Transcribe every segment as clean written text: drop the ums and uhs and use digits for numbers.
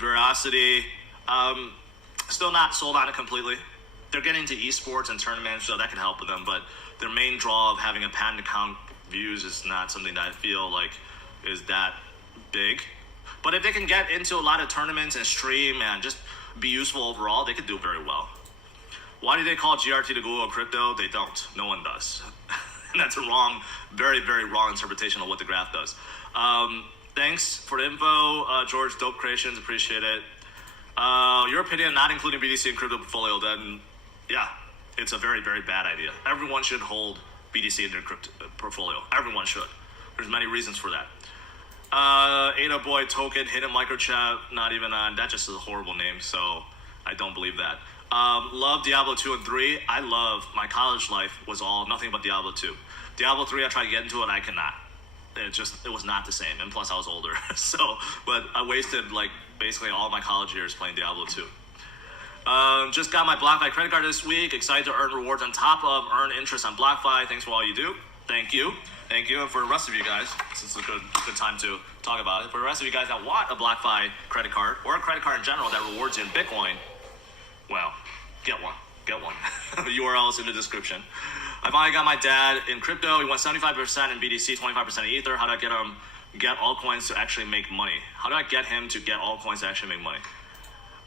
Veracity, still not sold on it completely. They're getting into esports and tournaments, so that can help with them, but their main draw of having a patent account views is not something that I feel like is that big. But if they can get into a lot of tournaments and stream and just be useful overall, they could do very well. Why do they call GRT to Google crypto? They don't. No one does. And that's a wrong, very, very wrong interpretation of what the graph does. Thanks for the info, George. Dope creations. Appreciate it. Your opinion, not including BTC in crypto portfolio, then yeah, it's a very, very bad idea. Everyone should hold BTC in their crypto portfolio. Everyone should. There's many reasons for that. Ada Boy Token, Hidden Microchip, not even on. That just is a horrible name, so I don't believe that. Love Diablo 2 and 3. I love, my college life was all nothing but Diablo 2. Diablo 3, I tried to get into it, I cannot. It was not the same, and plus I was older. So, but I wasted like basically all my college years playing Diablo 2. Just got my BlockFi credit card this week. Excited to earn rewards on top of earn interest on BlockFi. Thanks for all you do. Thank you. Thank you. And for the rest of you guys, this is a good time to talk about it. For the rest of you guys that want a BlockFi credit card or a credit card in general that rewards you in Bitcoin, well, get one. Get one. The URL is in the description. I finally got my dad in crypto. He went 75% in BTC, 25% in Ether. How do I get him get altcoins to actually make money? How do I get him to get altcoins to actually make money?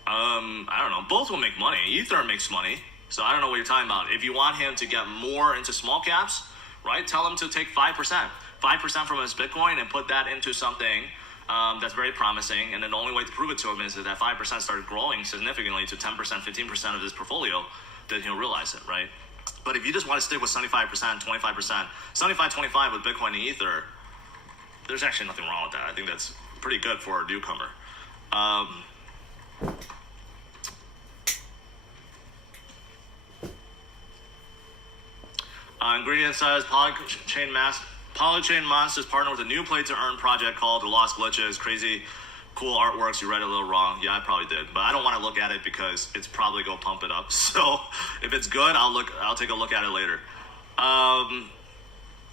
I don't know. Both will make money. Ether makes money. So I don't know what you're talking about. If you want him to get more into small caps, right, tell him to take 5%. 5% from his Bitcoin and put that into something that's very promising. And then the only way to prove it to him is that 5% started growing significantly to 10%, 15% of his portfolio, then he'll realize it, right? But if you just want to stick with 75%, 25%, 75-25 with Bitcoin and Ether, there's actually nothing wrong with that. I think that's pretty good for a newcomer. Ingredient says Polychain Monsters partner with a new play to earn project called The Lost Glitches. Crazy cool artworks. You read it a little wrong. Yeah, I probably did, but I don't want to look at it because it's probably go pump it up. So if it's good, I'll take a look at it later.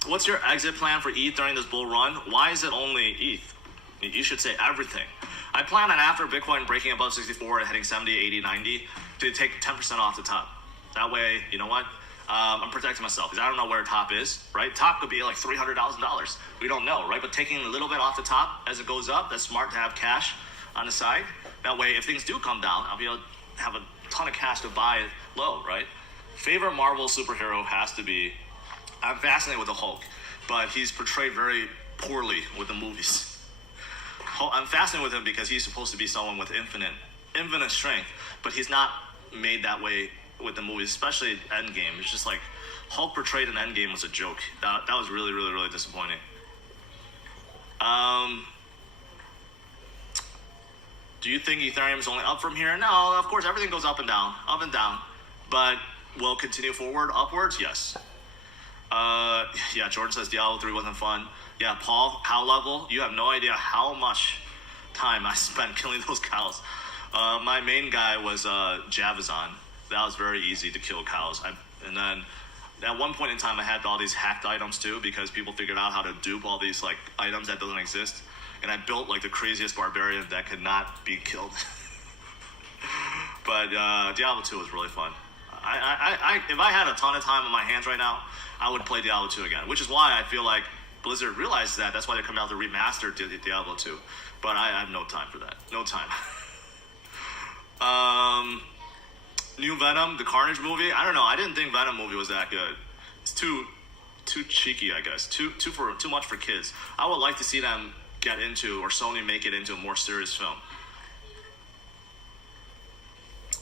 What's your exit plan for ETH during this bull run? Why is it only ETH? You should say everything. I plan on after Bitcoin breaking above 64 and heading 70, 80, 90 to take 10% off the top. That way, you know what? I'm protecting myself because I don't know where top is, right? Top could be like $300,000. We don't know, right? But taking a little bit off the top as it goes up, that's smart to have cash on the side. That way, if things do come down, I'll be able to have a ton of cash to buy it low, right? Favorite Marvel superhero has to be, I'm fascinated with the Hulk, but he's portrayed very poorly with the movies. I'm fascinated with him because he's supposed to be someone with infinite strength, but he's not made that way with the movies, especially Endgame. It's just like Hulk portrayed in Endgame was a joke. That was really, really, really disappointing. Do you think Ethereum is only up from here? No, of course, everything goes up and down. But will continue forward, upwards? Yes. Yeah, Jordan says Diablo 3 wasn't fun. Yeah, Paul, cow level, you have no idea how much time I spent killing those cows. My main guy was Javazon. That was very easy to kill cows. And then at one point in time, I had all these hacked items too because people figured out how to dupe all these like items that doesn't exist. And I built like the craziest barbarian that could not be killed. But Diablo 2 was really fun. If I had a ton of time on my hands right now, I would play Diablo 2 again, which is why I feel like Blizzard realized that. That's why they're coming out to remaster Diablo 2. But I have no time for that. No time. New Venom, the Carnage movie. I don't know. I didn't think Venom movie was that good. It's too cheeky, I guess. Too much for kids. I would like to see them get into, or Sony make it into a more serious film.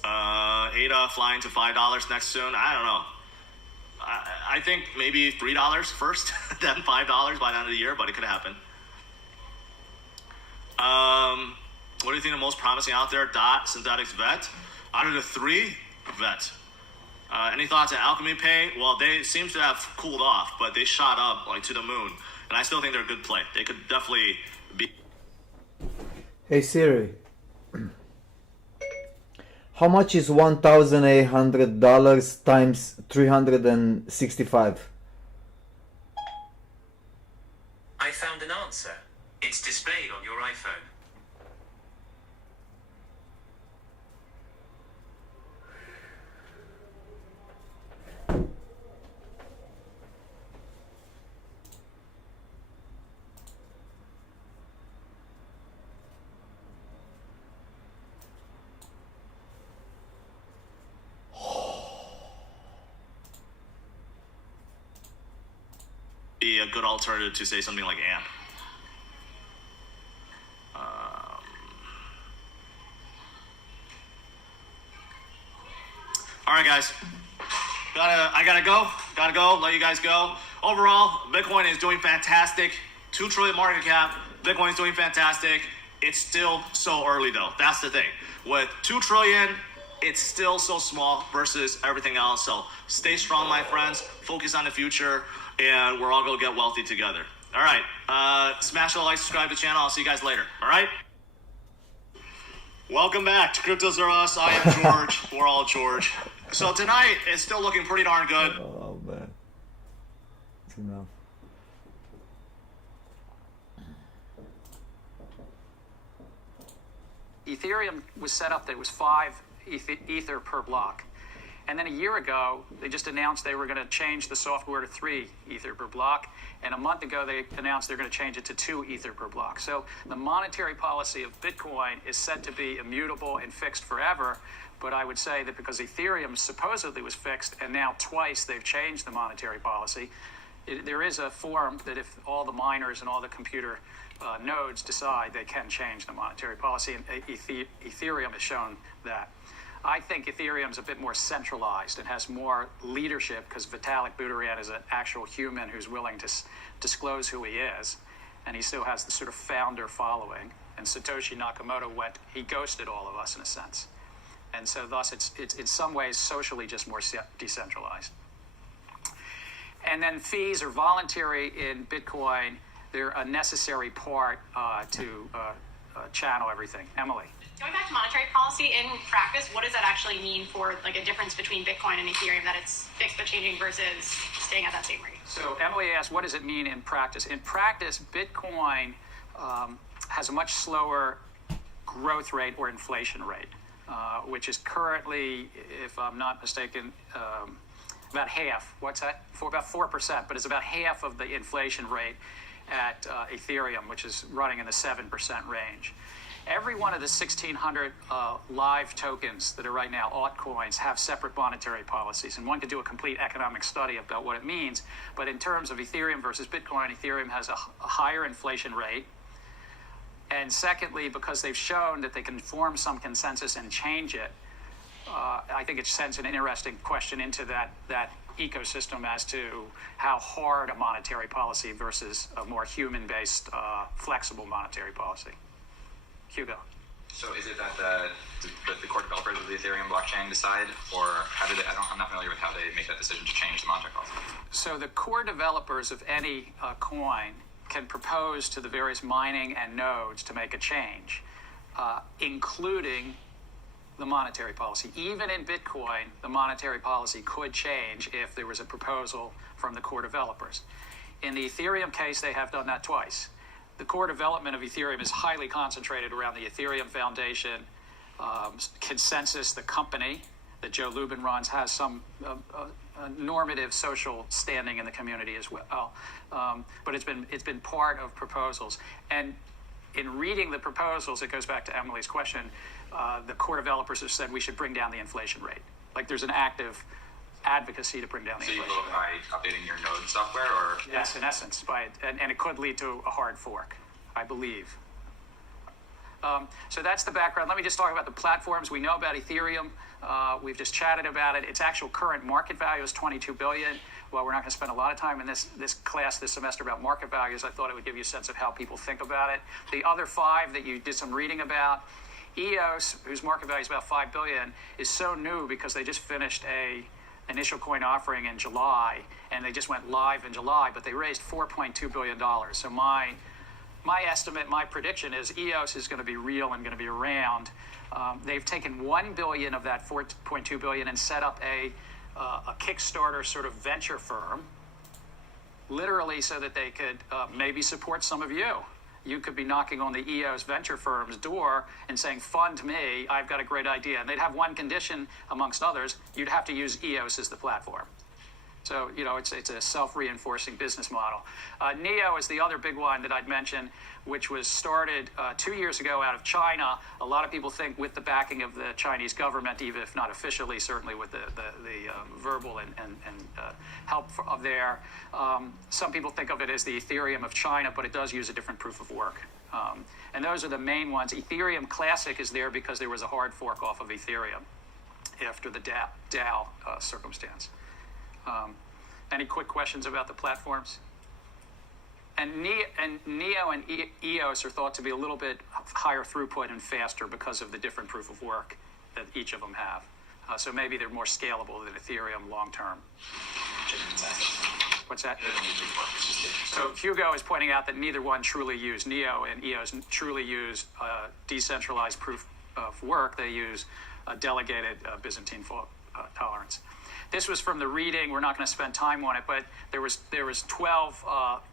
Ada flying to $5 next soon. I don't know. I think maybe $3 first, then $5 by the end of the year, but it could happen. What do you think the most promising out there? DOT, Synthetics, Vet. Out of the three, Vet. Any thoughts on Alchemy Pay? Well, they seem to have cooled off, but they shot up like to the moon, and I still think they're a good play. They could definitely be. Hey Siri, how much is $1,800 times 365? I found an answer. It's displayed on your iPhone. be a good alternative to, say, something like AMP. All right, guys. I gotta go. Let you guys go. Overall, Bitcoin is doing fantastic. 2 trillion market cap. Bitcoin is doing fantastic. It's still so early, though. That's the thing. With 2 trillion, it's still so small versus everything else. So stay strong, my friends. Focus on the future, and we're all gonna get wealthy together. All right. Smash the like, subscribe to the channel. I'll see you guys later. All right. Welcome back to Cryptos Are Us. I am George. We're all George. So tonight is still looking pretty darn good. Oh man, it's enough. Ethereum was set up that it was 5 Ether per block. And then a year ago, they just announced they were going to change the software to 3 Ether per block. And a month ago, they announced they're going to change it to 2 Ether per block. So the monetary policy of Bitcoin is said to be immutable and fixed forever. But I would say that because Ethereum supposedly was fixed, and now twice they've changed the monetary policy, there is a form that if all the miners and all the computer nodes decide, they can change the monetary policy, and Ethereum has shown that. I think Ethereum is a bit more centralized and has more leadership because Vitalik Buterin is an actual human who's willing to disclose who he is, and he still has the sort of founder following. And Satoshi Nakamoto he ghosted all of us in a sense. And so thus it's in some ways socially just more decentralized. And then fees are voluntary in Bitcoin. They're a necessary part to channel everything. Emily. Going back to monetary policy, in practice, what does that actually mean for like a difference between Bitcoin and Ethereum, that it's fixed but changing versus staying at that same rate? So Emily asked, what does it mean in practice? In practice, Bitcoin has a much slower growth rate or inflation rate, which is currently, if I'm not mistaken, about half. What's that? About 4%, but it's about half of the inflation rate at Ethereum, which is running in the 7% range. Every one of the 1,600 live tokens that are right now altcoins have separate monetary policies, and one could do a complete economic study about what it means. But in terms of Ethereum versus Bitcoin, Ethereum has a higher inflation rate. And secondly, because they've shown that they can form some consensus and change it, I think it sends an interesting question into that ecosystem as to how hard a monetary policy versus a more human-based, flexible monetary policy. Hugo. So is it that the core developers of the Ethereum blockchain decide, or how do they? I'm not familiar with how they make that decision to change the monetary policy. So the core developers of any coin can propose to the various mining and nodes to make a change, including the monetary policy. Even in Bitcoin, the monetary policy could change if there was a proposal from the core developers. In the Ethereum case, they have done that twice. The core development of Ethereum is highly concentrated around the Ethereum Foundation. Consensus, the company that Joe Lubin runs, has some normative social standing in the community as well. But it's been part of proposals. And in reading the proposals, it goes back to Emily's question, the core developers have said we should bring down the inflation rate. Like there's an active advocacy to bring down the inflation rate. So you vote by updating your node software, or? Yes, in essence, and it could lead to a hard fork, I believe. So that's the background. Let me just talk about the platforms. We know about Ethereum. We've just chatted about it. Its actual current market value is $22 billion. Well, we're not going to spend a lot of time in this class this semester about market values. I thought it would give you a sense of how people think about it. The other 5 that you did some reading about, EOS, whose market value is about $5 billion, is so new because they just finished a initial coin offering in July, and they just went live in July, but they raised $4.2 billion. So my estimate, my prediction is EOS is going to be real and going to be around. They've taken $1 billion of that $4.2 billion and set up a Kickstarter sort of venture firm, literally so that they could maybe support some of you. You could be knocking on the EOS venture firm's door and saying, fund me, I've got a great idea. And they'd have one condition amongst others, you'd have to use EOS as the platform. So, it's a self-reinforcing business model. NEO is the other big one that I'd mention, which was started 2 years ago out of China. A lot of people think with the backing of the Chinese government, even if not officially, certainly with the verbal and help of there. Some people think of it as the Ethereum of China, but it does use a different proof of work. And those are the main ones. Ethereum Classic is there because there was a hard fork off of Ethereum after the DAO circumstance. Any quick questions about the platforms? And NEO and EOS are thought to be a little bit higher throughput and faster because of the different proof of work that each of them have. So maybe they're more scalable than Ethereum long term. What's that? So Hugo is pointing out that neither one truly use NEO and EOS truly use decentralized proof of work. They use a delegated Byzantine fault tolerance. This was from the reading. We're not going to spend time on it, but there was 12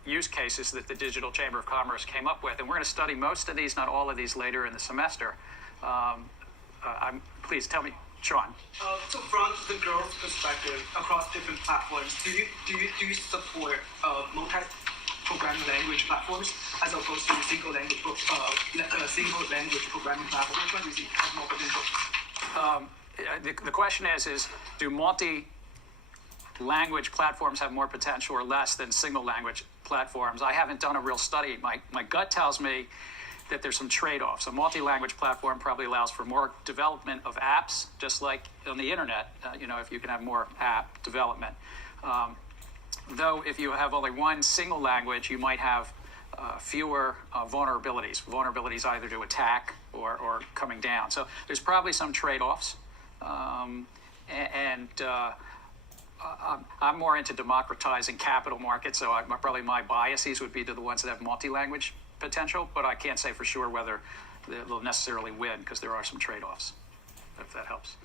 use cases that the Digital Chamber of Commerce came up with, and we're going to study most of these, not all of these, later in the semester. Please tell me, Sean. So from the growth perspective across different platforms, do you support multi-programming language platforms as opposed to single language programming platform? Which one do you think has more potential? The question is do multi-language platforms have more potential or less than single language platforms? I haven't done a real study. My gut tells me that there's some trade-offs. A multi-language platform probably allows for more development of apps, just like on the internet, if you can have more app development. Though if you have only one single language, you might have fewer vulnerabilities either to attack or coming down. So there's probably some trade-offs. I'm more into democratizing capital markets, so probably my biases would be to the ones that have multi-language potential, but I can't say for sure whether they'll necessarily win because there are some trade-offs, if that helps.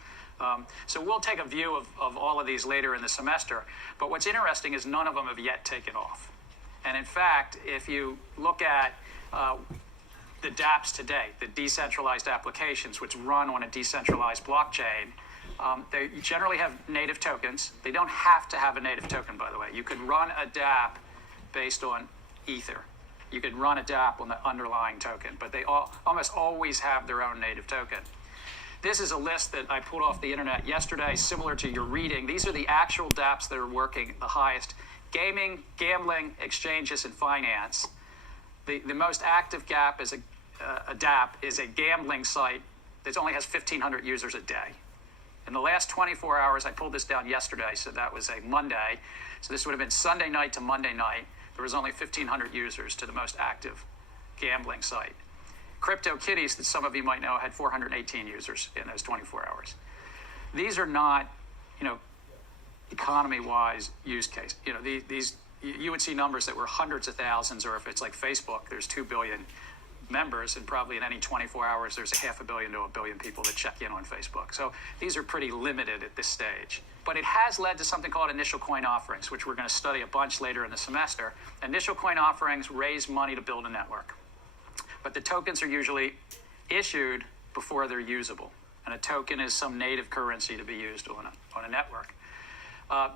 So we'll take a view of all of these later in the semester, but what's interesting is none of them have yet taken off. And in fact, if you look at the dApps today, the decentralized applications which run on a decentralized blockchain, they generally have native tokens. They don't have to have a native token, by the way. You could run a dApp based on Ether. You could run a dApp on the underlying token, but they almost always have their own native token. This is a list that I pulled off the internet yesterday, similar to your reading. These are the actual dApps that are working the highest. Gaming, gambling, exchanges, and finance. The most active dApp is a gambling site that only has 1,500 users a day. In the last 24 hours, I pulled this down yesterday, so that was a Monday. So this would have been Sunday night to Monday night. There was only 1,500 users to the most active gambling site. CryptoKitties, that some of you might know, had 418 users in those 24 hours. These are not, economy-wise use case. These you would see numbers that were hundreds of thousands, or if it's like Facebook, there's 2 billion members, and probably in any 24 hours, there's 500 million to 1 billion people that check in on Facebook. So these are pretty limited at this stage. But it has led to something called initial coin offerings, which we're going to study a bunch later in the semester. Initial coin offerings raise money to build a network. But the tokens are usually issued before they're usable. And a token is some native currency to be used on a network.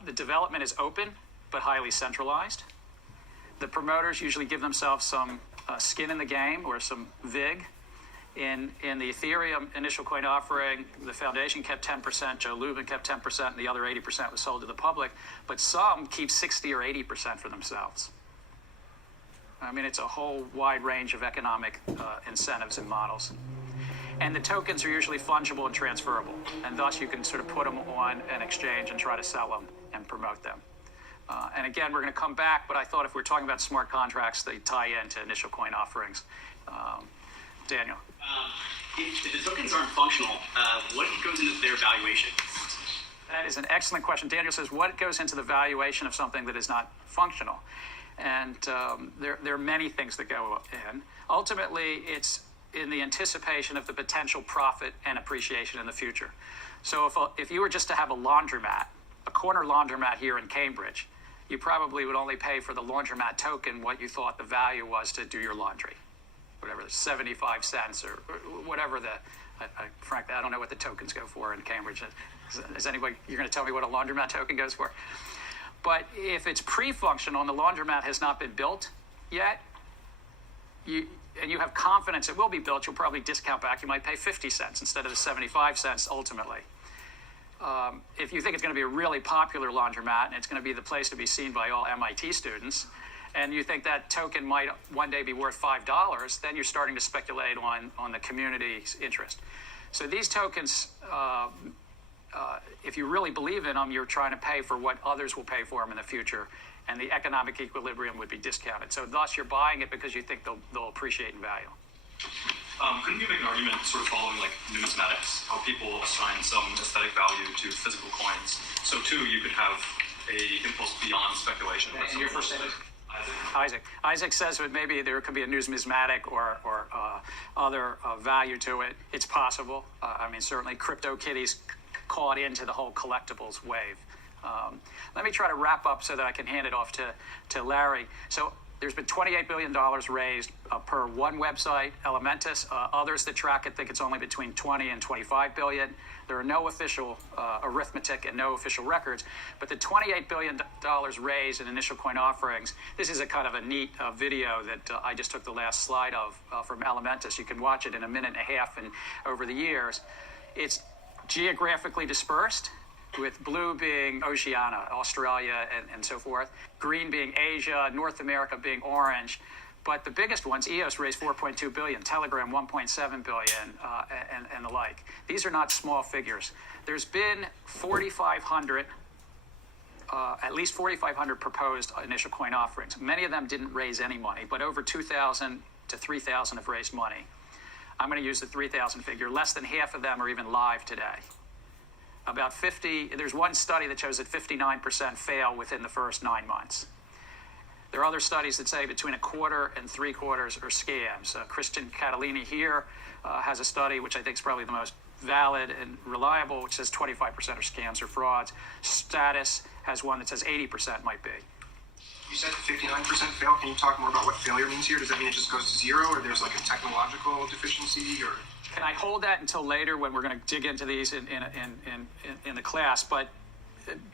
The development is open, but highly centralized. The promoters usually give themselves some skin in the game or some VIG. In the Ethereum initial coin offering, the foundation kept 10%, Joe Lubin kept 10%, and the other 80% was sold to the public. But some keep 60 or 80% for themselves. I mean, it's a whole wide range of economic incentives and models. And the tokens are usually fungible and transferable, and thus you can sort of put them on an exchange and try to sell them and promote them. And again, we're going to come back, but I thought if we're talking about smart contracts, they tie into initial coin offerings. Daniel. If the tokens aren't functional, what goes into their valuation? That is an excellent question. Daniel says, what goes into the valuation of something that is not functional? And there are many things that go in. Ultimately, it's in the anticipation of the potential profit and appreciation in the future. So if you were just to have a laundromat, a corner laundromat here in Cambridge, you probably would only pay for the laundromat token what you thought the value was to do your laundry. Whatever, 75 cents or whatever frankly, I don't know what the tokens go for in Cambridge. Is anybody, you're going to tell me what a laundromat token goes for? But if it's pre-functional and the laundromat has not been built yet, and you have confidence it will be built, you'll probably discount back. You might pay 50 cents instead of the 75 cents ultimately. If you think it's going to be a really popular laundromat and it's going to be the place to be seen by all MIT students, and you think that token might one day be worth $5, then you're starting to speculate on the community's interest. So these tokens, if you really believe in them, you're trying to pay for what others will pay for them in the future, and the economic equilibrium would be discounted. So thus, you're buying it because you think they'll appreciate in value. Couldn't you make an argument sort of following like numismatics, how people assign some aesthetic value to physical coins? So too, you could have a impulse beyond speculation. And your first name is? Isaac says that maybe there could be a numismatic or other value to it. It's possible. I mean, certainly CryptoKitties caught into the whole collectibles wave. Let me try to wrap up so that I can hand it off to Larry. So there's been $28 billion raised per one website, Elementus. Others that track it think it's only between 20 and 25 billion. There are no official arithmetic and no official records, but the $28 billion raised in initial coin offerings, this is a kind of a neat video that I just took the last slide of from Elementus. You can watch it in a minute and a half, and over the years, it's geographically dispersed, with blue being Oceania, Australia, and so forth, green being Asia, North America being orange. But the biggest ones, EOS raised $4.2 billion, Telegram $1.7 billion, and the like. These are not small figures. There's been 4,500, at least 4,500 proposed initial coin offerings. Many of them didn't raise any money, but over 2,000 to 3,000 have raised money. I'm going to use the 3,000 figure. Less than half of them are even live today. About 50, there's one study that shows that 59% fail within the first 9 months. There are other studies that say between a quarter and 3/4 are scams. Christian Catalini here has a study, which I think is probably the most valid and reliable, which says 25% are scams or frauds. Status has one that says 80% might be. You said 59% fail. Can you talk more about what failure means here? Does that mean it just goes to zero, or there's like a technological deficiency, or? Can I hold that until later when we're going to dig into these in the class? But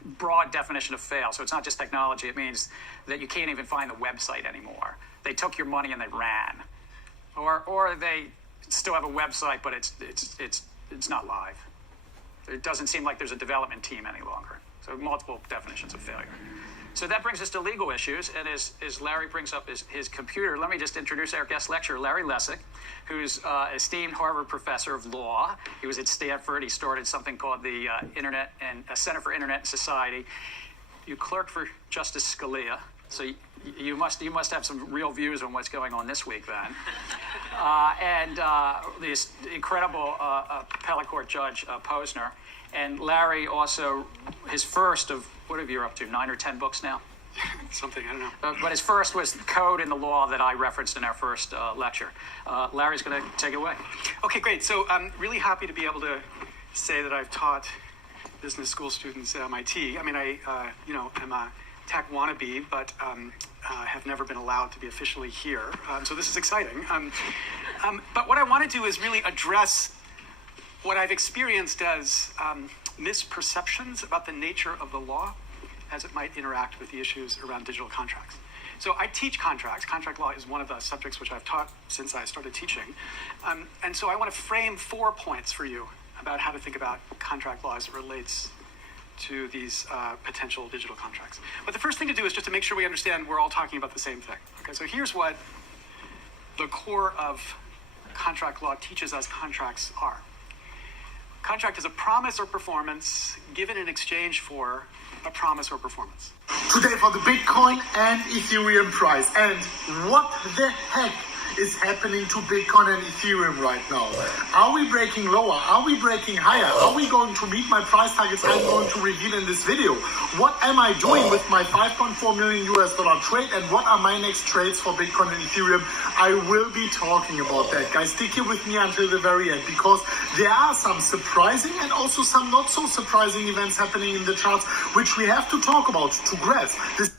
broad definition of fail. So it's not just technology. It means that you can't even find the website anymore. They took your money and they ran, or they still have a website, but it's not live. It doesn't seem like there's a development team any longer. So multiple definitions of failure. So that brings us to legal issues, and as Larry brings up his computer, let me just introduce our guest lecturer, Larry Lessig, who's an esteemed Harvard professor of law. He was at Stanford. He started something called the Center for Internet and Society. You clerked for Justice Scalia, so you must have some real views on what's going on this week then. And this incredible appellate court judge, Posner. And Larry also, his first of, what have you up to, 9 or 10 books now? Something, I don't know. But his first was Code in the Law that I referenced in our first lecture. Larry's going to take it away. Okay, great. So I'm really happy to be able to say that I've taught business school students at MIT. I mean, I am a tech wannabe, but have never been allowed to be officially here. So this is exciting. But what I want to do is really address what I've experienced as misperceptions about the nature of the law as it might interact with the issues around digital contracts. So I teach contracts. Contract law is one of the subjects which I've taught since I started teaching. And so I want to frame 4 points for you about how to think about contract law as it relates to these potential digital contracts. But the first thing to do is just to make sure we understand we're all talking about the same thing. Okay, so here's what the core of contract law teaches us contracts are. Contract is a promise or performance given in exchange for a promise or performance. Today for the Bitcoin and Ethereum price. And what the heck is happening to Bitcoin and Ethereum right now? Are we breaking lower? Are we breaking higher? Are we going to meet my price targets I'm going to reveal in this video? What am I doing with my $5.4 million trade, and what are my next trades for Bitcoin and Ethereum? I will be talking about that. Guys, stick here with me until the very end, because there are some surprising and also some not so surprising events happening in the charts, which we have to talk about to grasp this.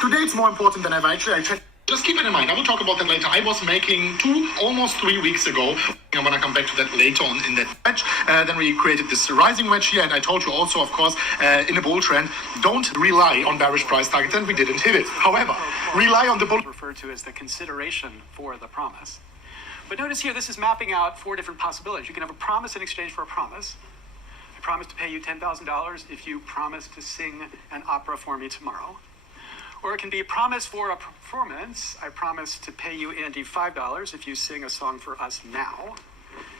Today it's more important than ever. Actually, I checked. Just keep it in mind. I will talk about that later. I was making almost 3 weeks ago. I'm going to come back to that later on in that wedge. Then we created this rising wedge here. And I told you also, of course, in a bull trend, don't rely on bearish price targets. And we didn't hit it. However, rely on the bull. Referred to as the consideration for the promise. But notice here, this is mapping out 4 different possibilities. You can have a promise in exchange for a promise. I promise to pay you $10,000 if you promise to sing an opera for me tomorrow. Or it can be a promise for a performance. I promise to pay you, Andy, $5 if you sing a song for us now.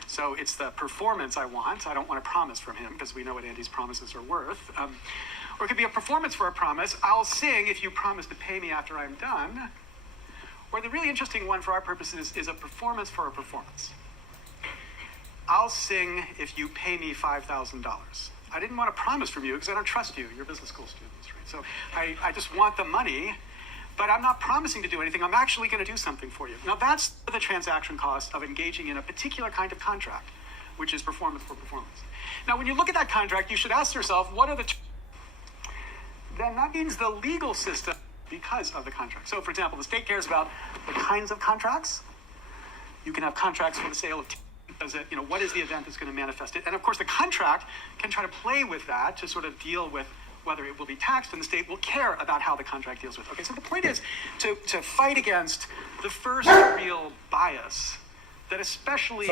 So it's the performance I want. I don't want a promise from him because we know what Andy's promises are worth. Or it could be a performance for a promise. I'll sing if you promise to pay me after I'm done. Or the really interesting one for our purposes is a performance for a performance. I'll sing if you pay me $5,000. I didn't want a promise from you because I don't trust you. You're business school students, right? So I just want the money, but I'm not promising to do anything. I'm actually going to do something for you. Now that's the transaction cost of engaging in a particular kind of contract, which is performance for performance. Now when you look at that contract, you should ask yourself, what are the then that means the legal system because of the contract. So for example, the state cares about the kinds of contracts. You can have contracts for the sale of what is the event that's going to manifest it? And of course, the contract can try to play with that to sort of deal with whether it will be taxed, and the state will care about how the contract deals with it. Okay, so the point is to fight against the first real bias that especially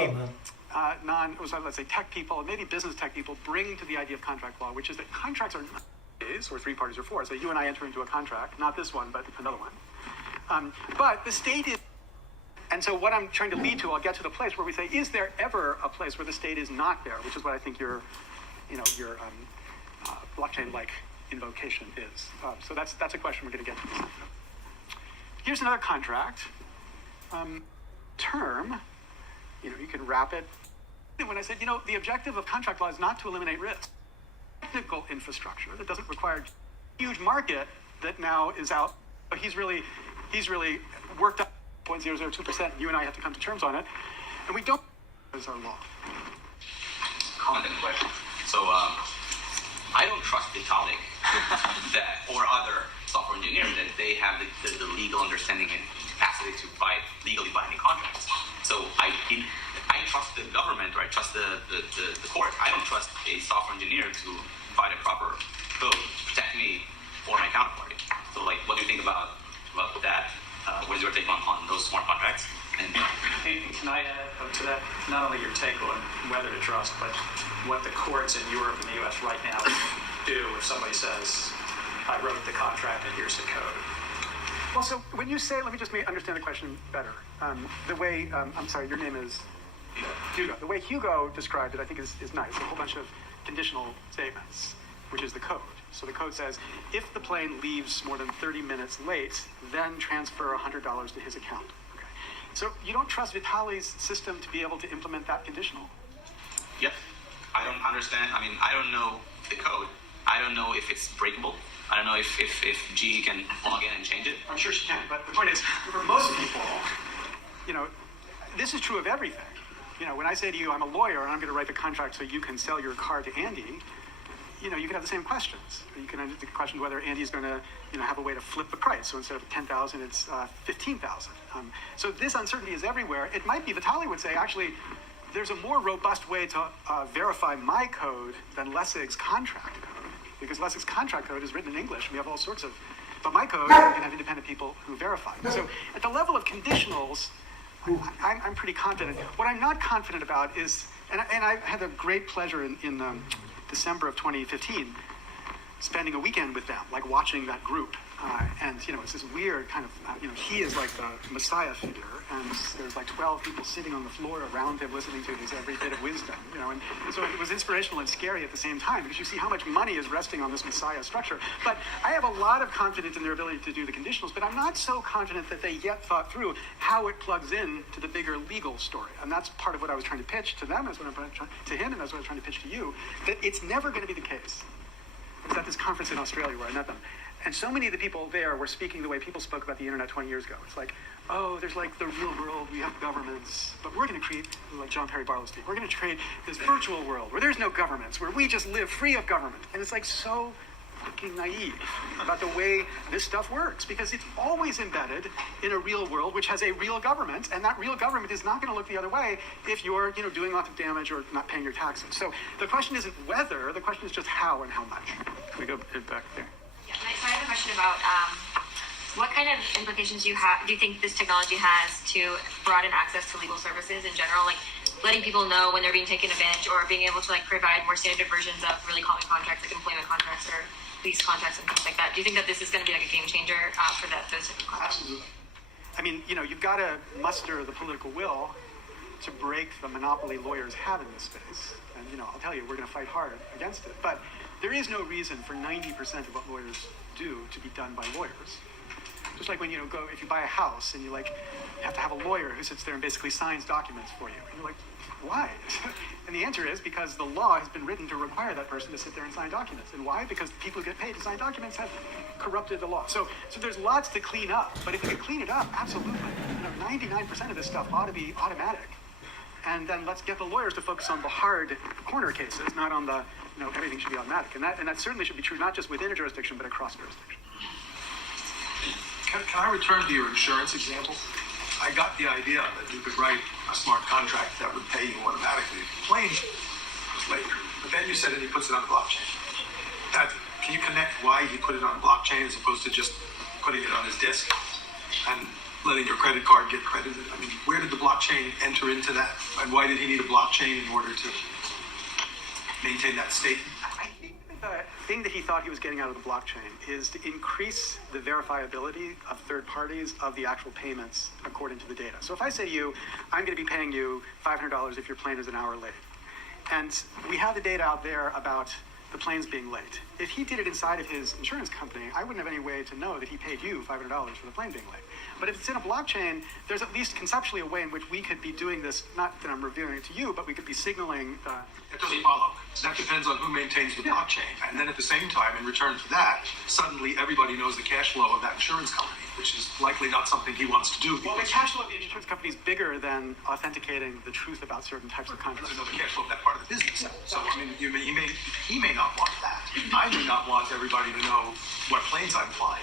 let's say tech people, and maybe business tech people bring to the idea of contract law, which is that contracts are not or 3 parties or 4. So you and I enter into a contract, not this one, but another one. But the state is. And so what I'm trying to lead to, I'll get to the place where we say, is there ever a place where the state is not there? Which is what I think your blockchain-like invocation is. So that's a question we're going to get to. Here's another contract. Term, you can wrap it. When I said, the objective of contract law is not to eliminate risk. Technical infrastructure that doesn't require a huge market that now is out. But he's really worked up 0.002%. You and I have to come to terms on it, and we don't. As our law. Comment and question. So I don't trust Vitalik that or other software engineers that they have the legal understanding and capacity to write legally binding contracts. So I trust the government, or I trust the court. I don't trust a software engineer to write a proper code to protect me or my counterparty. So what do you think about that? What is your take on those smart contracts? And can I add to that not only your take on whether to trust, but what the courts in Europe and the U.S. right now do if somebody says, I wrote the contract and here's the code? Well, so when you say, let me just understand the question better. The way, I'm sorry, your name is Hugo. The way Hugo described it, I think is nice. A whole bunch of conditional statements, which is the code. So the code says, if the plane leaves more than 30 minutes late, then transfer $100 to his account. Okay. So you don't trust Vitaly's system to be able to implement that conditional? Yes. I don't understand. I don't know the code. I don't know if it's breakable. I don't know if G can log in and change it. I'm sure she can, but the point is, for most people, this is true of everything. When I say to you, I'm a lawyer and I'm going to write the contract so you can sell your car to Andy, you can have the same questions. You can have the question whether Andy's going to, have a way to flip the price. So instead of 10,000, it's 15,000. So this uncertainty is everywhere. It might be Vitaly would say, actually, there's a more robust way to verify my code than Lessig's contract code, because Lessig's contract code is written in English. We have all sorts of, but my code, you can have independent people who verify. So at the level of conditionals, I'm pretty confident. What I'm not confident about is, and I had a great pleasure in December of 2015, spending a weekend with them, watching that group. And, it's this weird kind of, he is like the Messiah figure, and there's 12 people sitting on the floor around him listening to his every bit of wisdom, and so it was inspirational and scary at the same time, because you see how much money is resting on this Messiah structure. But I have a lot of confidence in their ability to do the conditionals, but I'm not so confident that they yet thought through how it plugs in to the bigger legal story. And that's part of what I was trying to pitch to them, to him, and that's what I was trying to pitch to you, that it's never going to be the case. I was at this conference in Australia where I met them. And so many of the people there were speaking the way people spoke about the internet 20 years ago. It's there's the real world, we have governments, but we're going to create, like John Perry Barlow's speak, we're going to create this virtual world where there's no governments, where we just live free of government. And it's so fucking naive about the way this stuff works, because it's always embedded in a real world which has a real government, and that real government is not going to look the other way if you're, doing lots of damage or not paying your taxes. So the question isn't whether, the question is just how and how much. Can we go back there? Yeah, so I have a question about what kind of implications do you think this technology has to broaden access to legal services in general, like letting people know when they're being taken advantage, or being able to provide more standard versions of really common contracts like employment contracts or lease contracts and things like that? Do you think that this is going to be a game changer for those types of contracts? Absolutely. I mean, you've got to muster the political will to break the monopoly lawyers have in this space. And, I'll tell you, we're going to fight hard against it. But there is no reason for 90% of what lawyers do to be done by lawyers. Just like when if you buy a house and you have to have a lawyer who sits there and basically signs documents for you. And you're like, why? And the answer is because the law has been written to require that person to sit there and sign documents. And why? Because the people who get paid to sign documents have corrupted the law. So there's lots to clean up. But if we could clean it up, absolutely. 99% of this stuff ought to be automatic. And then let's get the lawyers to focus on the hard corner cases, not on the, everything should be automatic. And that certainly should be true, not just within a jurisdiction, but across jurisdictions. Can I return to your insurance example? I got the idea that you could write a smart contract that would pay you automatically if the plane was late. But then you said that he puts it on the blockchain. Can you connect why he put it on blockchain as opposed to just putting it on his disk and letting your credit card get credited? I mean, where did the blockchain enter into that? And why did he need a blockchain in order to maintain that state? The thing that he thought he was getting out of the blockchain is to increase the verifiability of third parties of the actual payments according to the data. So if I say to you, I'm going to be paying you $500 if your plane is an hour late, and we have the data out there about the planes being late. If he did it inside of his insurance company, I wouldn't have any way to know that he paid you $500 for the plane being late. But if it's in a blockchain, there's at least conceptually a way in which we could be doing this, not that I'm reviewing it to you, but we could be signaling... It doesn't follow. That depends on who maintains the blockchain. And then at the same time, in return for that, suddenly everybody knows the cash flow of that insurance company, which is likely not something he wants to do. Well, the cash flow of the insurance company is bigger than authenticating the truth about certain types of contracts. He doesn't know the cash flow of that part of the business. So, I mean, he may not want that. I may not want everybody to know what planes I'm flying.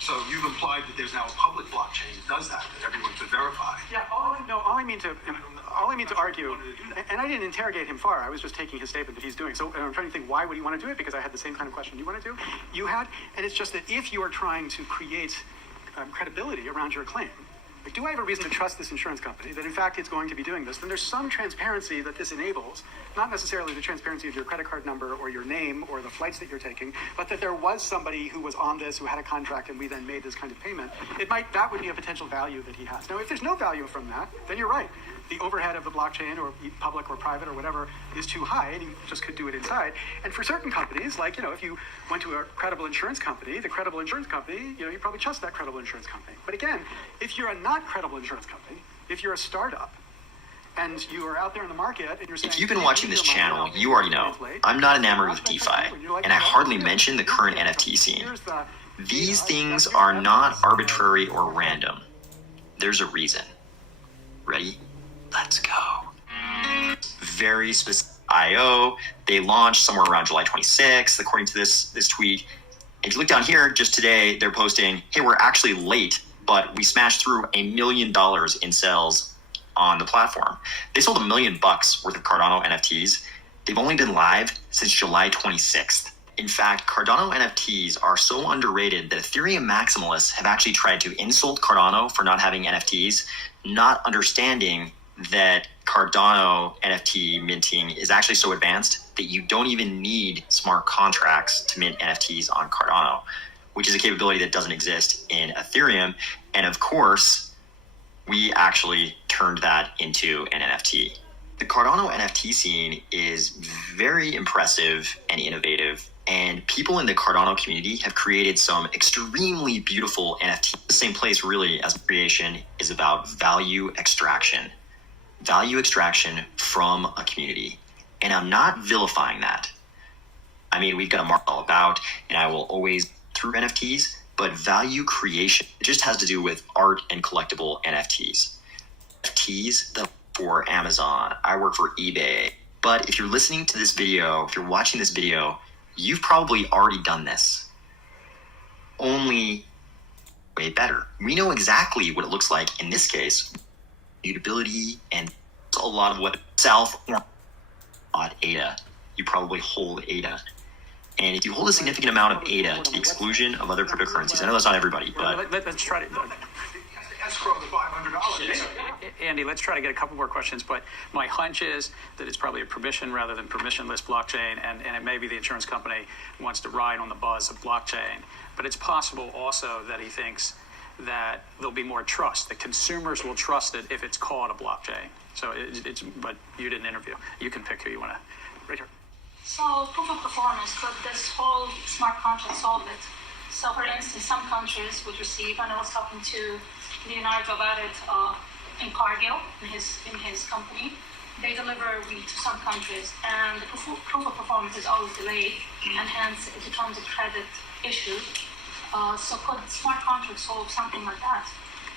So you've implied that there's now a public blockchain that does that everyone could verify. Yeah, all I mean to argue, and I didn't interrogate him far, I was just taking his statement that he's doing. So I'm trying to think, why would he want to do it? Because I had the same kind of question you had, and it's just that if you are trying to create credibility around your claim, like, do I have a reason to trust this insurance company that in fact it's going to be doing this? Then there's some transparency that this enables, not necessarily the transparency of your credit card number or your name or the flights that you're taking, but that there was somebody who was on this, who had a contract, and we then made this kind of payment. That would be a potential value that he has. Now, if there's no value from that, then you're right. The overhead of the blockchain, or public or private or whatever, is too high, and you just could do it inside. And for certain companies, like, if you went to a credible insurance company, the credible insurance company, you probably trust that credible insurance company. But again, if you're a not credible insurance company, if you're a startup, and you are out there in the market, and you're saying... If you've been watching this channel, you already know, I'm not enamored with DeFi, and I hardly mention the current NFT scene. These things are not arbitrary or random. There's a reason. Ready? Let's go. Very specific IO. They launched somewhere around July 26th, according to this tweet. If you look down here, just today, they're posting, hey, we're actually late, but we smashed through $1 million in sales on the platform. They sold $1 million worth of Cardano NFTs. They've only been live since July 26th. In fact, Cardano NFTs are so underrated that Ethereum maximalists have actually tried to insult Cardano for not having NFTs, not understanding that Cardano NFT minting is actually so advanced that you don't even need smart contracts to mint NFTs on Cardano, which is a capability that doesn't exist in Ethereum. And of course, we actually turned that into an NFT. The Cardano NFT scene is very impressive and innovative, and people in the Cardano community have created some extremely beautiful NFTs. The same place really as creation is about value extraction. Value extraction from a community. And I'm not vilifying that. I mean, we've got a market all about, and I will always through NFTs, but value creation just has to do with art and collectible NFTs. NFTs for Amazon, I work for eBay. But if you're listening to this video, if you're watching this video, You've probably already done this, only way better. We know exactly what it looks like in this case, mutability and a lot of what self or ADA. You probably hold ADA. And if you hold a significant amount of ADA to the exclusion of other cryptocurrencies, I know that's not everybody, but let's try to. Escrow the $500. Andy, let's try to get a couple more questions, but my hunch is that it's probably a permission rather than permissionless blockchain, and it may be the insurance company wants to ride on the buzz of blockchain. But it's possible also that he thinks that there'll be more trust, that consumers will trust it if it's called a blockchain. So but you did an interview. You can pick who you want to. Right here. So proof of performance, could this whole smart contract solve it? So for instance, some countries would receive, and I was talking to Leonardo about it in Cargill, in his company, they deliver wheat to some countries, and the proof of performance is always delayed, and hence it becomes a credit issue. So could smart contracts solve something like that?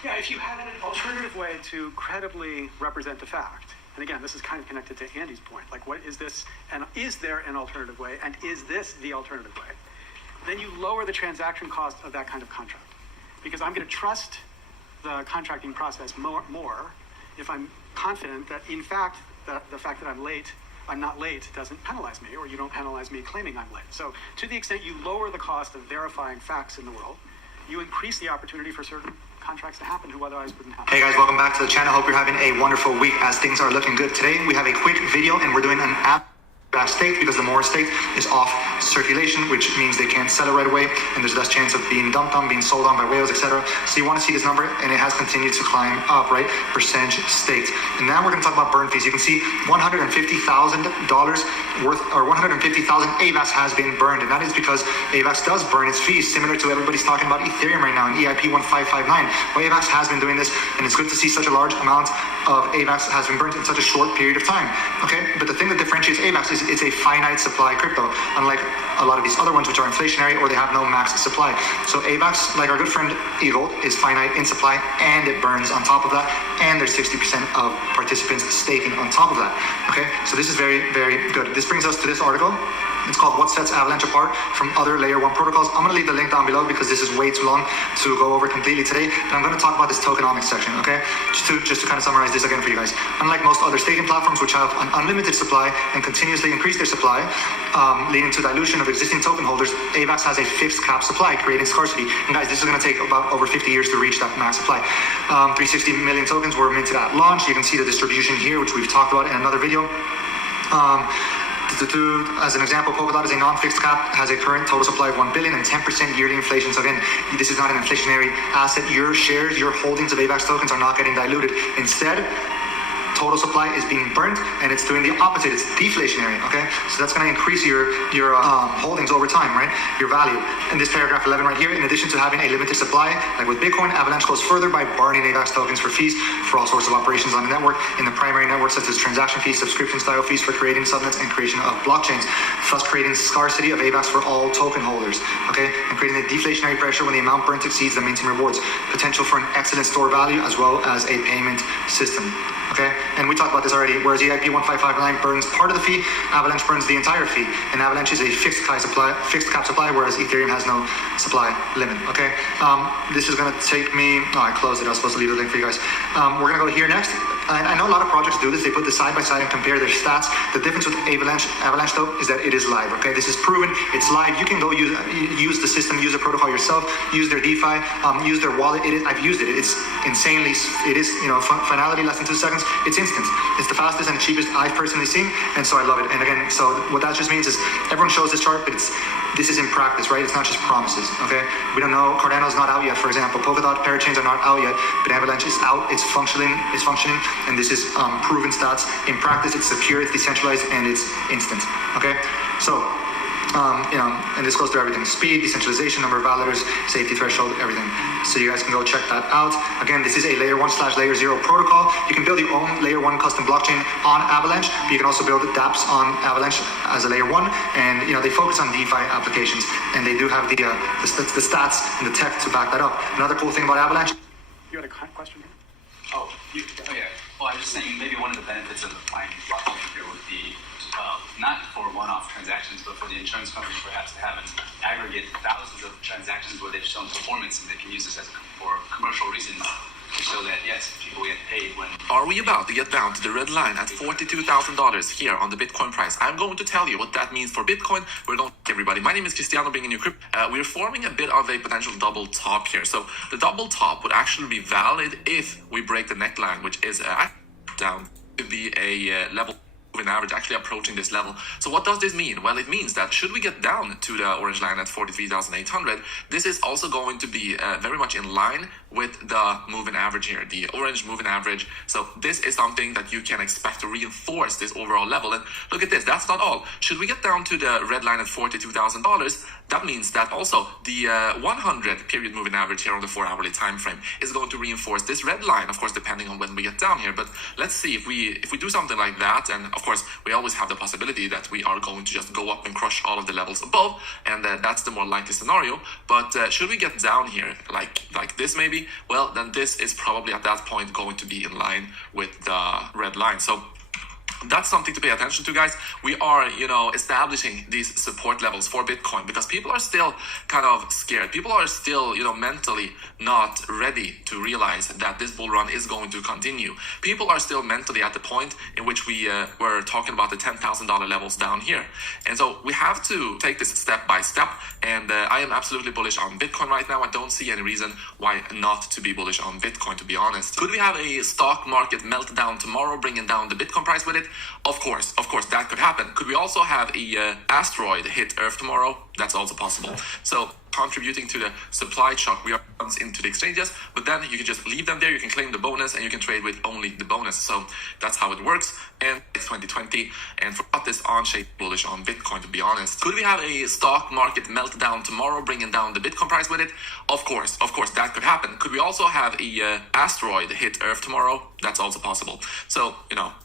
Yeah, if you had an alternative way to credibly represent the fact, and again, this is kind of connected to Andy's point, like what is this, and is there an alternative way, and is this the alternative way? Then you lower the transaction cost of that kind of contract. Because I'm going to trust the contracting process more if I'm confident that, in fact, the fact that I'm not late doesn't penalize me, or you don't penalize me claiming I'm late. So to the extent you lower the cost of verifying facts in the world, you increase the opportunity for certain contracts to happen who otherwise wouldn't happen. Hey guys, welcome back to the channel. Hope you're having a wonderful week as things are looking good. Today we have a quick video and we're doing an app state because the more state is off circulation, which means they can't sell it right away, and there's less chance of being dumped on, being sold on by whales, etc. So you want to see this number, and it has continued to climb up, right? Percentage staked. And now we're going to talk about burn fees. You can see $150,000 worth, or 150,000 AVAX has been burned, and that is because AVAX does burn its fees, similar to everybody's talking about Ethereum right now in EIP-1559. Well, AVAX has been doing this, and it's good to see such a large amount of AVAX has been burnt in such a short period of time. Okay, but the thing that differentiates AVAX is it's a finite supply crypto, unlike a lot of these other ones which are inflationary or they have no max supply. So AVAX, like our good friend Eagle, is finite in supply and it burns on top of that, and there's 60% of participants staking on top of that. Okay, so this is very, very good. This brings us to this article. It's called What Sets Avalanche Apart from Other Layer 1 Protocols. I'm going to leave the link down below because this is way too long to go over completely today. But I'm going to talk about this tokenomics section, okay? Just to kind of summarize this again for you guys. Unlike most other staking platforms which have an unlimited supply and continuously increase their supply, leading to dilution of existing token holders, AVAX has a fixed cap supply, creating scarcity. And guys, this is going to take about over 50 years to reach that max supply. 360 million tokens were minted at launch. You can see the distribution here, which we've talked about in another video. As an example, Polkadot is a non-fixed cap, has a current total supply of 1 billion and 10% yearly inflation. So again, this is not an inflationary asset. Your shares, your holdings of AVAX tokens are not getting diluted. Instead, total supply is being burnt, and it's doing the opposite. It's deflationary, okay? So that's going to increase your holdings over time, right? Your value. In this paragraph 11 right here, in addition to having a limited supply, like with Bitcoin, Avalanche goes further by burning AVAX tokens for fees for all sorts of operations on the network, in the primary network, such as transaction fees, subscription style fees for creating subnets and creation of blockchains, thus creating scarcity of AVAX for all token holders, okay? And creating a deflationary pressure when the amount burnt exceeds the minting rewards. Potential for an excellent store value as well as a payment system. Okay, and we talked about this already. Whereas EIP-1559 burns part of the fee, Avalanche burns the entire fee. And Avalanche is a fixed cap supply, whereas Ethereum has no supply limit. Okay, this is going to take me. Oh, I closed it. I was supposed to leave the link for you guys. We're going to go here next. And I know a lot of projects do this. They put this side by side and compare their stats. The difference with Avalanche though is that it is live. Okay, this is proven. It's live. You can go use the system, use the protocol yourself, use their DeFi, use their wallet. I've used it. It's insanely. It is finality less than 2 seconds. It's instant. It's the fastest and cheapest I've personally seen, and so I love it. And again, so what that just means is everyone shows this chart, but this is in practice, right? It's not just promises. Okay, we don't know. Cardano's not out yet, for example. Polkadot parachains are not out yet, but Avalanche is out. It's functioning. And this is proven stats in practice. It's secure, it's decentralized, and it's instant. Okay, so and this goes through everything: speed, decentralization, number of validators, safety threshold, everything. So you guys can go check that out. Again, this is a layer 1/layer 0 protocol. You can build your own layer 1 custom blockchain on Avalanche, but you can also build dApps on Avalanche as a layer 1. And they focus on DeFi applications, and they do have the stats and the tech to back that up. Another cool thing about Avalanche. You had a question here? Oh yeah. Well, I was just saying maybe one of the benefits of applying blockchain here would be not for one-off transactions, but for the insurance company perhaps to have an aggregate thousands of transactions where they've shown performance and they can use this for commercial reasons to show that, yes, people get paid when... Are we about to get down to the red line at $42,000 here on the Bitcoin price? I'm going to tell you what that means for Bitcoin. We're going to everybody. My name is Cristiano, bringing you crypto. We're forming a bit of a potential double top here. So the double top would actually be valid if we break the neckline, which is down to be a level moving average, actually approaching this level. So what does this mean? Well, it means that should we get down to the orange line at 43,800, this is also going to be very much in line with the moving average here, the orange moving average. So this is something that you can expect to reinforce this overall level. And look at this, that's not all. Should we get down to the red line at $42,000, that means that also the 100 period moving average here on the 4-hourly time frame is going to reinforce this red line, of course, depending on when we get down here. But let's see if we do something like that. And of course, we always have the possibility that we are going to just go up and crush all of the levels above, and that's the more likely scenario. But should we get down here like this maybe, well, then this is probably at that point going to be in line with the red line. So that's something to pay attention to, guys. We are, establishing these support levels for Bitcoin because people are still kind of scared. People are still, mentally not ready to realize that this bull run is going to continue. People are still mentally at the point in which we were talking about the $10,000 levels down here. And so we have to take this step by step. And I am absolutely bullish on Bitcoin right now. I don't see any reason why not to be bullish on Bitcoin, to be honest. Could we have a stock market meltdown tomorrow, bringing down the Bitcoin price with it? Of course, that could happen. Could we also have a asteroid hit Earth tomorrow? That's also possible. So contributing to the supply shock we are into the exchanges, but then you can just leave them there, you can claim the bonus, and you can trade with only the bonus. So that's how it works. And it's 2020, and for this on-chain bullish on Bitcoin, to be honest. Could we have a stock market meltdown tomorrow, bringing down the Bitcoin price with it? Of course, that could happen. Could we also have a asteroid hit Earth tomorrow? That's also possible. So,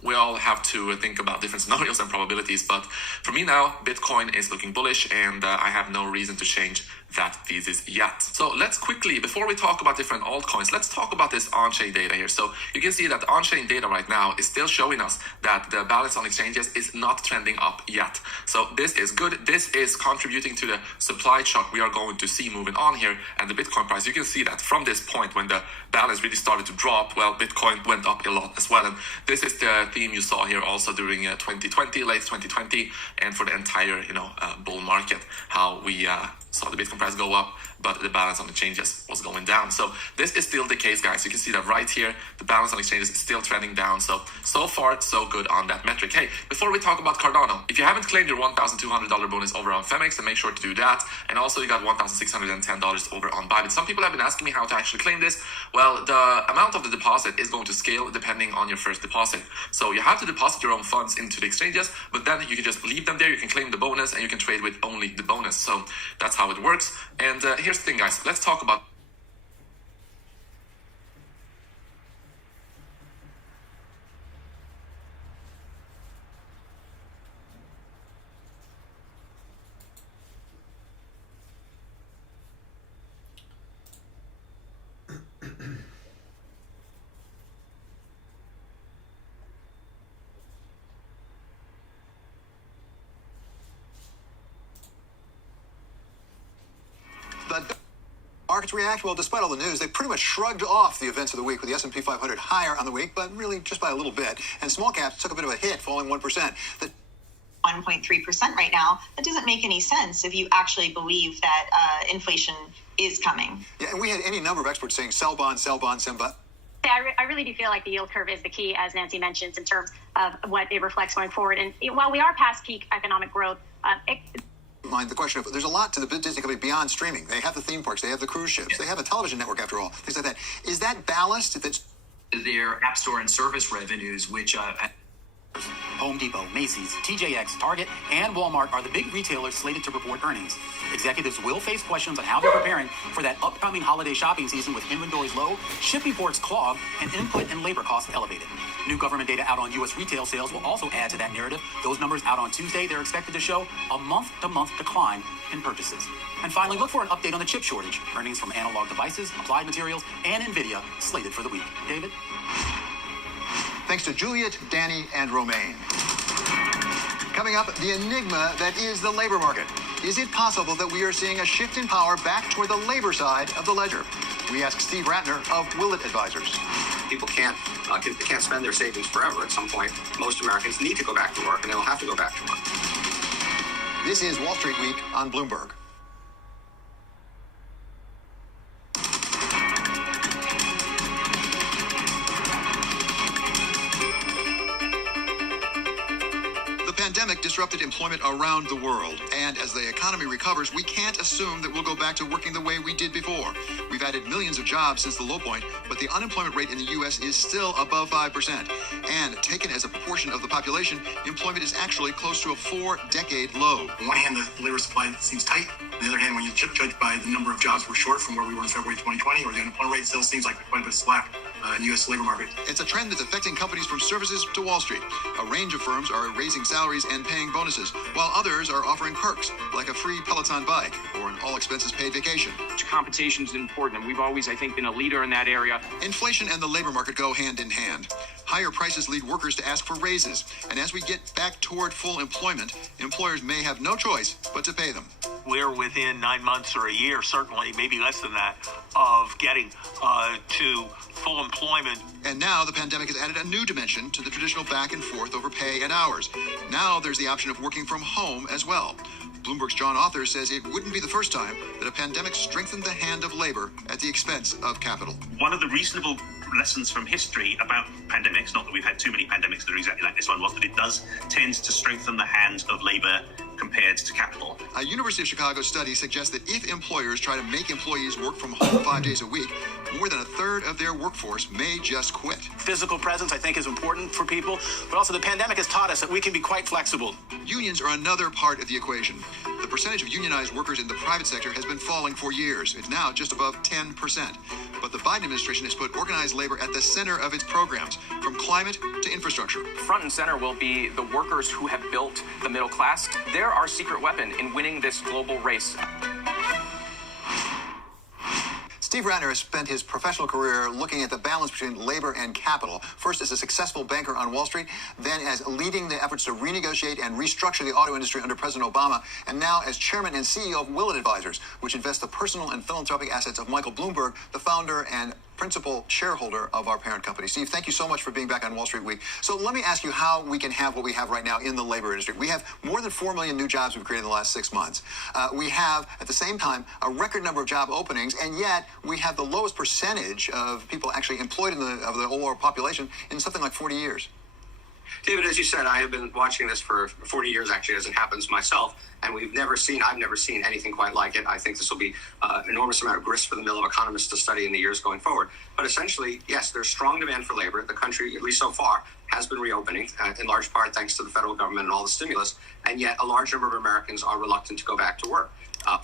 we all have to think about different scenarios and probabilities, but for me now, Bitcoin is looking bullish, and I have no reason to change that thesis yet. So let's quickly, before we talk about different altcoins, let's talk about this on-chain data here. So you can see that the on-chain data right now is still showing us that the balance on exchanges is not trending up yet. So this is good. This is contributing to the supply shock we are going to see moving on here. And the Bitcoin price, you can see that from this point when the balance really started to drop, well, Bitcoin went up a lot as well. And this is the theme you saw here also during 2020, late 2020, and for the entire, bull market, how we saw the Bitcoin price go up, but the balance on exchanges was going down. So this is still the case, guys. You can see that right here, the balance on exchanges is still trending down. So far, so good on that metric. Hey, before we talk about Cardano, if you haven't claimed your $1,200 bonus over on Femex, then make sure to do that. And also you got $1,610 over on Bybit. Some people have been asking me how to actually claim this. Well, the amount of the deposit is going to scale depending on your first deposit. So you have to deposit your own funds into the exchanges, but then you can just leave them there. You can claim the bonus and you can trade with only the bonus. So that's how it works. And here's the thing, guys. Let's talk about the markets react. Well, despite all the news, they pretty much shrugged off the events of the week, with the S&P 500 higher on the week, but really just by a little bit. And small caps took a bit of a hit, falling 1%. 1.3% right now. That doesn't make any sense if you actually believe that inflation is coming. Yeah, and we had any number of experts saying sell bonds, sell bonds, sell bonds. I really do feel like the yield curve is the key, as Nancy mentions, in terms of what it reflects going forward. And while we are past peak economic growth, mind the question of, there's a lot to the Disney company beyond streaming. They have the theme parks, they have the cruise ships, they have a television network after all, things like that. Is that ballast that's their app store and service revenues, which Home Depot, Macy's, TJX, Target, and Walmart are the big retailers slated to report earnings. Executives will face questions on how they're preparing for that upcoming holiday shopping season with inventories low, shipping ports clogged, and input and labor costs elevated. New government data out on U.S. retail sales will also add to that narrative. Those numbers out on Tuesday, they're expected to show a month-to-month decline in purchases. And finally, look for an update on the chip shortage. Earnings from Analog Devices, Applied Materials, and NVIDIA slated for the week. David? Thanks to Juliet, Danny, and Romaine. Coming up, the enigma that is the labor market. Is it possible that we are seeing a shift in power back toward the labor side of the ledger? We ask Steve Ratner of Willett Advisors. People can't spend their savings forever. At some point, most Americans need to go back to work, and they will have to go back to work. This is Wall Street Week on Bloomberg. The pandemic disrupted employment around the world, and as the economy recovers, we can't assume that we'll go back to working the way we did before. We've added millions of jobs since the low point, but the unemployment rate in the U.S. is still above 5%. And taken as a proportion of the population, employment is actually close to a 4-decade low. On one hand, the labor supply seems tight. On the other hand, when you judge by the number of jobs we're short from where we were in February 2020, or the unemployment rate still seems like quite a bit of slack in the U.S. labor market. It's a trend that's affecting companies from services to Wall Street. A range of firms are raising salaries and paying bonuses, while others are offering perks, like a free Peloton bike or an all-expenses-paid vacation. Compensation is important, and we've always, I think, been a leader in that area. Inflation and the labor market go hand in hand. Higher prices lead workers to ask for raises, and as we get back toward full employment, employers may have no choice but to pay them. We're within 9 months or a year, certainly, maybe less than that, of getting to full employment. And now the pandemic has added a new dimension to the traditional back and forth over pay and hours. Now there's the option of working from home as well. Bloomberg's John Author says it wouldn't be the first time that a pandemic strengthened the hand of labor at the expense of capital. One of the reasonable lessons from history about pandemics, not that we've had too many pandemics that are exactly like this one, was that it does tend to strengthen the hands of labor compared to capital. A University of Chicago study suggests that if employers try to make employees work from home 5 days a week, more than a third of their workforce may just quit. Physical presence, I think, is important for people, but also the pandemic has taught us that we can be quite flexible. Unions are another part of the equation. The percentage of unionized workers in the private sector has been falling for years. It's now just above 10%. But the Biden administration has put organized labor at the center of its programs, from climate to infrastructure. Front and center will be the workers who have built the middle class. They're our secret weapon in winning this global race. Steve Ratner has spent his professional career looking at the balance between labor and capital, first as a successful banker on Wall Street, then as leading the efforts to renegotiate and restructure the auto industry under President Obama, and now as chairman and CEO of Willett Advisors, which invests the personal and philanthropic assets of Michael Bloomberg, the founder and principal shareholder of our parent company. Steve, thank you so much for being back on Wall Street Week. So let me ask you how we can have what we have right now in the labor industry. We have more than 4 million new jobs we've created in the last 6 months. We have, at the same time, a record number of job openings, and yet we have the lowest percentage of people actually employed of the whole population in something like 40 years. David, as you said, I have been watching this for 40 years, actually, as it happens myself, and I've never seen anything quite like it. I think this will be an enormous amount of grist for the mill of economists to study in the years going forward. But essentially, yes, there's strong demand for labor. The country, at least so far, has been reopening, in large part thanks to the federal government and all the stimulus, and yet a large number of Americans are reluctant to go back to work.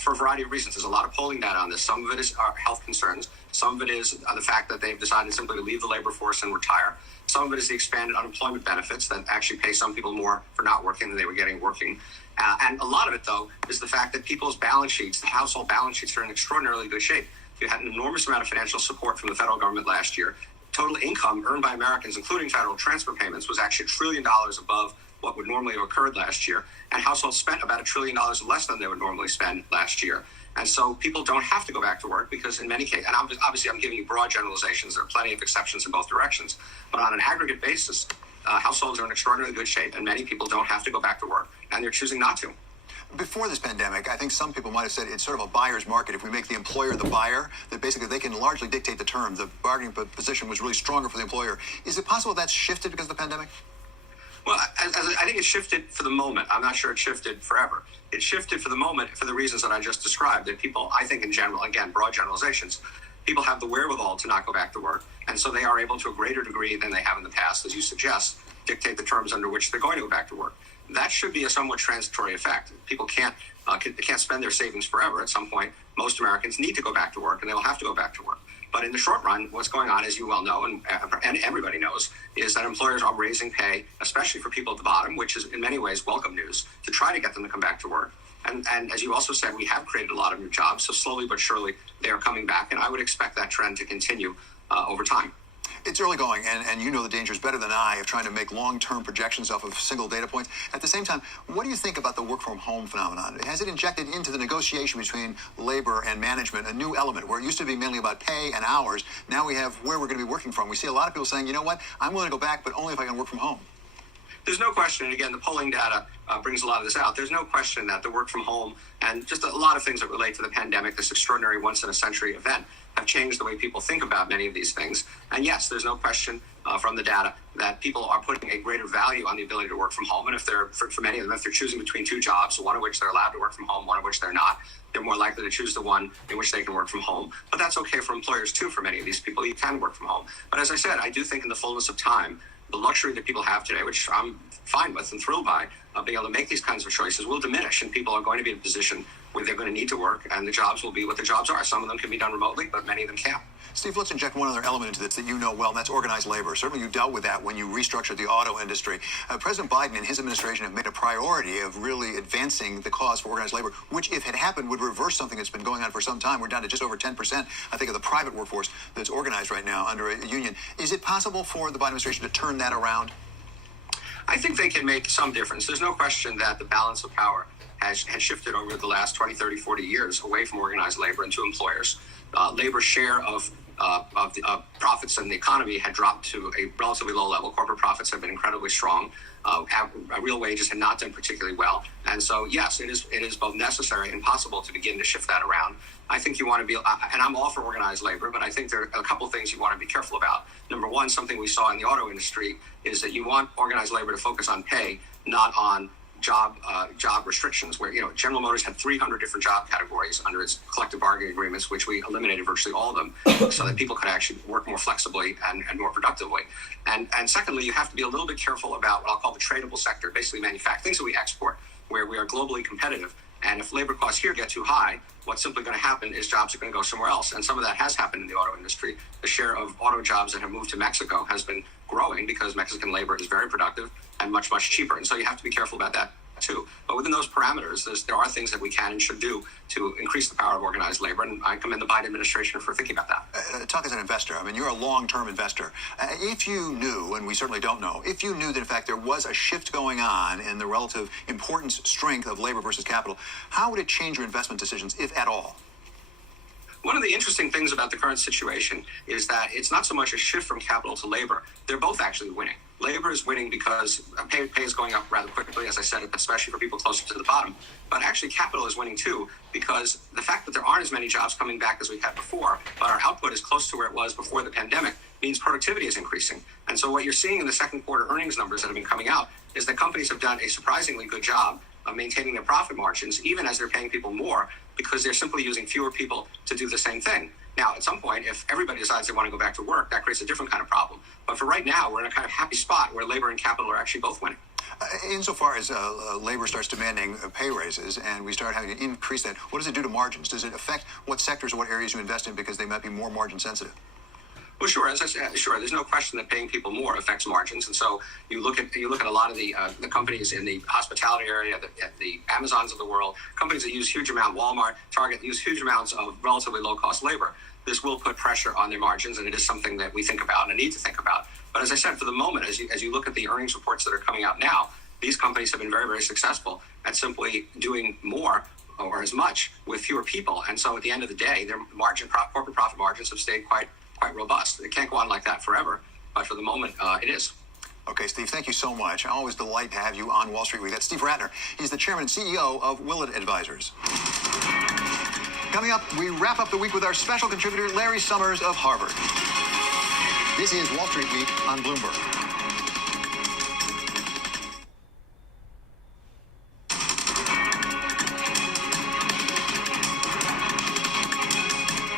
For a variety of reasons. There's a lot of polling data on this. Some of it is health concerns. Some of it is the fact that they've decided simply to leave the labor force and retire. Some of it is the expanded unemployment benefits that actually pay some people more for not working than they were getting working. And a lot of it, though, is the fact that people's balance sheets, the household balance sheets, are in extraordinarily good shape. You had an enormous amount of financial support from the federal government last year. Total income earned by Americans, including federal transfer payments, was actually $1 trillion above what would normally have occurred last year. And households spent about $1 trillion less than they would normally spend last year. And so people don't have to go back to work because in many cases, and obviously I'm giving you broad generalizations, there are plenty of exceptions in both directions, but on an aggregate basis, households are in extraordinarily good shape and many people don't have to go back to work and they're choosing not to. Before this pandemic, I think some people might have said it's sort of a buyer's market. If we make the employer the buyer, that basically they can largely dictate the terms. The bargaining position was really stronger for the employer. Is it possible that's shifted because of the pandemic? Well, I think it shifted for the moment. I'm not sure it shifted forever. It shifted for the moment for the reasons that I just described, that people, I think in general, again, broad generalizations, people have the wherewithal to not go back to work. And so they are able to a greater degree than they have in the past, as you suggest, dictate the terms under which they're going to go back to work. That should be a somewhat transitory effect. People can't spend their savings forever. At some point, most Americans need to go back to work, and they will have to go back to work. But in the short run, what's going on, as you well know, and everybody knows, is that employers are raising pay, especially for people at the bottom, which is in many ways welcome news, to try to get them to come back to work. And as you also said, we have created a lot of new jobs, so slowly but surely they are coming back, and I would expect that trend to continue over time. It's early going, and you know the dangers better than I of trying to make long-term projections off of single data points. At the same time, what do you think about the work-from-home phenomenon? Has it injected into the negotiation between labor and management a new element where it used to be mainly about pay and hours? Now we have where we're going to be working from. We see a lot of people saying, you know what, I'm willing to go back, but only if I can work from home. There's no question, and again, the polling data brings a lot of this out. There's no question that the work from home and just a lot of things that relate to the pandemic, this extraordinary once-in-a-century event, have changed the way people think about many of these things. And yes, there's no question from the data that people are putting a greater value on the ability to work from home. And if they're, for many of them, if they're choosing between two jobs, one of which they're allowed to work from home, one of which they're not, they're more likely to choose the one in which they can work from home. But that's okay for employers too. For many of these people, you can work from home. But as I said, I do think in the fullness of time, the luxury that people have today, which I'm fine with and thrilled by, being able to make these kinds of choices will diminish, and people are going to be in a position where they're going to need to work, and the jobs will be what the jobs are. Some of them can be done remotely, but many of them can't. Steve, let's inject one other element into this that you know well, and that's organized labor. Certainly you dealt with that when you restructured the auto industry. President Biden and his administration have made a priority of really advancing the cause for organized labor, which, if it happened, would reverse something that's been going on for some time. We're down to just over 10%, I think, of the private workforce that's organized right now under a union. Is it possible for the Biden administration to turn that around? I think they can make some difference. There's no question that the balance of power has shifted over the last 20, 30, 40 years away from organized labor and to employers. Labor's share of profits in the economy had dropped to a relatively low level. Corporate profits have been incredibly strong. Real wages had not done particularly well. And so, yes, it is both necessary and possible to begin to shift that around. I think you want to be, and I'm all for organized labor, but I think there are a couple of things you want to be careful about. Number one, something we saw in the auto industry is that you want organized labor to focus on pay, not on job restrictions, where, General Motors had 300 different job categories under its collective bargaining agreements, which we eliminated virtually all of them so that people could actually work more flexibly and more productively. And secondly, you have to be a little bit careful about what I'll call the tradable sector, basically manufacturing, things that we export, where we are globally competitive. And if labor costs here get too high, what's simply going to happen is jobs are going to go somewhere else. And some of that has happened in the auto industry. The share of auto jobs that have moved to Mexico has been growing because Mexican labor is very productive and much, much cheaper. And so you have to be careful about that too. But within those parameters, there are things that we can and should do to increase the power of organized labor. And I commend the Biden administration for thinking about that. Talk as an investor. I mean, you're a long-term investor. If you knew, and we certainly don't know, if you knew that in fact there was a shift going on in the relative importance, strength of labor versus capital, how would it change your investment decisions, if at all? One of the interesting things about the current situation is that it's not so much a shift from capital to labor. They're both actually winning. Labor is winning because pay is going up rather quickly, as I said, especially for people closer to the bottom. But actually capital is winning too, because the fact that there aren't as many jobs coming back as we had before, but our output is close to where it was before the pandemic, means productivity is increasing. And so what you're seeing in the second quarter earnings numbers that have been coming out is that companies have done a surprisingly good job of maintaining their profit margins, even as they're paying people more, because they're simply using fewer people to do the same thing. Now, at some point, if everybody decides they want to go back to work, that creates a different kind of problem. But for right now, we're in a kind of happy spot where labor and capital are actually both winning. Insofar as labor starts demanding pay raises and we start having to increase that, what does it do to margins? Does it affect what sectors or what areas you invest in because they might be more margin sensitive? Well, sure. As I said, sure. There's no question that paying people more affects margins, and so you look at a lot of the companies in the hospitality area, the Amazons of the world, companies that use huge amount, Walmart, Target, use huge amounts of relatively low cost labor. This will put pressure on their margins, and it is something that we think about and need to think about. But as I said, for the moment, as you look at the earnings reports that are coming out now, these companies have been very, very successful at simply doing more or as much with fewer people, and so at the end of the day, their corporate profit margins have stayed quite robust. It can't go on like that forever, but for the moment, it is. Okay, Steve, thank you so much. I always delight to have you on Wall Street Week. That's Steve Ratner. He's the chairman and CEO of Willett Advisors. Coming up, we wrap up the week with our special contributor, Larry Summers of Harvard. This is Wall Street Week on Bloomberg.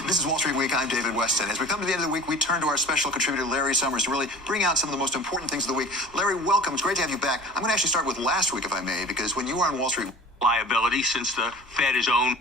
This is Wall Street Week. I'm David Weston. As we come to the end of the week, we turn to our special contributor, Larry Summers, to really bring out some of the most important things of the week. Larry, welcome. It's great to have you back. I'm going to actually start with last week, if I may, because when you were on Wall Street... Liability, since the Fed is owned.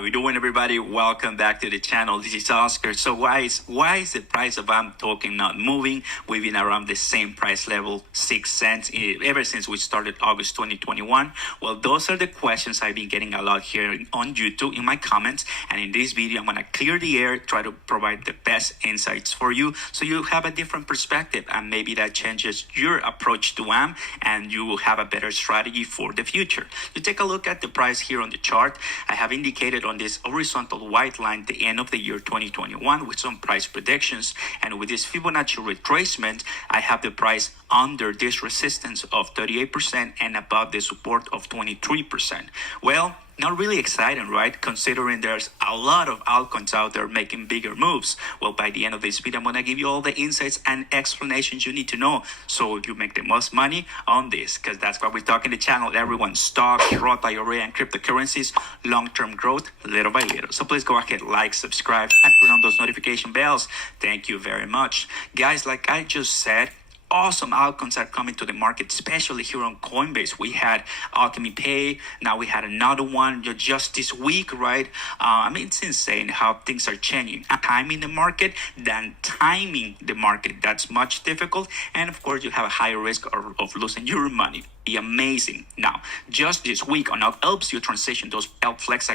How we doing, everybody? Welcome back to the channel. This is Oscar. So why is the price of AMP token not moving? We've been around the same price level, 6 cents, ever since we started August 2021. Well, those are the questions I've been getting a lot here on YouTube in my comments. And in this video, I'm going to clear the air, try to provide the best insights for you so you have a different perspective, and maybe that changes your approach to AMP and you will have a better strategy for the future. You take a look at the price here on the chart. I have indicated on this horizontal white line the end of the year 2021 with some price predictions, and with this Fibonacci retracement, I have the price under this resistance of 38% and above the support of 23%. Well, not really exciting, right? Considering there's a lot of altcoins out there making bigger moves. Well, by the end of this video, I'm going to give you all the insights and explanations you need to know so you make the most money on this, because that's what we're talking the channel. Everyone, stocks, Roth IRA, and cryptocurrencies, long-term growth, little by little. So please go ahead, like, subscribe, and turn on those notification bells. Thank you very much. Guys, like I just said, awesome altcoins are coming to the market, especially here on Coinbase. We had Alchemy Pay. Now we had another one just this week, right? I mean, it's insane how things are changing. Timing the market than timing the market. That's much difficult. And of course, you have a higher risk of losing your money. Be amazing. Now, just this week on helps you transition those Flex.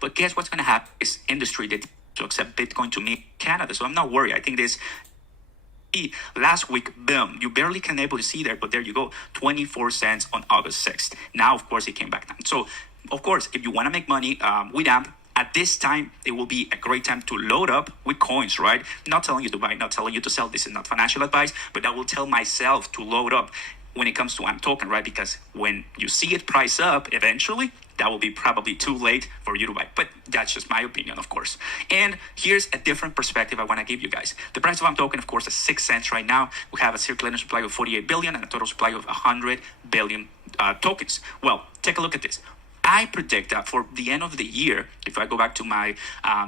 But guess what's going to happen? This industry that to accept Bitcoin to me Canada. So I'm not worried. I think this last week, boom, you barely can able to see there, but there you go, 24 cents on August 6th. Now, of course, it came back down. So, of course, if you want to make money with AMP, at this time, it will be a great time to load up with coins, right? Not telling you to buy, not telling you to sell. This is not financial advice, but I will tell myself to load up when it comes to AMP token, right? Because when you see it price up, eventually, that will be probably too late for you to buy. But that's just my opinion, of course. And here's a different perspective I want to give you guys. The price of AMP token, of course, is 6 cents right now. We have a circulating supply of 48 billion and a total supply of 100 billion tokens. Well, take a look at this. I predict that for the end of the year, if I go back to my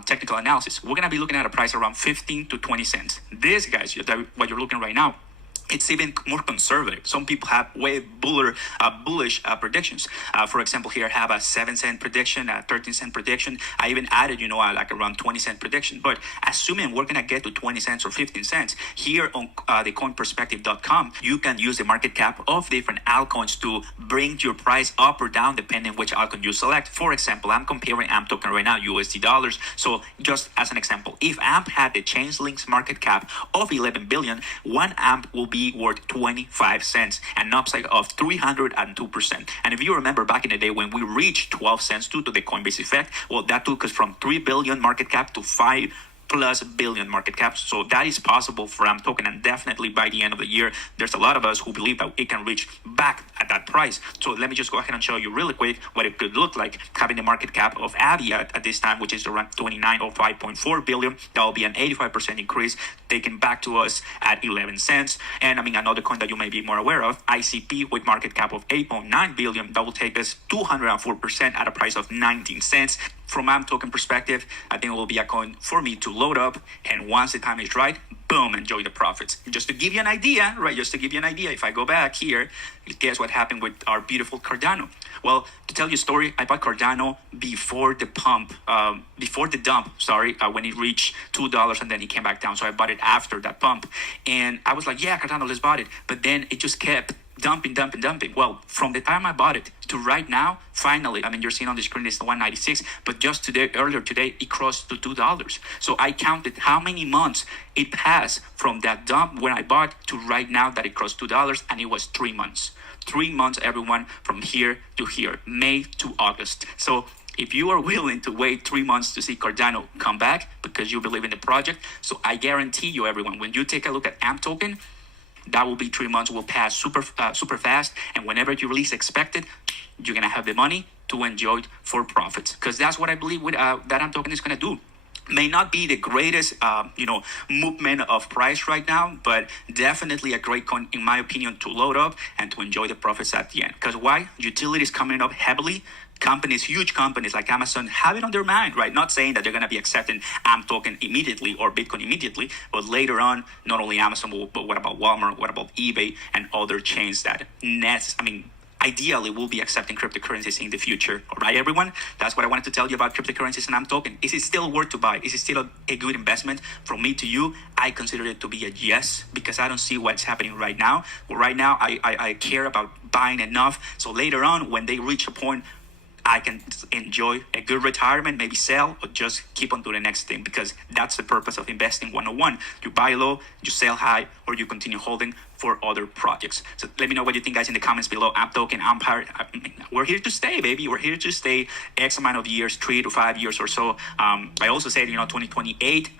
technical analysis, we're going to be looking at a price around 15 to 20 cents. This, guys, what you're looking right now, it's even more conservative. Some people have way bullish predictions. For example, here I have a 7 cent prediction, a 13 cent prediction. I even added, like around 20 cent prediction. But assuming we're going to get to 20 cents or 15 cents, here on the coinperspective.com, you can use the market cap of different altcoins to bring your price up or down depending which altcoin you select. For example, I'm comparing AMP token right now, USD dollars. So just as an example, if AMP had the Chainlink's market cap of 11 billion, one AMP will be worth 25 cents, an upside of 302%. And if you remember back in the day when we reached 12 cents due to the Coinbase effect, well, that took us from 3 billion market cap to 5+ billion market cap. So that is possible for AMP token, and definitely by the end of the year, there's a lot of us who believe that it can reach back at that price. So let me just go ahead and show you really quick what it could look like having the market cap of Abby at this time, which is around 29 or 5.4 billion. That will be an 85% increase taken back to us at 11 cents. And I mean, another coin that you may be more aware of, ICP with market cap of 8.9 billion, that will take us 204% at a price of 19 cents. From AMP token perspective, I think it will be a coin for me to load up, and once the time is right, boom, enjoy the profits. Just to give you an idea, right? Just to give you an idea, if I go back here, guess what happened with our beautiful Cardano? Well, to tell you a story, I bought Cardano before the dump, when it reached $2 and then it came back down. So I bought it after that pump, and I was like, yeah, Cardano, let's buy it. But then it just kept dumping. Well, from the time I bought it to right now, finally, I mean, you're seeing on the screen it's 196, but just earlier today, it crossed to $2. So I counted how many months it passed from that dump when I bought to right now that it crossed $2, and it was 3 months. 3 months, everyone, from here to here, May to August. So if you are willing to wait 3 months to see Cardano come back because you believe in the project, so I guarantee you, everyone, when you take a look at AMP token, that will be 3 months, will pass super fast. And whenever you least expect it, you're going to have the money to enjoy it for profits. Because that's what I believe with, that AMP token is going to do. May not be the greatest, movement of price right now, but definitely a great coin, in my opinion, to load up and to enjoy the profits at the end. Because why? Utilities coming up heavily. Companies, huge companies like Amazon have it on their mind, right? Not saying that they're going to be accepting AMP token immediately or Bitcoin immediately, but later on, not only Amazon, but what about Walmart? What about eBay and other chains that ideally will be accepting cryptocurrencies in the future. All right, everyone? That's what I wanted to tell you about cryptocurrencies and I'm talking. Is it still worth to buy? Is it still a good investment? From me to you, I consider it to be a yes, because I don't see what's happening right now. Well, right now, I care about buying enough. So later on, when they reach a point, I can enjoy a good retirement, maybe sell, or just keep on to the next thing, because that's the purpose of investing 101. You buy low, you sell high, or you continue holding for other projects. So let me know what you think, guys, in the comments below. App Token, Empire, we're here to stay, baby. We're here to stay X amount of years, 3 to 5 years or so. I also said, 2028,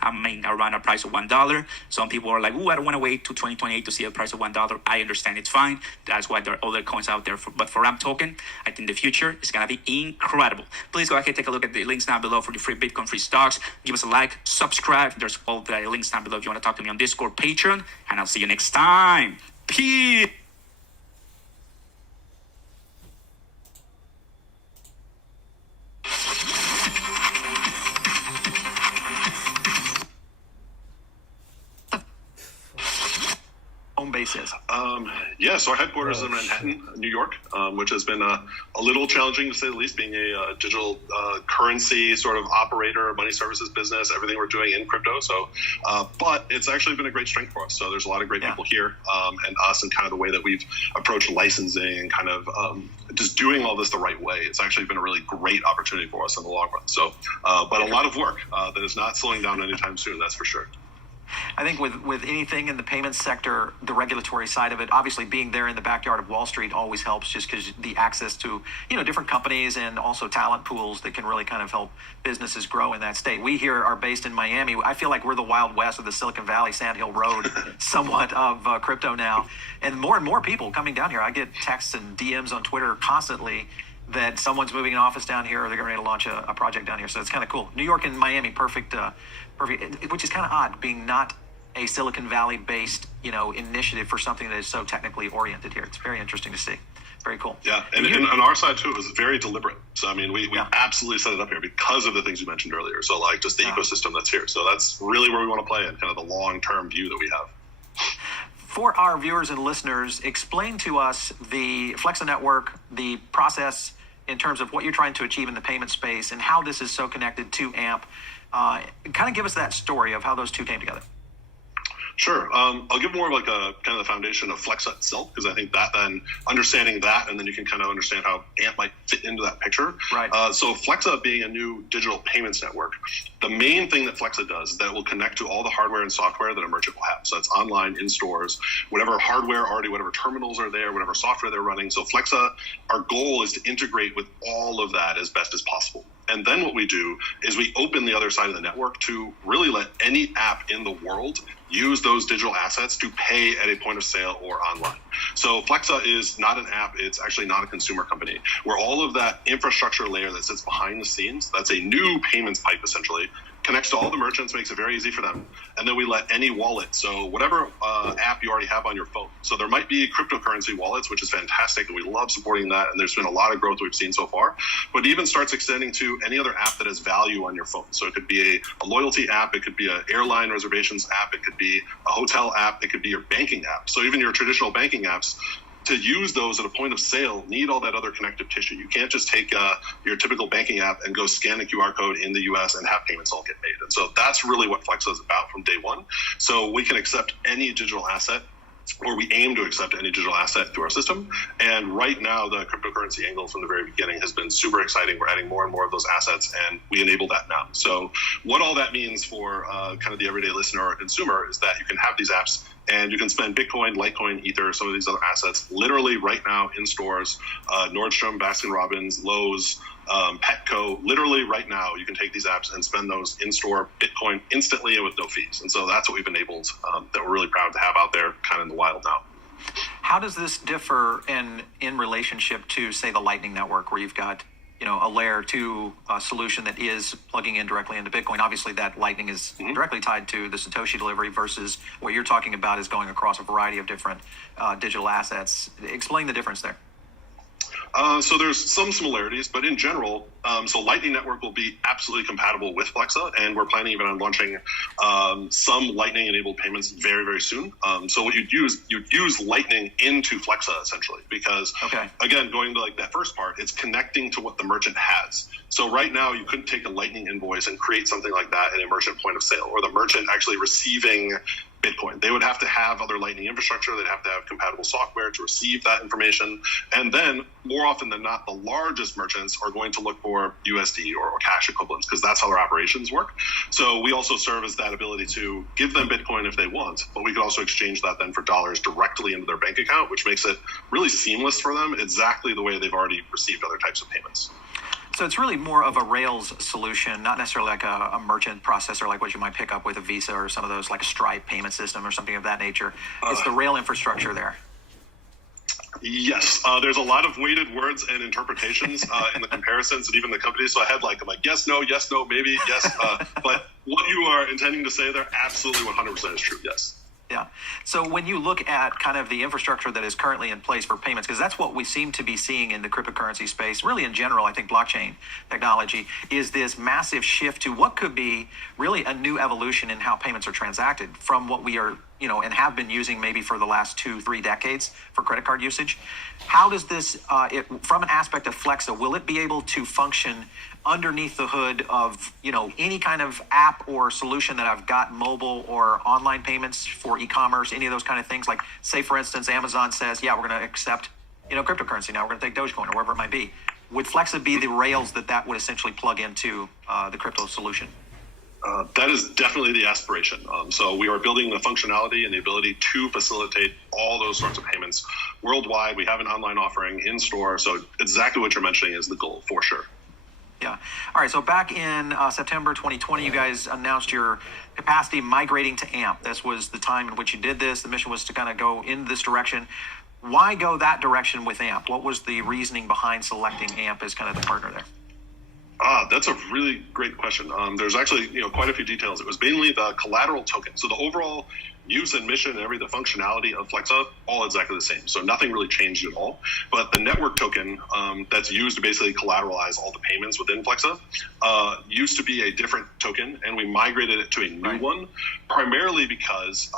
around a price of $1. Some people are like, I don't want to wait to 2028 to see a price of $1. I understand, it's fine. That's why there are other coins out there. But for App Token, I think the future is going to be incredible. Please go ahead, take a look at the links down below for the free Bitcoin, free stocks. Give us a like, subscribe. There's all the links down below if you want to talk to me on Discord, Patreon, and I'll see you next time. Peace. Home base is? Yeah, so our headquarters is in Manhattan, New York, which has been a little challenging to say the least, being a digital currency sort of operator, money services business, everything we're doing in crypto. So, but it's actually been a great strength for us. So there's a lot of great people here, and us, and kind of the way that we've approached licensing and kind of just doing all this the right way. It's actually been a really great opportunity for us in the long run. So, but a lot of work that is not slowing down anytime soon, that's for sure. I think with anything in the payments sector, the regulatory side of it, obviously being there in the backyard of Wall Street always helps, just because the access to, different companies and also talent pools that can really kind of help businesses grow in that state. We here are based in Miami. I feel like we're the Wild West of the Silicon Valley, Sand Hill Road, somewhat of crypto now. And more people coming down here. I get texts and DMs on Twitter constantly that someone's moving an office down here, or they're getting ready to launch a project down here. So it's kind of cool. New York and Miami, perfect, which is kind of odd, being not a Silicon Valley based, initiative for something that is so technically oriented here. It's very interesting to see. Very cool. Yeah, and on our side too, it was very deliberate. So we absolutely set it up here because of the things you mentioned earlier. So just the ecosystem that's here. So that's really where we want to play in, kind of the long-term view that we have. For our viewers and listeners, explain to us the Flexa network, the process in terms of what you're trying to achieve in the payment space, and how this is so connected to AMP. Kind of give us that story of how those two came together. Sure. I'll give more of like a kind of the foundation of Flexa itself, because I think that then understanding that, and then you can kind of understand how AMP might fit into that picture. Right. So Flexa being a new digital payments network, the main thing that Flexa does is that it will connect to all the hardware and software that a merchant will have. So it's online, in stores, whatever hardware already, whatever terminals are there, whatever software they're running. So Flexa, our goal is to integrate with all of that as best as possible. And then what we do is we open the other side of the network to really let any app in the world use those digital assets to pay at a point of sale or online. So Flexa is not an app. It's actually not a consumer company, where all of that infrastructure layer that sits behind the scenes, that's a new payments pipe essentially, connects to all the merchants, makes it very easy for them. And then we let any wallet, so whatever app you already have on your phone. So there might be cryptocurrency wallets, which is fantastic, and we love supporting that, and there's been a lot of growth we've seen so far. But it even starts extending to any other app that has value on your phone. So it could be a loyalty app, it could be an airline reservations app, it could be a hotel app, it could be your banking app. So even your traditional banking apps, to use those at a point of sale, need all that other connective tissue. You can't just take your typical banking app and go scan a QR code in the US and have payments all get made. And so that's really what Flexa is about from day one. So we can accept any digital asset, or we aim to accept any digital asset through our system. And right now, the cryptocurrency angle from the very beginning has been super exciting. We're adding more and more of those assets, and we enable that now. So what all that means for kind of the everyday listener or consumer is that you can have these apps, and you can spend Bitcoin, Litecoin, Ether, some of these other assets literally right now in stores, Nordstrom, Baskin-Robbins, Lowe's, Petco, literally right now, you can take these apps and spend those in-store Bitcoin instantly and with no fees. And so that's what we've enabled, that we're really proud to have out there kind of in the wild now. How does this differ in relationship to, say, the Lightning Network, where you've got, a layer 2 solution that is plugging in directly into Bitcoin? Obviously, that Lightning is directly tied to the Satoshi delivery, versus what you're talking about is going across a variety of different digital assets. Explain the difference there. So there's some similarities, but in general, so Lightning Network will be absolutely compatible with Flexa, and we're planning even on launching some Lightning-enabled payments very, very soon. So what you'd use Lightning into Flexa essentially, because again, going to like that first part, it's connecting to what the merchant has. So right now, you couldn't take a Lightning invoice and create something like that in a merchant point of sale, or the merchant actually receiving Bitcoin. They would have to have other Lightning infrastructure. They'd have to have compatible software to receive that information. And then more often than not, the largest merchants are going to look for USD or cash equivalents, because that's how their operations work. So we also serve as that ability to give them Bitcoin if they want, but we could also exchange that then for dollars directly into their bank account, which makes it really seamless for them, exactly the way they've already received other types of payments. So it's really more of a Rails solution, not necessarily like a merchant processor like what you might pick up with a Visa or some of those, like a Stripe payment system or something of that nature. It's the rail infrastructure there. Yes, there's a lot of weighted words and interpretations in the comparisons and even the companies. So I'm like, yes, no, maybe, yes. But what you are intending to say there, absolutely 100% is true, yes. Yeah. So when you look at kind of the infrastructure that is currently in place for payments, because that's what we seem to be seeing in the cryptocurrency space, really in general, I think blockchain technology is this massive shift to what could be really a new evolution in how payments are transacted from what we are, and have been using maybe for the last 2-3 decades for credit card usage. How does this, from an aspect of Flexa, will it be able to function underneath the hood of, any kind of app or solution that I've got, mobile or online payments for e-commerce, any of those kind of things? Like, say, for instance, Amazon says, yeah, we're going to accept, cryptocurrency now. We're going to take Dogecoin or wherever it might be. Would Flexa be the rails that would essentially plug into the crypto solution? That is definitely the aspiration. So we are building the functionality and the ability to facilitate all those sorts of payments worldwide. We have an online offering in store. So exactly what you're mentioning is the goal for sure. Yeah. All right. So back in September 2020, you guys announced your capacity migrating to AMP. This was the time in which you did this. The mission was to kind of go in this direction. Why go that direction with AMP? What was the reasoning behind selecting AMP as kind of the partner there? That's a really great question. There's actually, quite a few details. It was mainly the collateral token. So the overall use and mission and the functionality of Flexa, all exactly the same. So nothing really changed at all. But the network token that's used to basically collateralize all the payments within Flexa used to be a different token, and we migrated it to a new one, primarily because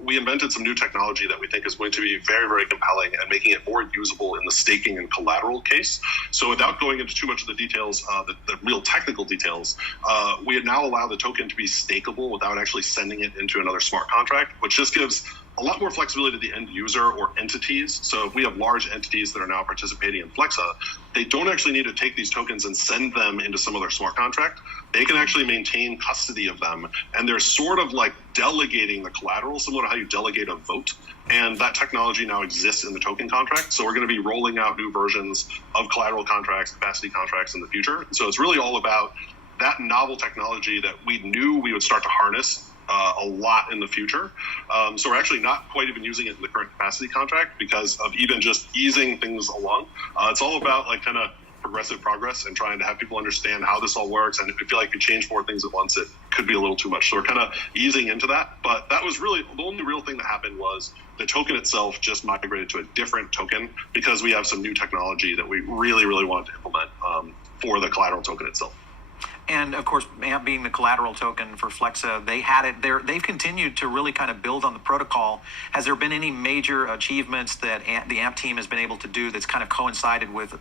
we invented some new technology that we think is going to be very, very compelling and making it more usable in the staking and collateral case. So without going into too much of the details, the real technical details, we now allow the token to be stakeable without actually sending it into another smart contract, which just gives a lot more flexibility to the end user or entities. So if we have large entities that are now participating in Flexa, they don't actually need to take these tokens and send them into some other smart contract. They can actually maintain custody of them, and they're sort of like delegating the collateral, similar to how you delegate a vote. And that technology now exists in the token contract. So we're going to be rolling out new versions of collateral contracts, capacity contracts in the future. So it's really all about that novel technology that we knew we would start to harness a lot in the future. So we're actually not quite even using it in the current capacity contract because of even just easing things along. It's all about like kind of progressive progress and trying to have people understand how this all works. And if we feel like we change more things at once, it could be a little too much. So we're kind of easing into that. But that was really the only real thing that happened was the token itself just migrated to a different token because we have some new technology that we really, really wanted to implement for the collateral token itself. And of course, AMP being the collateral token for Flexa, they had it there. They've continued to really kind of build on the protocol. Has there been any major achievements that the AMP team has been able to do that's kind of coincided with,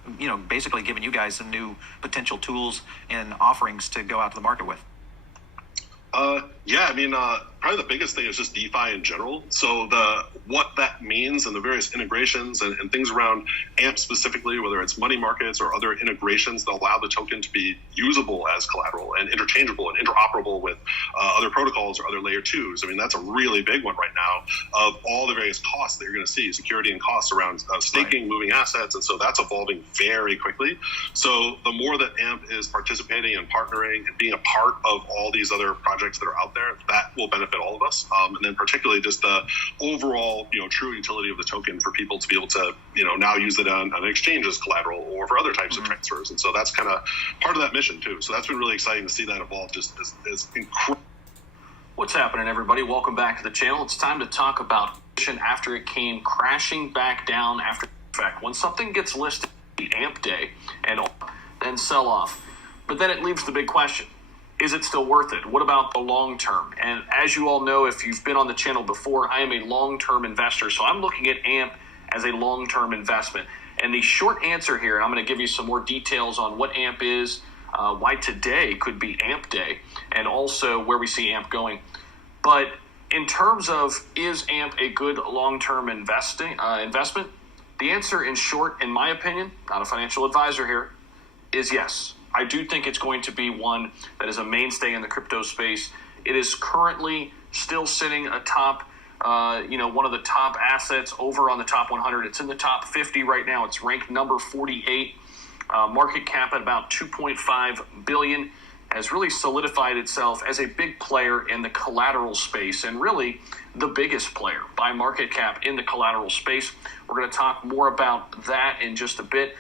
basically giving you guys some new potential tools and offerings to go out to the market with? Probably the biggest thing is just DeFi in general. So what that means and the various integrations and things around AMP specifically, whether it's money markets or other integrations that allow the token to be usable as collateral and interchangeable and interoperable with other protocols or other layer twos. I mean, that's a really big one right now of all the various costs that you're going to see, security and costs around staking, moving assets. And so that's evolving very quickly. So the more that AMP is participating and partnering and being a part of all these other projects that are out there, that will benefit all of us. And then particularly just the overall, true utility of the token for people to be able to, now use it on an exchange as collateral or for other types of transfers. And so that's kind of part of that mission too. So that's been really exciting to see that evolve just as incredible. What's happening, everybody? Welcome back to the channel. It's time to talk about after it came crashing back down after the fact. When something gets listed AMP day and then sell off. But then it leaves the big question. Is it still worth it? What about the long term? And as you all know, if you've been on the channel before, I am a long-term investor. So I'm looking at AMP as a long-term investment. And the short answer here, and I'm going to give you some more details on what AMP is, why today could be AMP day, and also where we see AMP going. But in terms of is AMP a good long-term investment, the answer in short, in my opinion, not a financial advisor here, is yes. I do think it's going to be one that is a mainstay in the crypto space. It is currently still sitting atop, one of the top assets over on the top 100. It's in the top 50 right now. It's ranked number 48. Market cap at about 2.5 billion. Has really solidified itself as a big player in the collateral space, and really the biggest player by market cap in the collateral space. We're going to talk more about that in just a bit.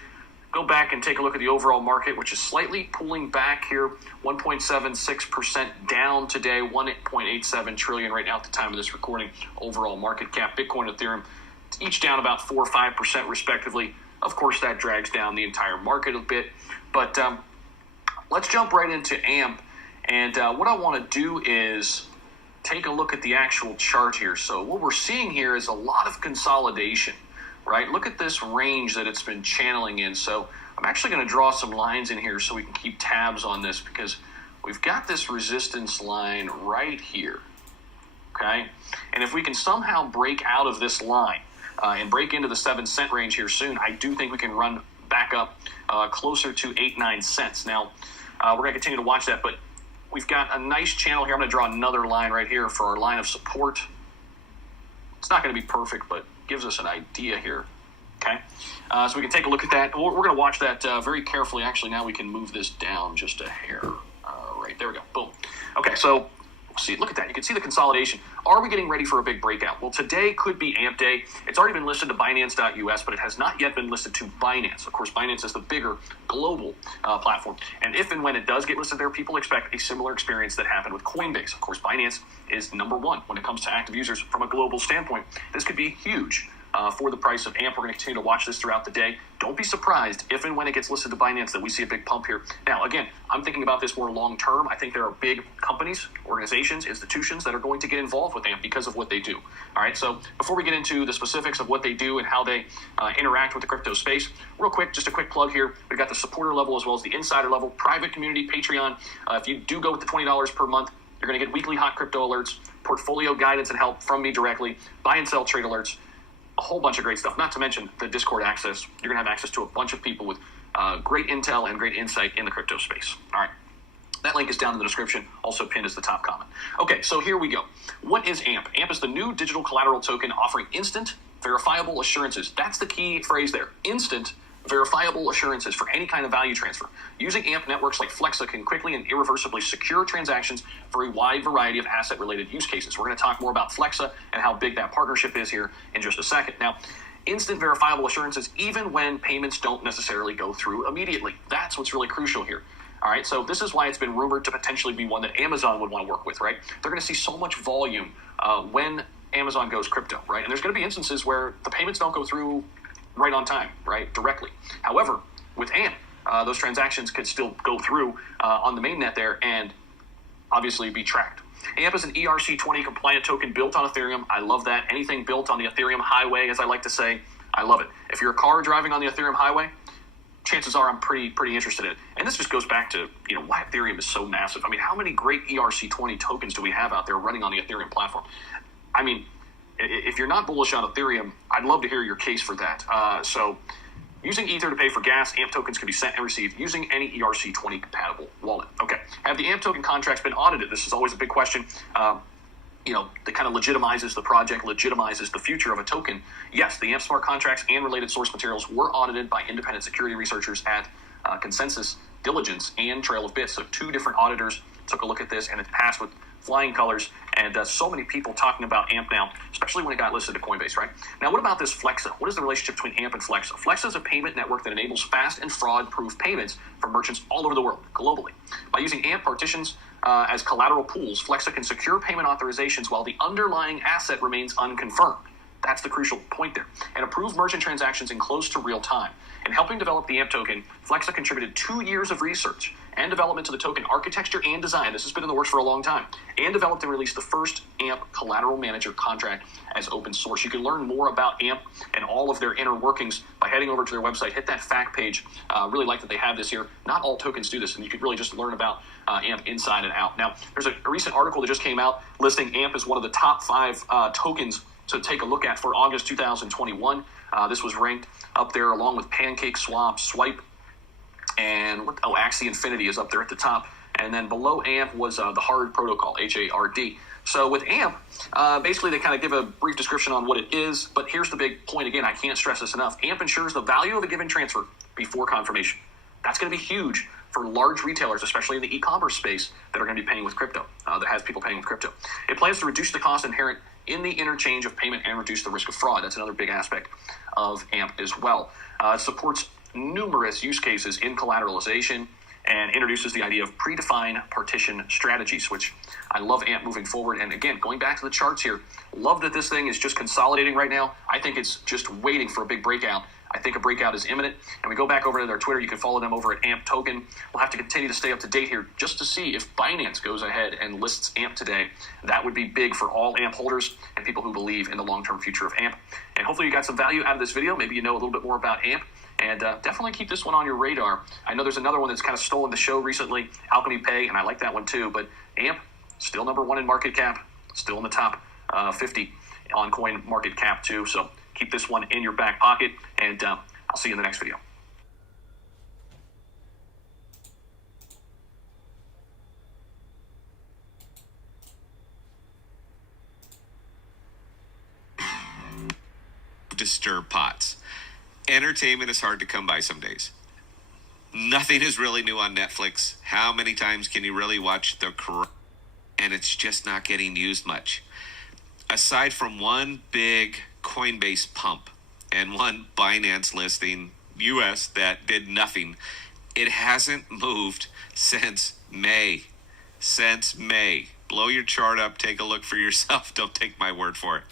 Go back and take a look at the overall market, which is slightly pulling back here, 1.76% down today, 1.87 trillion right now at the time of this recording. Overall market cap, Bitcoin, Ethereum, each down about 4 or 5% respectively. Of course, that drags down the entire market a bit, but let's jump right into AMP. And what I want to do is take a look at the actual chart here. So what we're seeing here is a lot of consolidation. Right? Look at this range that it's been channeling in. So I'm actually going to draw some lines in here so we can keep tabs on this, because we've got this resistance line right here. Okay? And if we can somehow break out of this line and break into the 7-cent range here soon, I do think we can run back up closer to 8-9 cents. Now, we're going to continue to watch that, but we've got a nice channel here. I'm going to draw another line right here for our line of support. It's not going to be perfect, but gives us an idea here. Okay, so we can take a look at that. We're going to watch that very carefully. Actually, now we can move this down just a hair. Right, there we go. Boom. Okay, so see, look at that. You can see the consolidation. Are we getting ready for a big breakout? Well, today could be AMP day. It's already been listed to Binance.us, but it has not yet been listed to Binance. Of course, Binance is the bigger global platform. And if and when it does get listed there, people expect a similar experience that happened with Coinbase. Of course, Binance is number one when it comes to active users from a global standpoint. This could be huge. For the price of AMP. We're going to continue to watch this throughout the day. Don't be surprised if and when it gets listed to Binance that we see a big pump here. Now, again, I'm thinking about this more long term. I think there are big companies, organizations, institutions that are going to get involved with AMP because of what they do. All right, so before we get into the specifics of what they do and how they interact with the crypto space, real quick, just a quick plug here. We've got the supporter level as well as the insider level, private community, Patreon. If you do go with the $20 per month, you're going to get weekly hot crypto alerts, portfolio guidance and help from me directly, buy and sell trade alerts, a whole bunch of great stuff, not to mention the Discord access. You're going to have access to a bunch of people with great intel and great insight in the crypto space. All right. That link is down in the description, also pinned as the top comment. Okay, so here we go. What is AMP? AMP is the new digital collateral token offering instant, verifiable assurances. That's the key phrase there. Instant, verifiable assurances for any kind of value transfer. Using AMP networks like Flexa can quickly and irreversibly secure transactions for a wide variety of asset-related use cases. We're going to talk more about Flexa and how big that partnership is here in just a second. Now, instant verifiable assurances, even when payments don't necessarily go through immediately. That's what's really crucial here. All right, so this is why it's been rumored to potentially be one that Amazon would want to work with, right? They're going to see so much volume when Amazon goes crypto, right? And there's going to be instances where the payments don't go through right on time, right, directly. However, with AMP, those transactions could still go through on the mainnet there and obviously be tracked. AMP is an ERC-20 compliant token built on Ethereum. I love that. Anything built on the Ethereum highway, as I like to say, I love it. If you're a car driving on the Ethereum highway, chances are I'm pretty interested in it. And this just goes back to, why Ethereum is so massive. I mean, how many great ERC-20 tokens do we have out there running on the Ethereum platform? I mean, if you're not bullish on Ethereum, I'd love to hear your case for that. So using Ether to pay for gas, AMP tokens can be sent and received using any ERC-20 compatible wallet. Okay. Have the AMP token contracts been audited? This is always a big question. That kind of legitimizes the project, legitimizes the future of a token. Yes, the AMP smart contracts and related source materials were audited by independent security researchers at Consensus Diligence and Trail of Bits. So 2 different auditors took a look at this, and it passed with flying colors, and so many people talking about AMP now, especially when it got listed to Coinbase, right? Now, what about this Flexa? What is the relationship between AMP and Flexa? Flexa is a payment network that enables fast and fraud-proof payments for merchants all over the world, globally. By using AMP partitions as collateral pools, Flexa can secure payment authorizations while the underlying asset remains unconfirmed. That's the crucial point there. And approve merchant transactions in close to real time. In helping develop the AMP token, Flexa contributed 2 years of research and development to the token architecture and design. This has been in the works for a long time. And developed and released the first AMP collateral manager contract as open source. You can learn more about AMP and all of their inner workings by heading over to their website. Hit that fact page. Really like that they have this here. Not all tokens do this, and you could really just learn about AMP inside and out. Now, there's a recent article that just came out listing AMP as one of the top 5 tokens to take a look at for August 2021. This was ranked up there along with Pancake Swap, Swipe, and Axie Infinity is up there at the top. And then below AMP was the Hard Protocol, HARD. So with AMP, basically they kind of give a brief description on what it is, but here's the big point again, I can't stress this enough. AMP ensures the value of a given transfer before confirmation. That's going to be huge for large retailers, especially in the e-commerce space, that are going to be paying with crypto, that has people paying with crypto. It plans to reduce the cost inherent in the interchange of payment and reduce the risk of fraud. That's another big aspect of AMP as well. It supports numerous use cases in collateralization and introduces the idea of predefined partition strategies, which I love AMP moving forward. And again, going back to the charts here, love that this thing is just consolidating right now. I think it's just waiting for a big breakout. I think a breakout is imminent. And we go back over to their Twitter. You can follow them over at AMP Token. We'll have to continue to stay up to date here just to see if Binance goes ahead and lists AMP today. That would be big for all AMP holders and people who believe in the long-term future of AMP. And hopefully you got some value out of this video. Maybe you know a little bit more about AMP. And definitely keep this one on your radar. I know there's another one that's kind of stolen the show recently, Alchemy Pay, and I like that one too. But AMP, still number 1 in market cap, still in the top 50 on coin market cap too. So keep this one in your back pocket, and I'll see you in the next video. Disturb pots. Entertainment is hard to come by some days. Nothing is really new on Netflix. How many times can you really watch The Crown? And it's just not getting used much. Aside from one big Coinbase pump and one Binance listing US that did nothing, it hasn't moved since May. Since May. Blow your chart up, take a look for yourself. Don't take my word for it.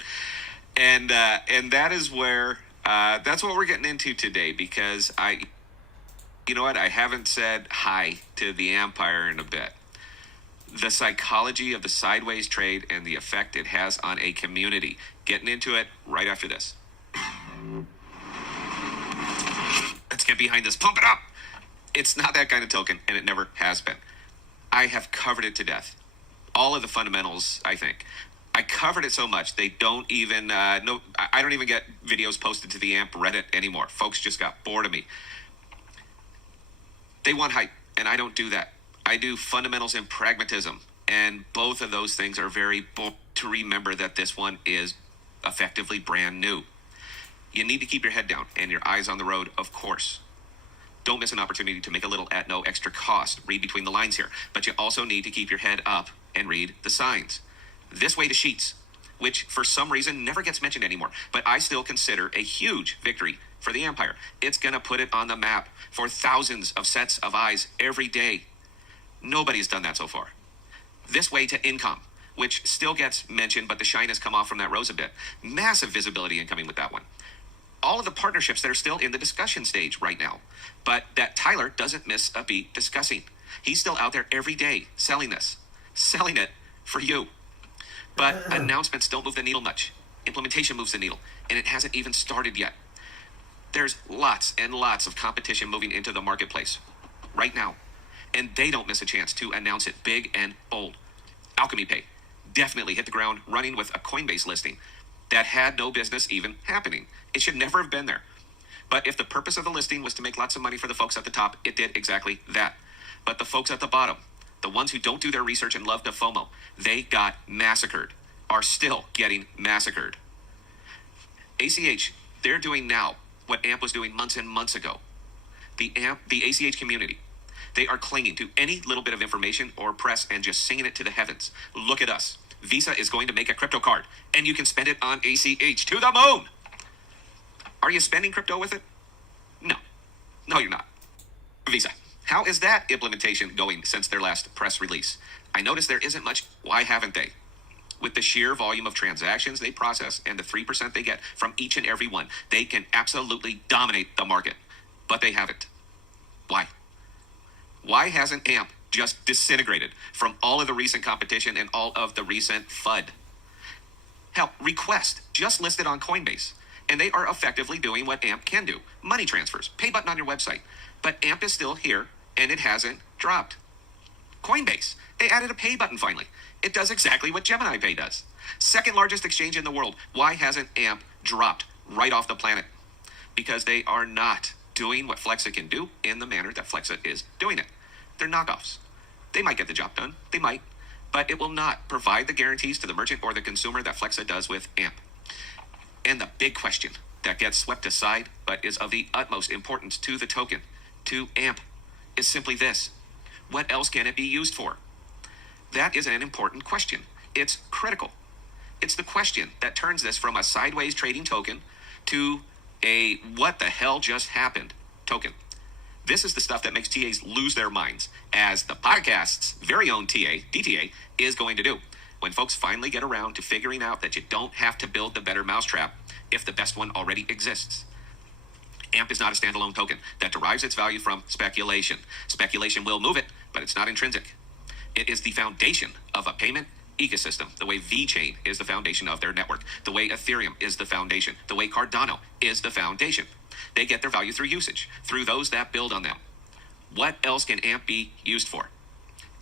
And that is where that's what we're getting into today, because you know what? I haven't said hi to the Empire in a bit. The psychology of the sideways trade and the effect it has on a community. Getting into it right after this. Let's get behind this. Pump it up. It's not that kind of token, and it never has been. I have covered it to death. All of the fundamentals, I think. I covered it so much, they don't even, I don't even get videos posted to the AMP Reddit anymore. Folks just got bored of me. They want hype, and I don't do that. I do fundamentals and pragmatism, and both of those things are very important to remember that this one is effectively brand new. You need to keep your head down and your eyes on the road, of course. Don't miss an opportunity to make a little at no extra cost. Read between the lines here, but you also need to keep your head up and read the signs. This way to sheets, which for some reason never gets mentioned anymore, but I still consider a huge victory for the Empire. It's going to put it on the map for thousands of sets of eyes every day. Nobody's done that so far. This way to income, which still gets mentioned, but the shine has come off from that rose a bit. Massive visibility incoming with that one. All of the partnerships that are still in the discussion stage right now, but that Tyler doesn't miss a beat discussing. He's still out there every day selling this, selling it for you. But announcements don't move the needle much. Implementation moves the needle, and it hasn't even started yet. There's lots and lots of competition moving into the marketplace right now, and they don't miss a chance to announce it big and bold. Alchemy Pay definitely hit the ground running with a Coinbase listing that had no business even happening. It should never have been there. But if the purpose of the listing was to make lots of money for the folks at the top, it did exactly that. But the folks at the bottom, the ones who don't do their research and love to FOMO, they got massacred, are still getting massacred. ACH, they're doing now what AMP was doing months and months ago. The ACH community, they are clinging to any little bit of information or press and just singing it to the heavens. Look at us. Visa is going to make a crypto card, and you can spend it on ACH to the moon. Are you spending crypto with it? No. No, you're not. Visa. How is that implementation going since their last press release? I noticed there isn't much. Why haven't they? with the sheer volume of transactions they process and the 3% they get from each and every one, they can absolutely dominate the market. But they haven't. Why? Why hasn't AMP just disintegrated from all of the recent competition and all of the recent FUD? Hell, Request just listed on Coinbase, and they are effectively doing what AMP can do. Money transfers, pay button on your website. But AMP is still here, and it hasn't dropped. Coinbase, they added a pay button finally. It does exactly what Gemini Pay does. Second largest exchange in the world. Why hasn't AMP dropped right off the planet? Because they are not doing what Flexa can do in the manner that Flexa is doing it. They're knockoffs. They might get the job done. They might. But it will not provide the guarantees to the merchant or the consumer that Flexa does with AMP. And the big question that gets swept aside, but is of the utmost importance to the token, to AMP, is simply this. What else can it be used for? That is an important question. It's critical. It's the question that turns this from a sideways trading token to a what the hell just happened token. This is the stuff that makes TAs lose their minds, as the podcast's very own TA, DTA, is going to do. When folks finally get around to figuring out that you don't have to build the better mousetrap if the best one already exists. AMP is not a standalone token that derives its value from speculation. Speculation will move it, but it's not intrinsic. It is the foundation of a payment ecosystem, the way VeChain is the foundation of their network, the way Ethereum is the foundation, the way Cardano is the foundation. They get their value through usage, through those that build on them. What else can AMP be used for?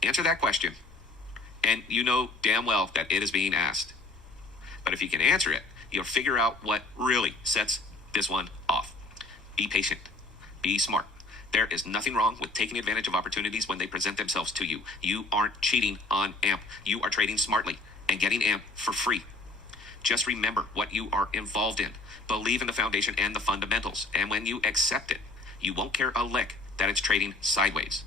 Answer that question, and you know damn well that it is being asked. But if you can answer it, you'll figure out what really sets this one off. Be patient. Be smart. There is nothing wrong with taking advantage of opportunities when they present themselves to you. You aren't cheating on AMP. You are trading smartly and getting AMP for free. Just remember what you are involved in. Believe in the foundation and the fundamentals. And when you accept it, you won't care a lick that it's trading sideways.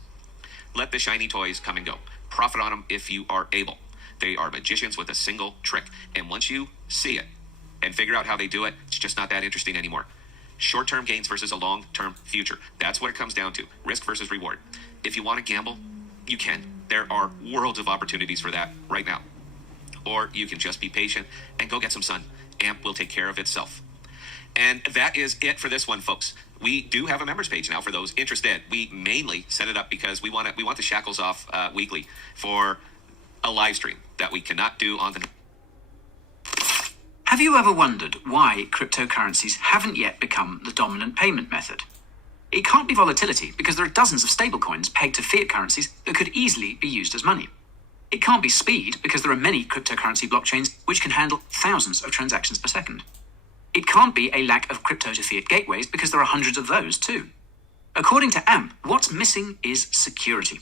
Let the shiny toys come and go. Profit on them if you are able. They are magicians with a single trick. And once you see it and figure out how they do it, it's just not that interesting anymore. Short-term gains versus a long-term future. That's what it comes down to. Risk versus reward. If you want to gamble, you can. There are worlds of opportunities for that right now. Or you can just be patient and go get some sun. AMP will take care of itself. And that is it for this one, folks. We do have a members page now for those interested. We mainly set it up because we want the shackles off weekly for a live stream that we cannot do on the... Have you ever wondered why cryptocurrencies haven't yet become the dominant payment method? It can't be volatility because there are dozens of stablecoins pegged to fiat currencies that could easily be used as money. It can't be speed because there are many cryptocurrency blockchains which can handle thousands of transactions per second. It can't be a lack of crypto to fiat gateways because there are hundreds of those too. According to AMP, what's missing is security.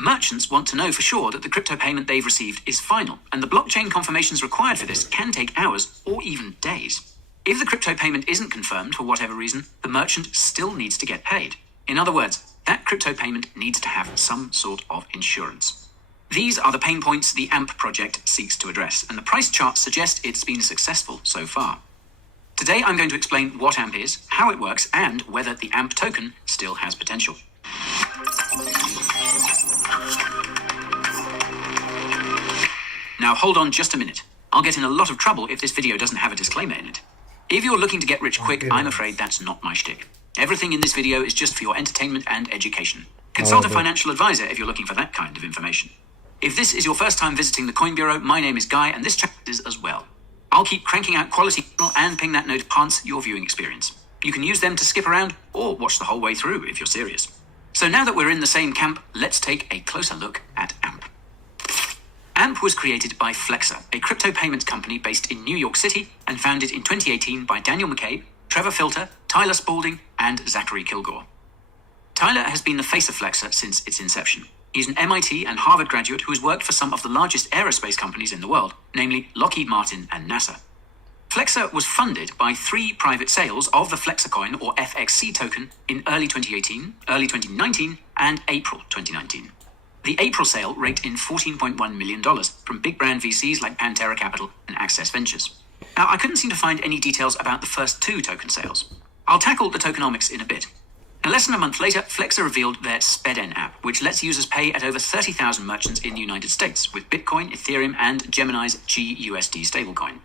Merchants want to know for sure that the crypto payment they've received is final, and the blockchain confirmations required for this can take hours or even days. If the crypto payment isn't confirmed for whatever reason, the merchant still needs to get paid. In other words, that crypto payment needs to have some sort of insurance. These are the pain points the AMP project seeks to address, and the price charts suggest it's been successful so far. Today I'm going to explain what AMP is, how it works, and whether the AMP token still has potential. Now hold on just a minute. I'll get in a lot of trouble if this video doesn't have a disclaimer in it. If you're looking to get rich quick, I'm afraid that's not my shtick. Everything in this video is just for your entertainment and education. Consult a financial advisor if you're looking for that kind of information. If this is your first time visiting the Coin Bureau, my name is Guy, and this channel is as well. I'll keep cranking out quality and ping that note to enhance your viewing experience. You can use them to skip around or watch the whole way through if you're serious. So now that we're in the same camp, let's take a closer look at AMP. AMP was created by Flexa, a crypto payments company based in New York City and founded in 2018 by Daniel McCabe, Trevor Filter, Tyler Spalding, and Zachary Kilgore. Tyler has been the face of Flexa since its inception. He's an MIT and Harvard graduate who has worked for some of the largest aerospace companies in the world, namely Lockheed Martin and NASA. Flexa was funded by 3 private sales of the Flexa coin or FXC token in early 2018, early 2019, and April 2019. The April sale raked in $14.1 million from big brand VCs like Pantera Capital and Access Ventures. Now, I couldn't seem to find any details about the first 2 token sales. I'll tackle the tokenomics in a bit. Now, less than a month later, Flexa revealed their Sped-N app, which lets users pay at over 30,000 merchants in the United States with Bitcoin, Ethereum, and Gemini's GUSD stablecoin.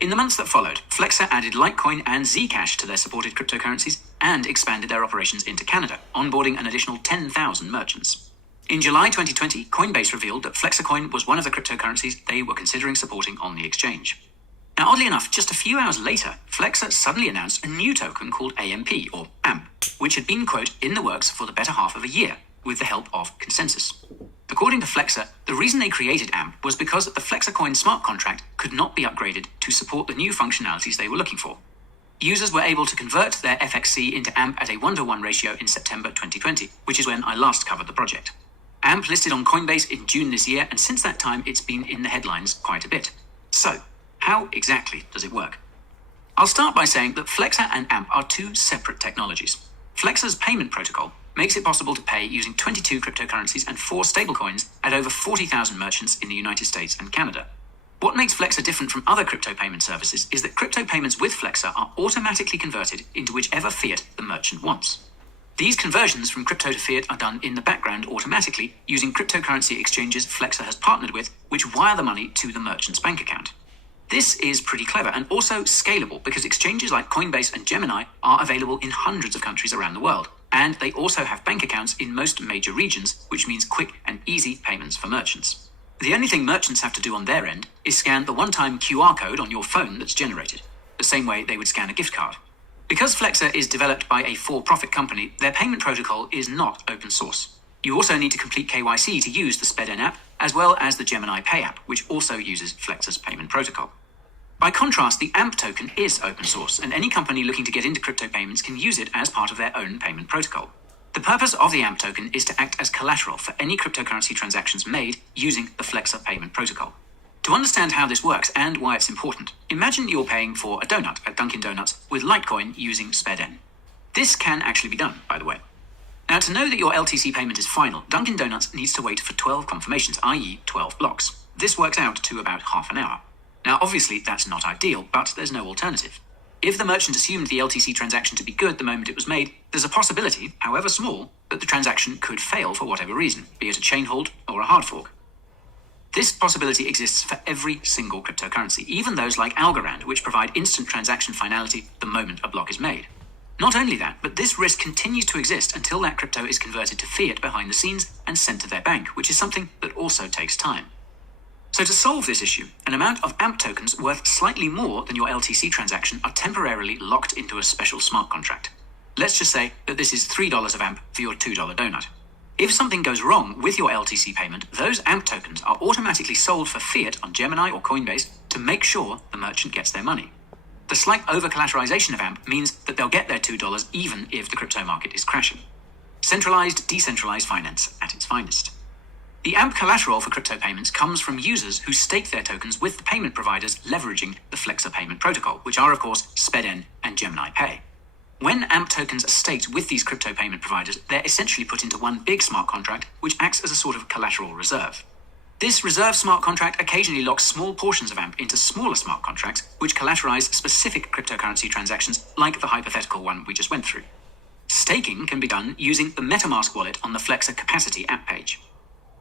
In the months that followed, Flexa added Litecoin and Zcash to their supported cryptocurrencies and expanded their operations into Canada, onboarding an additional 10,000 merchants. In July 2020, Coinbase revealed that FlexaCoin was one of the cryptocurrencies they were considering supporting on the exchange. Now, oddly enough, just a few hours later, Flexa suddenly announced a new token called AMP, or AMP, which had been, quote, in the works for the better half of a year, with the help of Consensus. According to Flexa, the reason they created AMP was because the FlexaCoin smart contract could not be upgraded to support the new functionalities they were looking for. Users were able to convert their FXC into AMP at a 1-to-1 ratio in September 2020, which is when I last covered the project. AMP listed on Coinbase in June this year, and since that time it's been in the headlines quite a bit. So, how exactly does it work? I'll start by saying that Flexa and AMP are two separate technologies. Flexa's payment protocol makes it possible to pay using 22 cryptocurrencies and 4 stablecoins at over 40,000 merchants in the United States and Canada. What makes Flexa different from other crypto payment services is that crypto payments with Flexa are automatically converted into whichever fiat the merchant wants. These conversions from crypto to fiat are done in the background automatically using cryptocurrency exchanges Flexa has partnered with, which wire the money to the merchant's bank account. This is pretty clever and also scalable because exchanges like Coinbase and Gemini are available in hundreds of countries around the world, and they also have bank accounts in most major regions, which means quick and easy payments for merchants. The only thing merchants have to do on their end is scan the one-time QR code on your phone that's generated, the same way they would scan a gift card. Because Flexa is developed by a for-profit company, their payment protocol is not open source. You also need to complete KYC to use the Sped-N app, as well as the Gemini Pay app, which also uses Flexa's payment protocol. By contrast, the AMP token is open source, and any company looking to get into crypto payments can use it as part of their own payment protocol. The purpose of the AMP token is to act as collateral for any cryptocurrency transactions made using the Flexa payment protocol. To understand how this works and why it's important, imagine you're paying for a donut at Dunkin' Donuts with Litecoin using Sped-N. This can actually be done, by the way. Now, to know that your LTC payment is final, Dunkin' Donuts needs to wait for 12 confirmations, i.e. 12 blocks. This works out to about half an hour. Now, obviously, that's not ideal, but there's no alternative. If the merchant assumed the LTC transaction to be good the moment it was made, there's a possibility, however small, that the transaction could fail for whatever reason, be it a chain hold or a hard fork. This possibility exists for every single cryptocurrency, even those like Algorand, which provide instant transaction finality the moment a block is made. Not only that, but this risk continues to exist until that crypto is converted to fiat behind the scenes and sent to their bank, which is something that also takes time. So to solve this issue, an amount of AMP tokens worth slightly more than your LTC transaction are temporarily locked into a special smart contract. Let's just say that this is $3 of AMP for your $2 donut. If something goes wrong with your LTC payment, those AMP tokens are automatically sold for fiat on Gemini or Coinbase to make sure the merchant gets their money. The slight over-collateralization of AMP means that they'll get their $2 even if the crypto market is crashing. Centralized, decentralized finance at its finest. The AMP collateral for crypto payments comes from users who stake their tokens with the payment providers leveraging the Flexa payment protocol, which are, of course, Sped-N and Gemini Pay. When AMP tokens are staked with these crypto payment providers, they're essentially put into one big smart contract, which acts as a sort of collateral reserve. This reserve smart contract occasionally locks small portions of AMP into smaller smart contracts, which collateralize specific cryptocurrency transactions, like the hypothetical one we just went through. Staking can be done using the MetaMask wallet on the Flexa Capacity app page.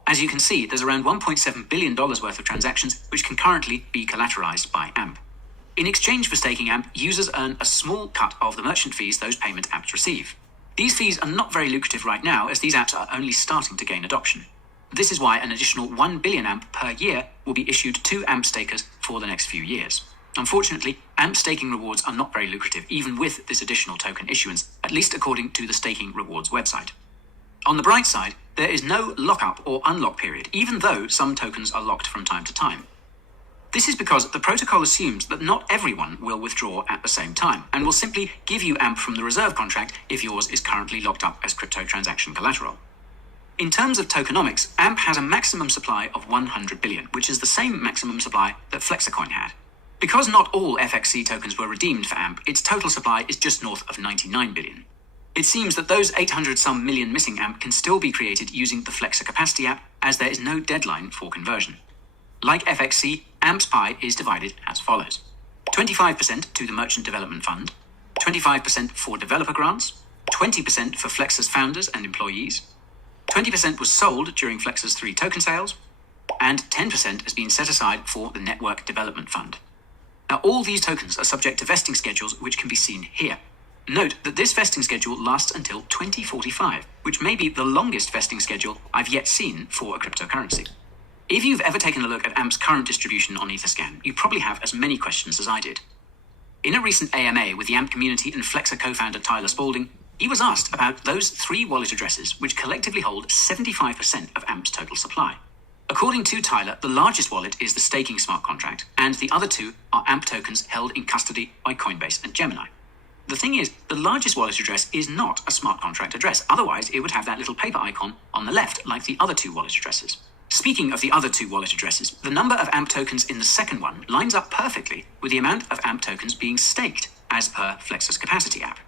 As you can see, there's around $1.7 billion worth of transactions which can currently be collateralized by AMP. In exchange for staking AMP, users earn a small cut of the merchant fees those payment apps receive. These fees are not very lucrative right now, as these apps are only starting to gain adoption. This is why an additional 1 billion AMP per year will be issued to AMP stakers for the next few years. Unfortunately, AMP staking rewards are not very lucrative, even with this additional token issuance, at least according to the Staking Rewards website. On the bright side, there is no lockup or unlock period, even though some tokens are locked from time to time. This is because the protocol assumes that not everyone will withdraw at the same time, and will simply give you AMP from the reserve contract if yours is currently locked up as crypto transaction collateral. In terms of tokenomics, AMP has a maximum supply of 100 billion, which is the same maximum supply that FlexaCoin had. Because not all FXC tokens were redeemed for AMP, its total supply is just north of 99 billion. It seems that those 800-some million missing AMP can still be created using the Flexa Capacity app, as there is no deadline for conversion. Like FXC, AMP's pie is divided as follows: 25% to the Merchant Development Fund, 25% for developer grants, 20% for Flexa's founders and employees, 20% was sold during Flexa's 3 token sales, and 10% has been set aside for the Network Development Fund. Now, all these tokens are subject to vesting schedules, which can be seen here. Note that this vesting schedule lasts until 2045, which may be the longest vesting schedule I've yet seen for a cryptocurrency. If you've ever taken a look at AMP's current distribution on Etherscan, you probably have as many questions as I did. In a recent AMA with the AMP community and Flexa co-founder Tyler Spalding, he was asked about those 3 wallet addresses which collectively hold 75% of AMP's total supply. According to Tyler, the largest wallet is the staking smart contract, and the other 2 are AMP tokens held in custody by Coinbase and Gemini. The thing is, the largest wallet address is not a smart contract address. Otherwise, it would have that little paper icon on the left, like the other 2 wallet addresses. Speaking of the other 2 wallet addresses, the number of AMP tokens in the second one lines up perfectly with the amount of AMP tokens being staked, as per Flexa's capacity app.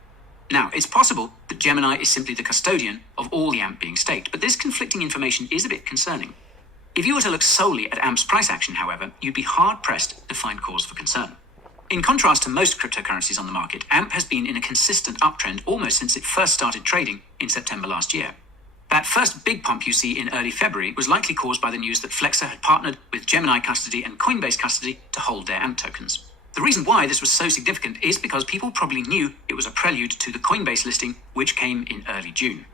Now, it's possible that Gemini is simply the custodian of all the AMP being staked, but this conflicting information is a bit concerning. If you were to look solely at AMP's price action, however, you'd be hard-pressed to find cause for concern. In contrast to most cryptocurrencies on the market, AMP has been in a consistent uptrend almost since it first started trading in September last year. That first big pump you see in early February was likely caused by the news that Flexa had partnered with Gemini Custody and Coinbase Custody to hold their AMP tokens. The reason why this was so significant is because people probably knew it was a prelude to the Coinbase listing, which came in early June.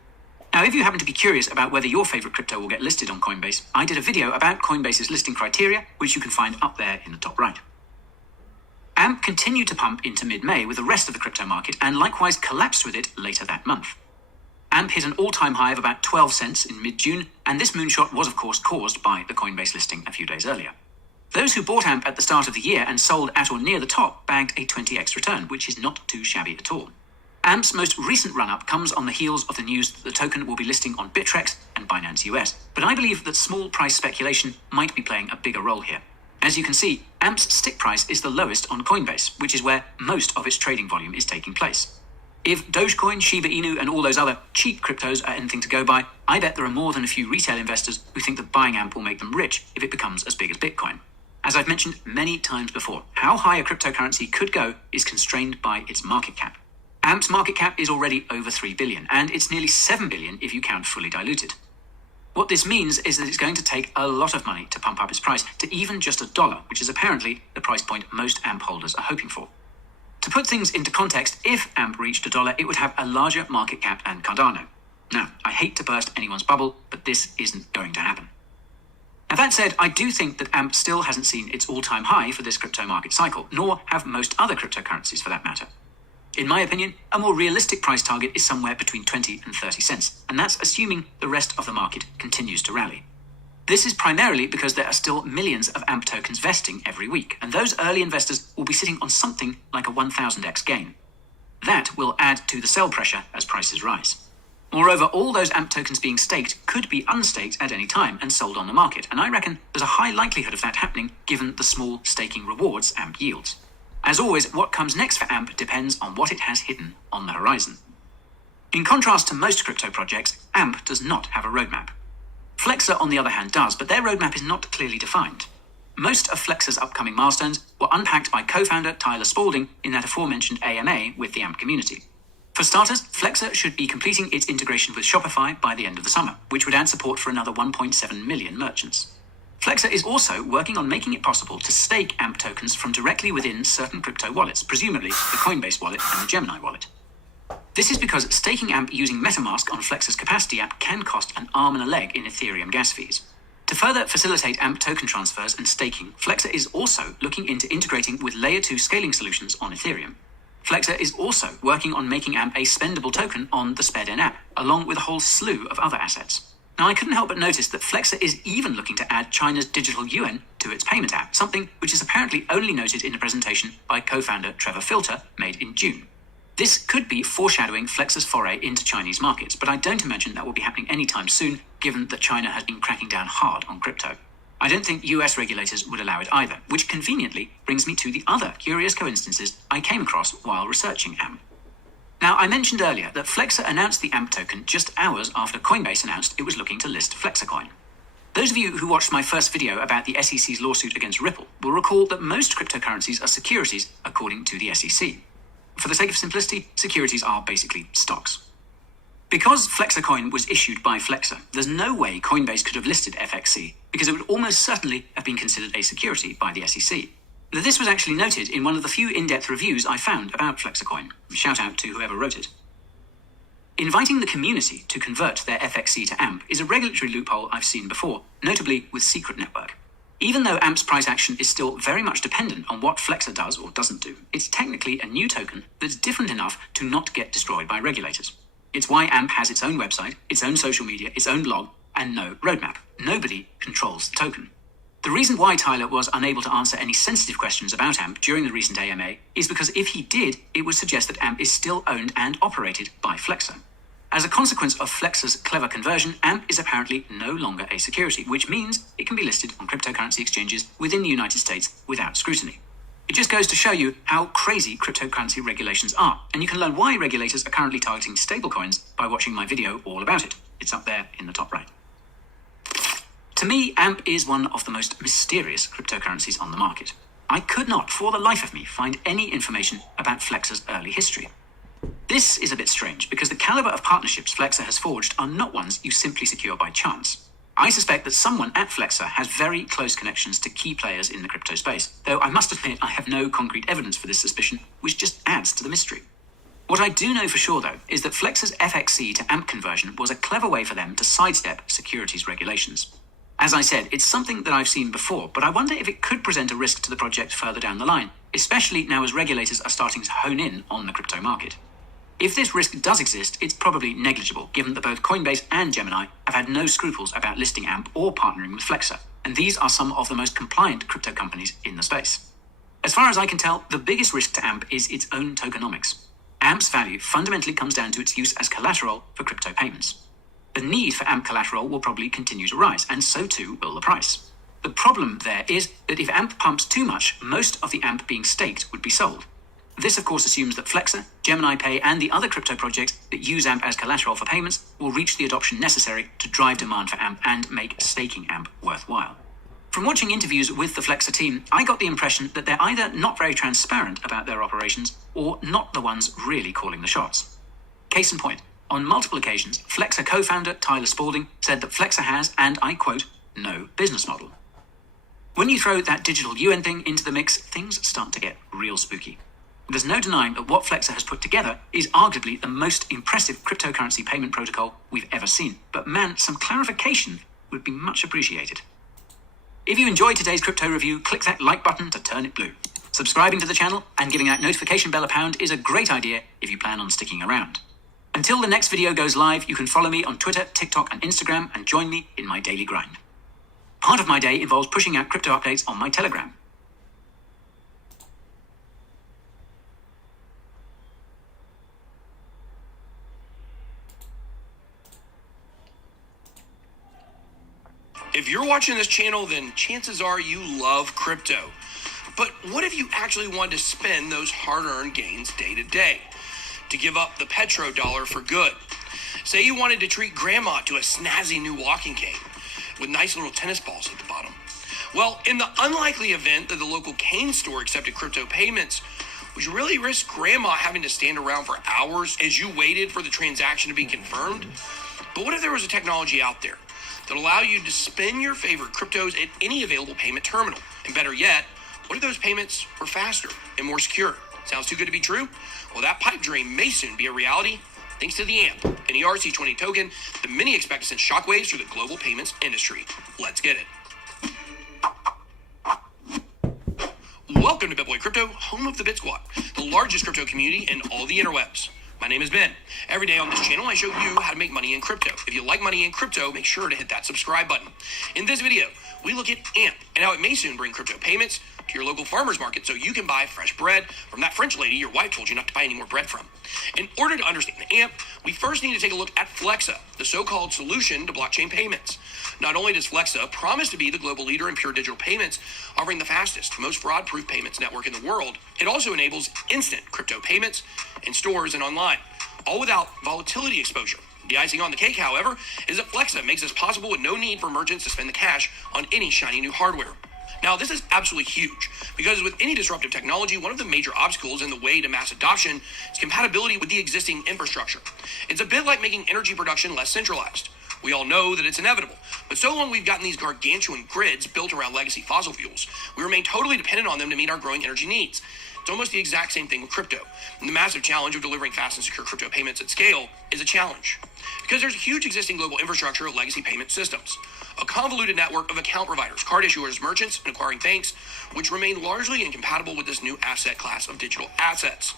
Now, if you happen to be curious about whether your favorite crypto will get listed on Coinbase, I did a video about Coinbase's listing criteria, which you can find up there in the top right. AMP continued to pump into mid-May with the rest of the crypto market and likewise collapsed with it later that month. AMP hit an all-time high of about 12 cents in mid-June, and this moonshot was of course caused by the Coinbase listing a few days earlier. Those who bought AMP at the start of the year and sold at or near the top bagged a 20x return, which is not too shabby at all. AMP's most recent run-up comes on the heels of the news that the token will be listing on Bittrex and Binance US, but I believe that small price speculation might be playing a bigger role here. As you can see, AMP's stick price is the lowest on Coinbase, which is where most of its trading volume is taking place. If Dogecoin, Shiba Inu, and all those other cheap cryptos are anything to go by, I bet there are more than a few retail investors who think that buying AMP will make them rich if it becomes as big as Bitcoin. As I've mentioned many times before, how high a cryptocurrency could go is constrained by its market cap. AMP's market cap is already over 3 billion, and it's nearly 7 billion if you count fully diluted. What this means is that it's going to take a lot of money to pump up its price to even just $1, which is apparently the price point most AMP holders are hoping for. To put things into context, if AMP reached $1, it would have a larger market cap than Cardano. Now, I hate to burst anyone's bubble, but this isn't going to happen. Now, that said, I do think that AMP still hasn't seen its all-time high for this crypto market cycle, nor have most other cryptocurrencies for that matter. In my opinion, a more realistic price target is somewhere between 20 and 30 cents, and that's assuming the rest of the market continues to rally. This is primarily because there are still millions of AMP tokens vesting every week, and those early investors will be sitting on something like a 1000x gain. That will add to the sell pressure as prices rise. Moreover, all those AMP tokens being staked could be unstaked at any time and sold on the market, and I reckon there's a high likelihood of that happening given the small staking rewards AMP yields. As always, what comes next for AMP depends on what it has hidden on the horizon. In contrast to most crypto projects, AMP does not have a roadmap. Flexa, on the other hand, does, but their roadmap is not clearly defined. Most of Flexa's upcoming milestones were unpacked by co-founder Tyler Spalding in that aforementioned AMA with the AMP community. For starters, Flexa should be completing its integration with Shopify by the end of the summer, which would add support for another 1.7 million merchants. Flexa is also working on making it possible to stake AMP tokens from directly within certain crypto wallets, presumably the Coinbase wallet and the Gemini wallet. This is because staking AMP using MetaMask on Flexa's capacity app can cost an arm and a leg in Ethereum gas fees. To further facilitate AMP token transfers and staking, Flexa is also looking into integrating with Layer 2 scaling solutions on Ethereum. Flexa is also working on making AMP a spendable token on the Spedn app, along with a whole slew of other assets. Now, I couldn't help but notice that Flexa is even looking to add China's digital yuan to its payment app, something which is apparently only noted in a presentation by co-founder Trevor Filter made in June. This could be foreshadowing Flexa's foray into Chinese markets, but I don't imagine that will be happening anytime soon, given that China has been cracking down hard on crypto. I don't think US regulators would allow it either, which conveniently brings me to the other curious coincidences I came across while researching AMP. Now, I mentioned earlier that Flexa announced the AMP token just hours after Coinbase announced it was looking to list FlexaCoin. Those of you who watched my first video about the SEC's lawsuit against Ripple will recall that most cryptocurrencies are securities according to the SEC. For the sake of simplicity, securities are basically stocks. Because FlexaCoin was issued by Flexa, there's no way Coinbase could have listed FXC because it would almost certainly have been considered a security by the SEC. Now, this was actually noted in one of the few in-depth reviews I found about FlexaCoin. Shout out to whoever wrote it. Inviting the community to convert their FXC to AMP is a regulatory loophole I've seen before, notably with Secret Network. Even though AMP's price action is still very much dependent on what Flexa does or doesn't do, it's technically a new token that's different enough to not get destroyed by regulators. It's why AMP has its own website, its own social media, its own blog, and no roadmap. Nobody controls the token. The reason why Tyler was unable to answer any sensitive questions about AMP during the recent AMA is because if he did, it would suggest that AMP is still owned and operated by Flexa. As a consequence of Flexa's clever conversion, AMP is apparently no longer a security, which means it can be listed on cryptocurrency exchanges within the United States without scrutiny. It just goes to show you how crazy cryptocurrency regulations are, and you can learn why regulators are currently targeting stablecoins by watching my video all about it. It's up there in the top right. To me, AMP is one of the most mysterious cryptocurrencies on the market. I could not, for the life of me, find any information about Flexa's early history. This is a bit strange because the caliber of partnerships Flexa has forged are not ones you simply secure by chance. I suspect that someone at Flexa has very close connections to key players in the crypto space, though I must admit I have no concrete evidence for this suspicion, which just adds to the mystery. What I do know for sure, though, is that Flexa's FXC to AMP conversion was a clever way for them to sidestep securities regulations. As I said, it's something that I've seen before, but I wonder if it could present a risk to the project further down the line, especially now as regulators are starting to hone in on the crypto market. If this risk does exist, it's probably negligible, given that both Coinbase and Gemini have had no scruples about listing AMP or partnering with Flexa, and these are some of the most compliant crypto companies in the space. As far as I can tell, the biggest risk to AMP is its own tokenomics. AMP's value fundamentally comes down to its use as collateral for crypto payments. The need for AMP collateral will probably continue to rise, and so too will the price. The problem there is that if AMP pumps too much, most of the AMP being staked would be sold. This, of course, assumes that Flexa, Gemini Pay, and the other crypto projects that use AMP as collateral for payments will reach the adoption necessary to drive demand for AMP and make staking AMP worthwhile. From watching interviews with the Flexa team, I got the impression that they're either not very transparent about their operations or not the ones really calling the shots. Case in point, on multiple occasions, Flexa co-founder Tyler Spalding said that Flexa has, and I quote, no business model. When you throw that digital UN thing into the mix, things start to get real spooky. There's no denying that what Flexa has put together is arguably the most impressive cryptocurrency payment protocol we've ever seen. But man, some clarification would be much appreciated. If you enjoyed today's crypto review, click that like button to turn it blue. Subscribing to the channel and giving that notification bell a pound is a great idea if you plan on sticking around. Until the next video goes live, you can follow me on Twitter, TikTok, and Instagram and join me in my daily grind. Part of my day involves pushing out crypto updates on my Telegram. If you're watching this channel, then chances are you love crypto. But what if you actually wanted to spend those hard-earned gains day to day? To give up the petrodollar for good? Say you wanted to treat grandma to a snazzy new walking cane with nice little tennis balls at the bottom. Well, in the unlikely event that the local cane store accepted crypto payments, would you really risk grandma having to stand around for hours as you waited for the transaction to be confirmed? But what if there was a technology out there that allow you to spend your favorite cryptos at any available payment terminal? And better yet, what if those payments were faster and more secure? Sounds too good to be true? Well, that pipe dream may soon be a reality thanks to the AMP, an ERC20 token that many expect to send shockwaves through the global payments industry. Let's get it. Welcome to BitBoy Crypto, home of the Bit Squad, the largest crypto community in all the interwebs. My name is Ben. Every day on this channel, I show you how to make money in crypto. If you like money in crypto, make sure to hit that subscribe button. In this video, we look at AMP and how it may soon bring crypto payments to your local farmer's market so you can buy fresh bread from that French lady your wife told you not to buy any more bread from. In order to understand the AMP, we first need to take a look at Flexa, the so-called solution to blockchain payments. Not only does Flexa promise to be the global leader in pure digital payments, offering the fastest, most fraud-proof payments network in the world, it also enables instant crypto payments in stores and online, all without volatility exposure. The icing on the cake, however, is that Flexa makes this possible with no need for merchants to spend the cash on any shiny new hardware. Now, this is absolutely huge because with any disruptive technology, one of the major obstacles in the way to mass adoption is compatibility with the existing infrastructure. It's a bit like making energy production less centralized. We all know that it's inevitable, but so long we've gotten these gargantuan grids built around legacy fossil fuels, we remain totally dependent on them to meet our growing energy needs. It's almost the exact same thing with crypto. And the massive challenge of delivering fast and secure crypto payments at scale is a challenge because there's a huge existing global infrastructure of legacy payment systems, a convoluted network of account providers, card issuers, merchants, and acquiring banks, which remain largely incompatible with this new asset class of digital assets.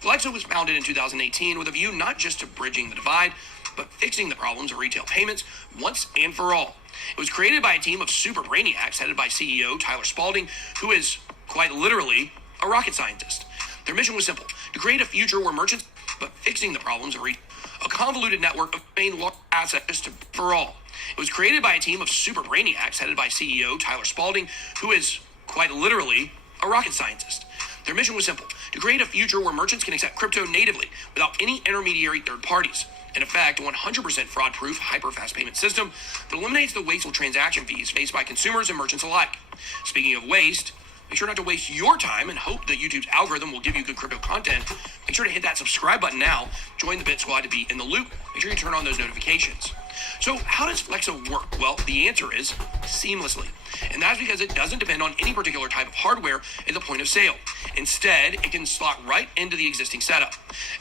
Flexa was founded in 2018 with a view not just to bridging the divide, but fixing the problems of retail payments once and for all. It was created by a team of super brainiacs headed by CEO Tyler Spalding, who is quite literally a rocket scientist. Their mission was simple: to create a future where merchants, but fixing the problems of a convoluted network of main large assets for all. It was created by a team of super brainiacs headed by CEO Tyler Spalding, who is quite literally a rocket scientist. Their mission was simple: to create a future where merchants can accept crypto natively without any intermediary third parties. In effect, a 100% fraud-proof, hyper-fast payment system that eliminates the wasteful transaction fees faced by consumers and merchants alike. Speaking of waste, make sure not to waste your time and hope that YouTube's algorithm will give you good crypto content. Make sure to hit that subscribe button now. Join the Bit Squad to be in the loop. Make sure you turn on those notifications. So how does Flexa work? Well, the answer is seamlessly. And that's because it doesn't depend on any particular type of hardware at the point of sale. Instead, it can slot right into the existing setup.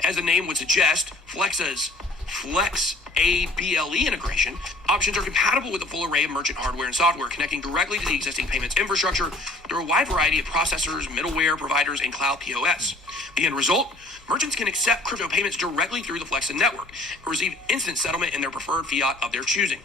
As the name would suggest, Flexa's Flex ABLE integration options are compatible with a full array of merchant hardware and software, connecting directly to the existing payments infrastructure through a wide variety of processors, middleware providers, and cloud POS. The end result: merchants can accept crypto payments directly through the Flexa network and receive instant settlement in their preferred fiat of their choosing.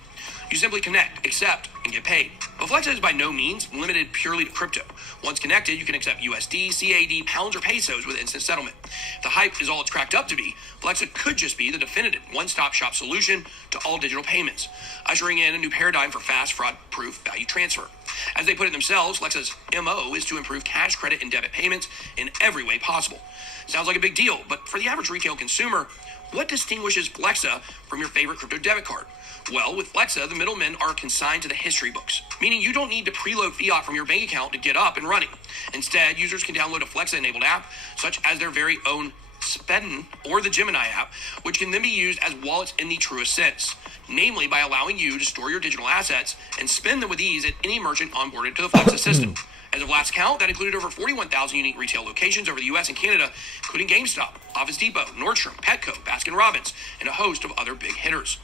You simply connect, accept, and get paid. But Flexa is by no means limited purely to crypto. Once connected, you can accept USD, CAD, pounds, or pesos with instant settlement. If the hype is all it's cracked up to be, Flexa could just be the definitive one-stop shop solution to all digital payments, ushering in a new paradigm for fast, fraud-proof value transfer. As they put it themselves, Flexa's MO is to improve cash, credit, and debit payments in every way possible. Sounds like a big deal, but for the average retail consumer, what distinguishes Flexa from your favorite crypto debit card? Well, with Flexa, the middlemen are consigned to the history books, meaning you don't need to preload fiat from your bank account to get up and running. Instead, users can download a Flexa-enabled app, such as their very own Sez-15 or the Gemini app, which can then be used as wallets in the truest sense, namely by allowing you to store your digital assets and spend them with ease at any merchant onboarded to the Flexa system. As of last count, that included over 41,000 unique retail locations over the US and Canada, including GameStop, Office Depot, Nordstrom, Petco, Baskin-Robbins, and a host of other big hitters.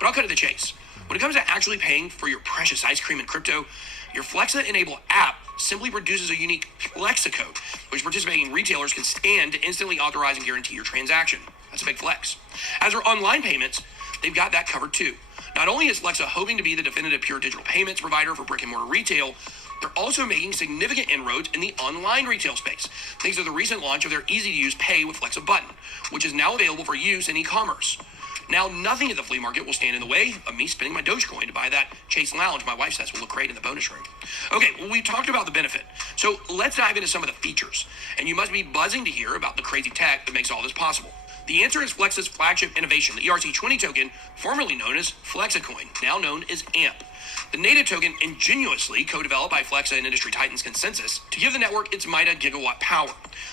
But I'll cut to the chase. When it comes to actually paying for your precious ice cream in crypto, your Flexa-enabled app simply produces a unique Flexa code, which participating retailers can scan to instantly authorize and guarantee your transaction. That's a big flex. As for online payments, they've got that covered too. Not only is Flexa hoping to be the definitive pure digital payments provider for brick and mortar retail, they're also making significant inroads in the online retail space, thanks to the recent launch of their easy-to-use Pay with Flexa button, which is now available for use in e-commerce. Now, nothing at the flea market will stand in the way of me spending my Dogecoin to buy that Chase Lounge my wife says will look great in the bonus room. Okay, well, we talked about the benefit, so let's dive into some of the features. And you must be buzzing to hear about the crazy tech that makes all this possible. The answer is Flexa's flagship innovation, the ERC20 token, formerly known as FlexiCoin, now known as AMP. The native token, ingeniously co-developed by Flexa and industry titans Consensus to give the network its MITA gigawatt power.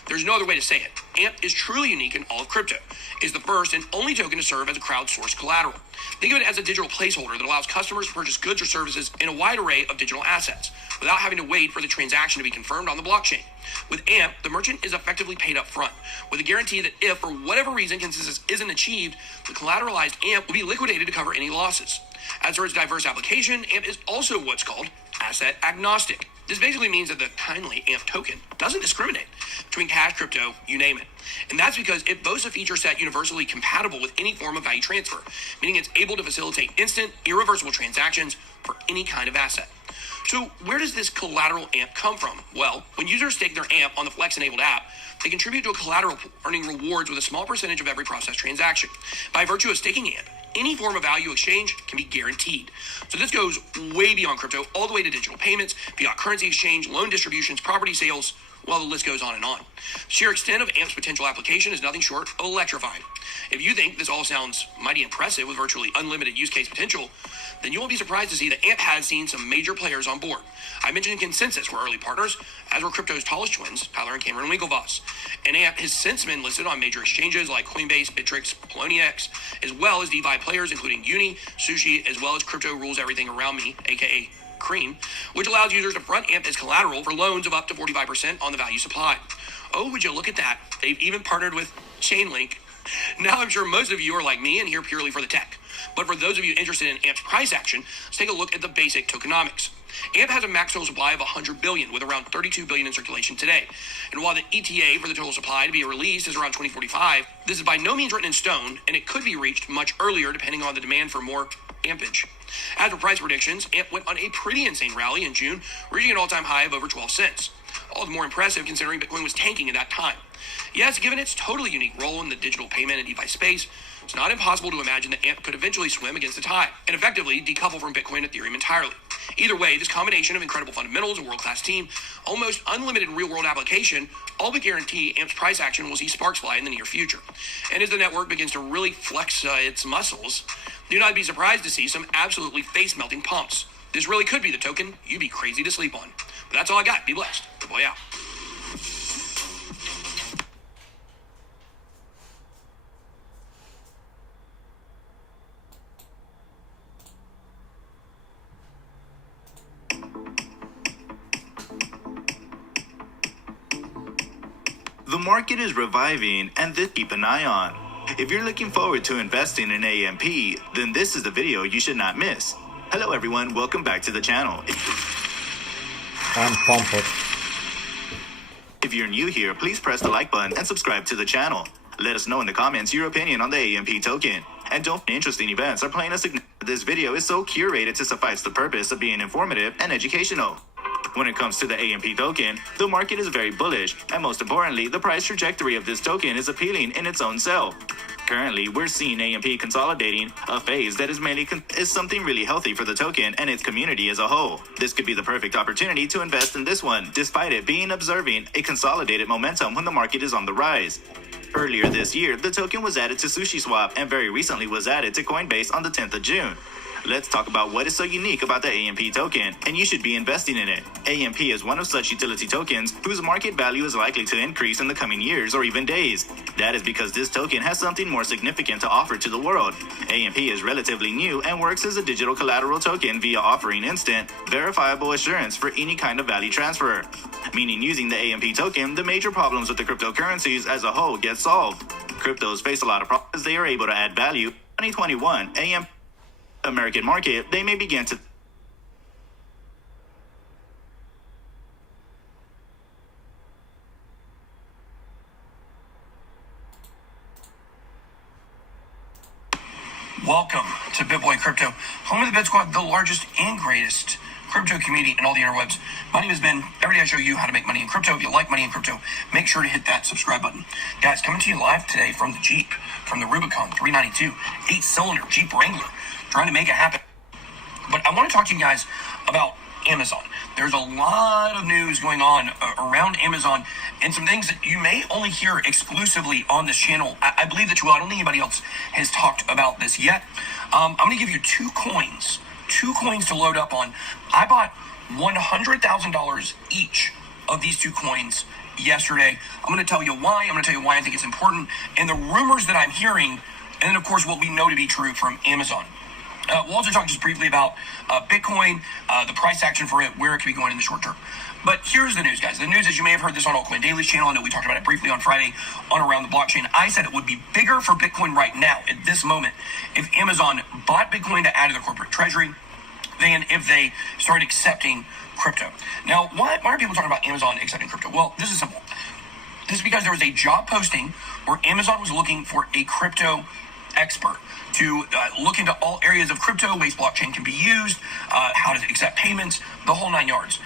There's no other way to say it. AMP is truly unique in all of crypto. It's the first and only token to serve as a crowdsourced collateral. Think of it as a digital placeholder that allows customers to purchase goods or services in a wide array of digital assets without having to wait for the transaction to be confirmed on the blockchain. With AMP, the merchant is effectively paid up front, with a guarantee that if, for whatever reason, consensus isn't achieved, the collateralized AMP will be liquidated to cover any losses. As for its diverse application, AMP is also what's called asset agnostic. This basically means that the kindly AMP token doesn't discriminate between cash, crypto, you name it. And that's because it boasts a feature set universally compatible with any form of value transfer, meaning it's able to facilitate instant, irreversible transactions for any kind of asset. So where does this collateral AMP come from? Well, when users stake their AMP on the Flex-enabled app, they contribute to a collateral pool, earning rewards with a small percentage of every processed transaction. By virtue of staking AMP, any form of value exchange can be guaranteed. So this goes way beyond crypto, all the way to digital payments, fiat currency exchange, loan distributions, property sales, Well, the list goes on and on. The sheer extent of AMP's potential application is nothing short of electrifying. If you think this all sounds mighty impressive with virtually unlimited use case potential, then you won't be surprised to see that AMP has seen some major players on board. I mentioned Consensus were early partners, as were crypto's tallest twins, Tyler and Cameron Winklevoss. And AMP has since been listed on major exchanges like Coinbase, Bittrex, Poloniex, as well as DeFi players including Uni, Sushi, as well as Crypto Rules Everything Around Me, aka Cream, which allows users to front AMP as collateral for loans of up to 45% on the value supply. Oh, would you look at that? They've even partnered with Chainlink. Now I'm sure most of you are like me and here purely for the tech. But for those of you interested in AMP's price action, let's take a look at the basic tokenomics. AMP has a max total supply of 100 billion, with around 32 billion in circulation today. And while the ETA for the total supply to be released is around 2045, this is by no means written in stone, and it could be reached much earlier depending on the demand for more ampage. As for price predictions, AMP went on a pretty insane rally in June, reaching an all-time high of over 12 cents. All the more impressive considering Bitcoin was tanking at that time. Yes, given its totally unique role in the digital payment and DeFi space, it's not impossible to imagine that AMP could eventually swim against the tide and effectively decouple from Bitcoin and Ethereum entirely. Either way, this combination of incredible fundamentals, a world-class team, almost unlimited real-world application, all but guarantee AMP's price action will see sparks fly in the near future. And as the network begins to really flex its muscles, do not be surprised to see some absolutely face-melting pumps. This really could be the token you'd be crazy to sleep on. But that's all I got. Be blessed. Good boy out. The market is reviving, and this keep an eye on. If you're looking forward to investing in AMP, then this is the video you should not miss. Hello everyone, welcome back to the channel. I'm pumped. If you're new here, please press the like button and subscribe to the channel. Let us know in the comments your opinion on the AMP token. And don't interesting events are playing a significant. This video is so curated to suffice the purpose of being informative and educational. When it comes to the AMP token, the market is very bullish, and most importantly, the price trajectory of this token is appealing in its own self. Currently, we're seeing AMP consolidating, a phase that is mainly is something really healthy for the token and its community as a whole. This could be the perfect opportunity to invest in this one, despite it being observing a consolidated momentum when the market is on the rise. Earlier this year, the token was added to SushiSwap and very recently was added to Coinbase on the 10th of June. Let's talk about what is so unique about the AMP token, and you should be investing in it. AMP is one of such utility tokens whose market value is likely to increase in the coming years or even days. That is because this token has something more significant to offer to the world. AMP is relatively new and works as a digital collateral token via offering instant, verifiable assurance for any kind of value transfer. Meaning using the AMP token, the major problems with the cryptocurrencies as a whole get solved. Cryptos face a lot of problems as they are able to add value. 2021, AMP American market, they may begin to Welcome to BitBoy Crypto, home of the Bit Squad, the largest and greatest crypto community in all the interwebs. My name is Ben. Every day I show you how to make money in crypto. If you like money in crypto, make sure to hit that subscribe button. Guys, coming to you live today from the Jeep, from the Rubicon 392, 8-cylinder Jeep Wrangler, trying to make it happen. But I want to talk to you guys about Amazon. There's a lot of news going on around Amazon and some things that you may only hear exclusively on this channel. I believe that you will. I don't think anybody else has talked about this yet. I'm going to give you two coins to load up on. I bought $100,000 each of these two coins yesterday. I'm going to tell you why. I'm going to tell you why I think it's important and the rumors that I'm hearing, and then of course what we know to be true from Amazon. We'll also talk just briefly about Bitcoin, the price action for it, where it could be going in the short term. But here's the news, guys. The news is you may have heard this on Altcoin Daily's channel. I know we talked about it briefly on Friday on Around the Blockchain. I said it would be bigger for Bitcoin right now at this moment if Amazon bought Bitcoin to add to their corporate treasury than if they started accepting crypto. Now, why are people talking about Amazon accepting crypto? Well, this is simple. This is because there was a job posting where Amazon was looking for a crypto expert to look into all areas of crypto, ways blockchain can be used, how to accept payments, the whole nine yards.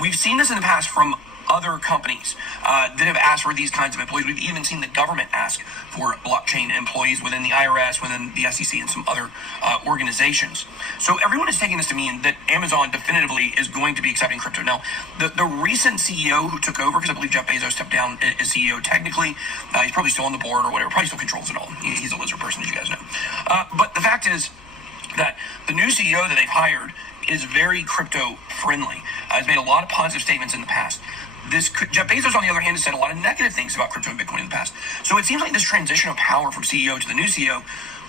We've seen this in the past from other companies that have asked for these kinds of employees. We've even seen the government ask for blockchain employees within the IRS, within the SEC, and some other organizations. So everyone is taking this to mean that Amazon definitively is going to be accepting crypto. Now, the recent CEO who took over, because I believe Jeff Bezos stepped down as CEO technically, he's probably still on the board or whatever, probably still controls it all. He's a lizard person, as you guys know. But the fact is that the new CEO that they've hired is very crypto friendly. Has made a lot of positive statements in the past. Jeff Bezos, on the other hand, has said a lot of negative things about crypto and Bitcoin in the past. So it seems like this transition of power from CEO to the new CEO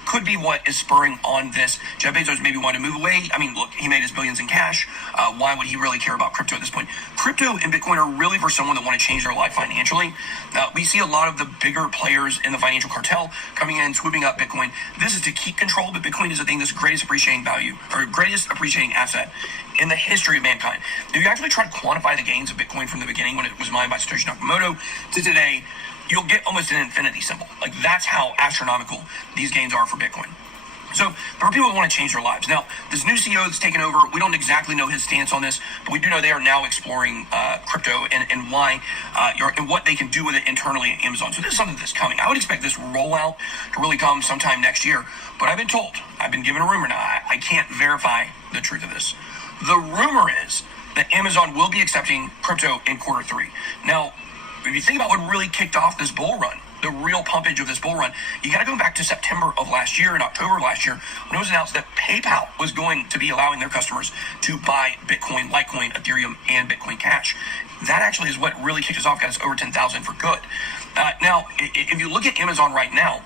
could be what is spurring on this. Jeff Bezos maybe wanted to move away. I mean, look, he made his billions in cash. Why would he really care about crypto at this point? Crypto and Bitcoin are really for someone that want to change their life financially. We see a lot of the bigger players in the financial cartel coming in, swooping up Bitcoin. This is to keep control, but Bitcoin is the thing that's greatest appreciating value, or greatest appreciating asset in the history of mankind. If you actually try to quantify the gains of Bitcoin from the beginning, when it was mined by Satoshi Nakamoto, to today, you'll get almost an infinity symbol. Like, that's how astronomical these gains are for Bitcoin. So there are people that want to change their lives. Now, this new CEO that's taken over, we don't exactly know his stance on this, but we do know they are now exploring crypto and why, and what they can do with it internally at Amazon. So this is something that's coming. I would expect this rollout to really come sometime next year, but I've been told, I've been given a rumor now, I can't verify the truth of this. The rumor is that Amazon will be accepting crypto in Q3. Now, if you think about what really kicked off this bull run, the real pumpage of this bull run, you got to go back to September of last year and October of last year when it was announced that PayPal was going to be allowing their customers to buy Bitcoin, Litecoin, Ethereum, and Bitcoin Cash. That actually is what really kicked us off, got us over 10,000 for good. Now, if you look at Amazon right now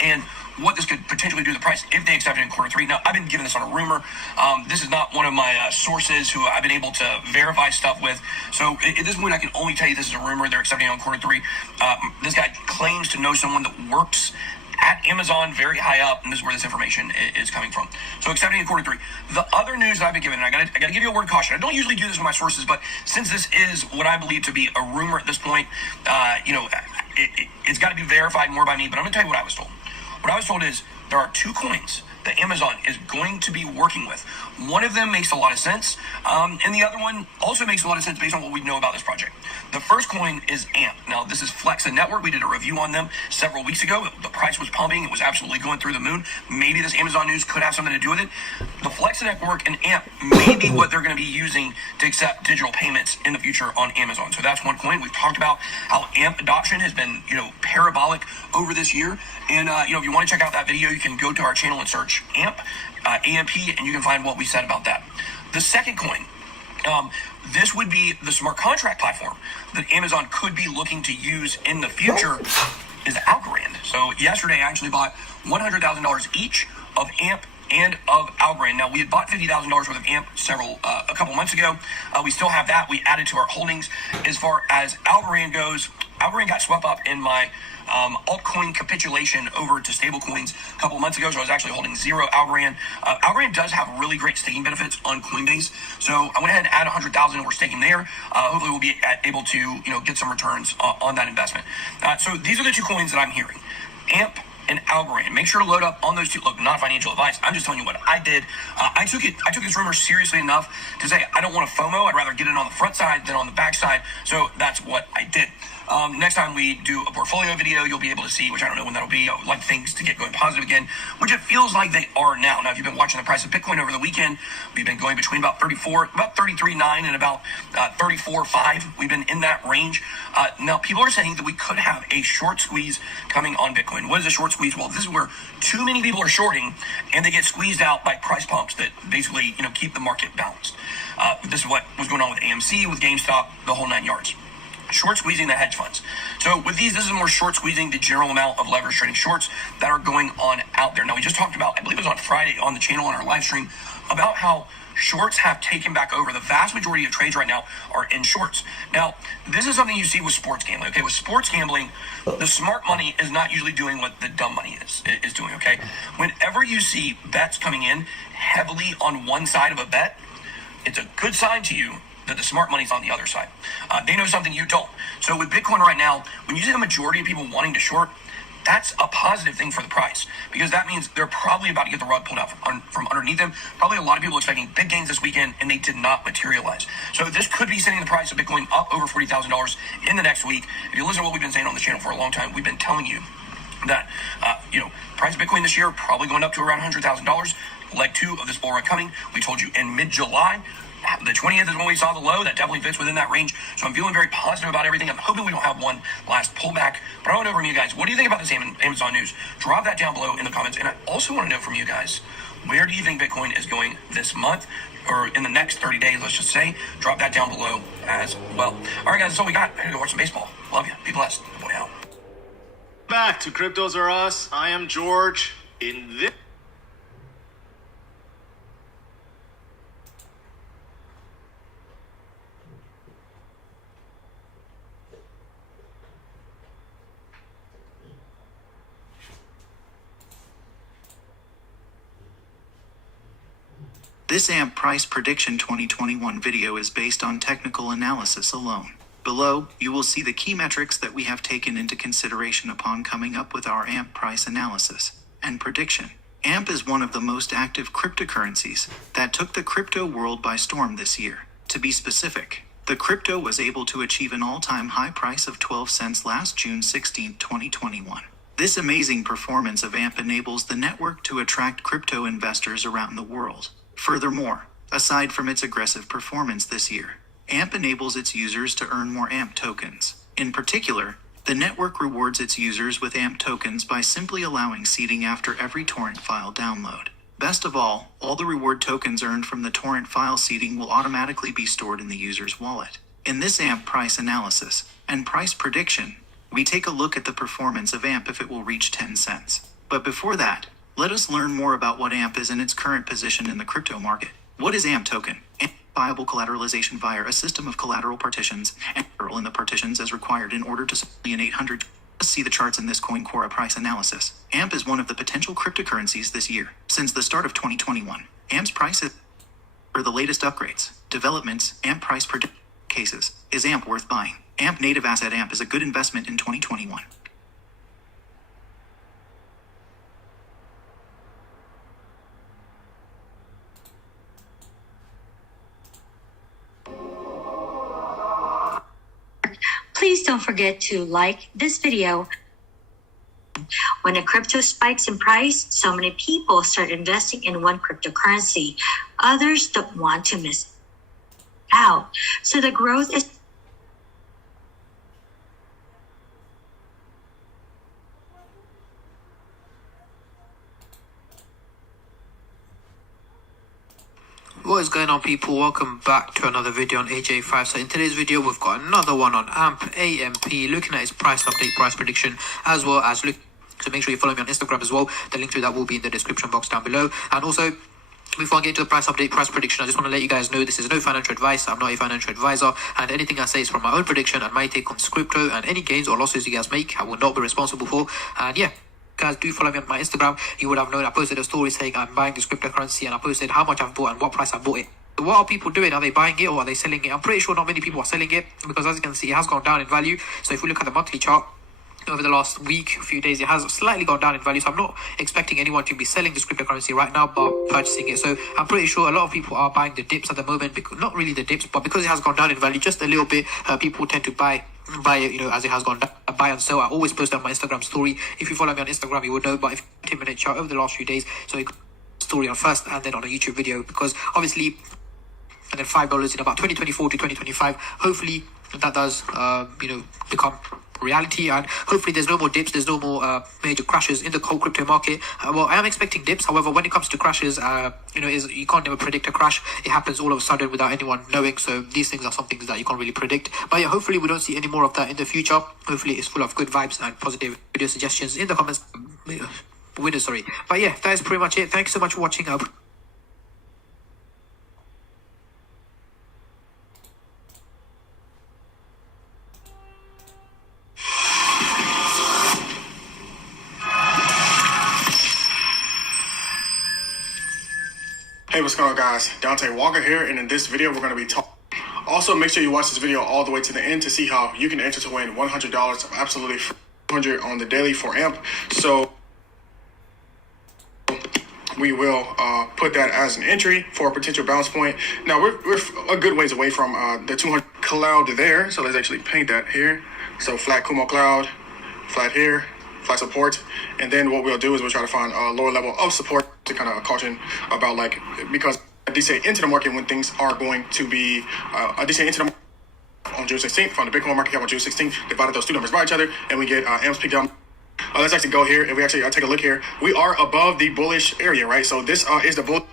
and what this could potentially do to the price if they accept it in Q3. Now, I've been given this on a rumor. This is not one of my sources who I've been able to verify stuff with. So at this point, I can only tell you this is a rumor. They're accepting it on Q3. This guy claims to know someone that works at Amazon very high up, and this is where this information is coming from. So accepting in Q3. The other news that I've been given, and I got to give you a word of caution. I don't usually do this with my sources, but since this is what I believe to be a rumor at this point, it's got to be verified more by me, but I'm going to tell you what I was told. What I was told is there are two coins that Amazon is going to be working with. One of them makes a lot of sense, and the other one also makes a lot of sense based on what we know about this project. The first coin is AMP. Now, this is Flex Network. We did a review on them several weeks ago. The price was pumping. It was absolutely going through the moon. Maybe this Amazon news could have something to do with it. The Flex Network and AMP may be what they're going to be using to accept digital payments in the future on Amazon. So that's one coin. We've talked about how AMP adoption has been, parabolic over this year. And, if you want to check out that video, you can go to our channel and search AMP, AMP, and you can find what we said about that. The second coin, this would be the smart contract platform that Amazon could be looking to use in the future is Algorand. So yesterday I actually bought $100,000 each of AMP and of Algorand. Now, we had bought $50,000 worth of AMP a couple months ago. We still have that. We added to our holdings. As far as Algorand goes, Algorand got swept up in my altcoin capitulation over to stablecoins a couple months ago, so I was actually holding zero Algorand. Algorand does have really great staking benefits on Coinbase, so I went ahead and added 100,000 and we're staking there. Hopefully we'll be able to get some returns on that investment. So these are the two coins that I'm hearing. AMP and Algorand. Make sure to load up on those two. Look, not financial advice. I'm just telling you what I did. I took this rumor seriously enough to say I don't want to FOMO. I'd rather get it on the front side than on the back side. So that's what I did. Next time we do a portfolio video, you'll be able to see, which I don't know when that'll be. I would like things to get going positive again, which it feels like they are now. Now, if you've been watching the price of Bitcoin over the weekend, we've been going between about 33.9 and about 34.5. We've been in that range. Now, people are saying that we could have a short squeeze coming on Bitcoin. What is a short squeeze? Well, this is where too many people are shorting and they get squeezed out by price pumps that basically, keep the market balanced. This is what was going on with AMC, with GameStop, the whole 9 yards. Short squeezing the hedge funds. So with these, this is more short squeezing the general amount of leverage trading shorts that are going on out there. Now, we just talked about, I believe it was on Friday on the channel on our live stream, about how shorts have taken back over. The vast majority of trades right now are in shorts. Now, this is something you see with sports gambling. Okay, with sports gambling, the smart money is not usually doing what the dumb money is doing. Okay, whenever you see bets coming in heavily on one side of a bet, it's a good sign to you that the smart money's on the other side. They know something you don't. So with Bitcoin right now, when you see the majority of people wanting to short, that's a positive thing for the price, because that means they're probably about to get the rug pulled out from underneath them. Probably a lot of people expecting big gains this weekend, and they did not materialize. So this could be sending the price of Bitcoin up over $40,000 in the next week. If you listen to what we've been saying on this channel for a long time, we've been telling you that, price of Bitcoin this year probably going up to around $100,000. Leg 2 of this bull run coming. We told you in mid-July. The 20th is when we saw the low. That definitely fits within that range. So I'm feeling very positive about everything. I'm hoping we don't have one last pullback. But I want to know from you guys, what do you think about this Amazon news? Drop that down below in the comments. And I also want to know from you guys, where do you think Bitcoin is going this month or in the next 30 days, let's just say? Drop that down below as well. All right, guys, that's all we got. I gotta go watch some baseball. Love you. Be blessed. Boy out. Back to Cryptos Are Us. I am George. In this This AMP Price Prediction 2021 video is based on technical analysis alone. Below, you will see the key metrics that we have taken into consideration upon coming up with our AMP price analysis and prediction. AMP is one of the most active cryptocurrencies that took the crypto world by storm this year. To be specific, the crypto was able to achieve an all-time high price of 12 cents last June 16, 2021. This amazing performance of AMP enables the network to attract crypto investors around the world. Furthermore, aside from its aggressive performance this year, AMP enables its users to earn more AMP tokens. In particular, the network rewards its users with AMP tokens by simply allowing seeding after every torrent file download. Best of all the reward tokens earned from the torrent file seeding will automatically be stored in the user's wallet. In this AMP price analysis and price prediction, we take a look at the performance of AMP if it will reach 10 cents. But before that, let us learn more about what AMP is and its current position in the crypto market. What is AMP token? AMP viable collateralization via a system of collateral partitions and collateral in the partitions as required in order to supply an 800. Let's see the charts in this coin Quora price analysis. AMP is one of the potential cryptocurrencies this year. Since the start of 2021, AMP's price is for the latest upgrades, developments, AMP price prediction cases. Is AMP worth buying? AMP native asset AMP is a good investment in 2021. Please don't forget to like this video. When a crypto spikes in price, so many people start investing in one cryptocurrency. Others don't want to miss out. So the growth is What is going on, people? Welcome back to another video on AJ5. So in today's video we've got another one on AMP, looking at its price update, price prediction, as well as so make sure you follow me on Instagram as well. The link to that will be in the description box down below. And also, before I get into the price update, price prediction, I just want to let you guys know this is no financial advice. I'm not a financial advisor, and anything I say is from my own prediction and my take on crypto, and any gains or losses you guys make, I will not be responsible for. And yeah, guys, do follow me on my Instagram. You would have known I posted a story saying I'm buying this cryptocurrency, and I posted how much I've bought and what price I bought it. What are people doing? Are they buying it or are they selling it? I'm pretty sure not many people are selling it, because as you can see, it has gone down in value. So if we look at the monthly chart, over the last week, a few days, it has slightly gone down in value. So I'm not expecting anyone to be selling this cryptocurrency right now, but purchasing it. So I'm pretty sure a lot of people are buying the dips at the moment, because not really the dips, but because it has gone down in value just a little bit, people tend to buy it, as it has gone down, buy and sell. I always post on my Instagram story. If you follow me on Instagram, you would know. But if 10-minute chart over the last few days, so you story on first and then on a YouTube video, because obviously, and then $5 in about 2024 to 2025. Hopefully that does, become reality, and hopefully there's no more dips, there's no more major crashes in the whole crypto market. Well, I am expecting dips. However, when it comes to crashes, you can't never predict a crash. It happens all of a sudden without anyone knowing. So these things are some things that you can't really predict. But yeah, hopefully we don't see any more of that in the future. Hopefully it's full of good vibes and positive video suggestions in the comments. But yeah, that is pretty much it. Thanks so much for watching. Hey, what's going on, guys? Dante Walker here, and in this video we're going to be talking. Also, make sure you watch this video all the way to the end to see how you can enter to win $100 of absolutely free 200 on the daily for AMP. So we will put that as an entry for a potential bounce point. Now we're a good ways away from the 200 cloud there. So let's actually paint that here. So flat Kumo cloud, flat here, flat support. And then what we'll do is we'll try to find a lower level of support to kind of caution about, like, because a decent into the market when things are going to be a decent into the market on June 16th, from the Bitcoin market cap on June 16th, divided those two numbers by each other, and we get AMPs peak down. Let's actually go here. If we actually take a look here, we are above the bullish area, right? So this is the bull.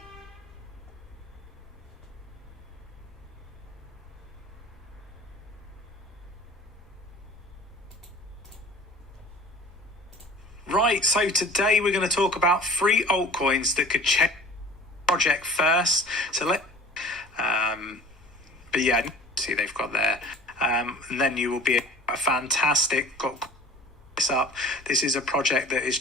Right, so today we're going to talk about 3 altcoins that could check project first. So but yeah, see they've got there. And then you will be a fantastic, got this up. This is a project that is,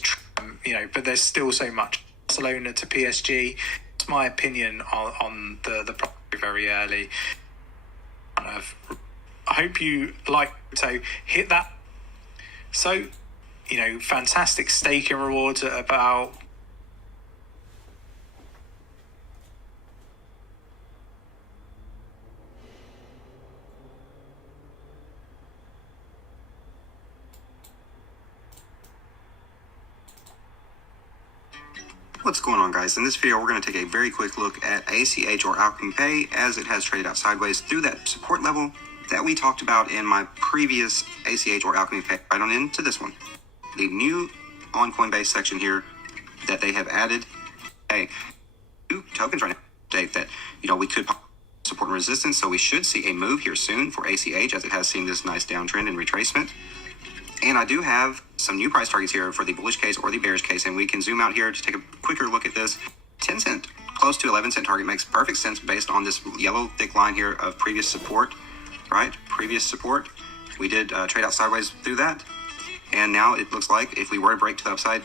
but there's still so much. Barcelona to PSG. It's my opinion on the project very early. I hope you like to hit that. So, fantastic staking rewards at about What's going on, guys? In this video, we're going to take a very quick look at ACH or Alchemy Pay as it has traded out sideways through that support level that we talked about in my previous ACH or Alchemy Pay right on into this one. The new on Coinbase section here that they have added two tokens right now state that we could support and resistance, so we should see a move here soon for ACH as it has seen this nice downtrend and retracement. And I do have some new price targets here for the bullish case or the bearish case, and we can zoom out here to take a quicker look at this. 10 cent close to 11 cent target makes perfect sense based on this yellow thick line here of previous support, right? Previous support. We did trade out sideways through that. And now it looks like if we were to break to the upside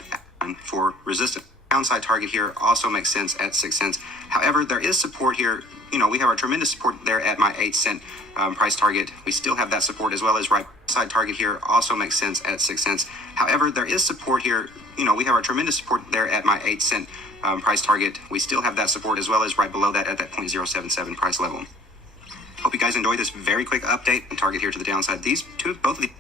for resistance, downside target here also makes sense at 6 cents. However, there is support here. We have our tremendous support there at my 8 cent price target. We still have that support as well as right side target here also makes sense at 6 cents. However, there is support here. We have our tremendous support there at my 8 cent price target. We still have that support as well as right below that at that 0.077 price level. Hope you guys enjoyed this very quick update and target here to the downside. Both of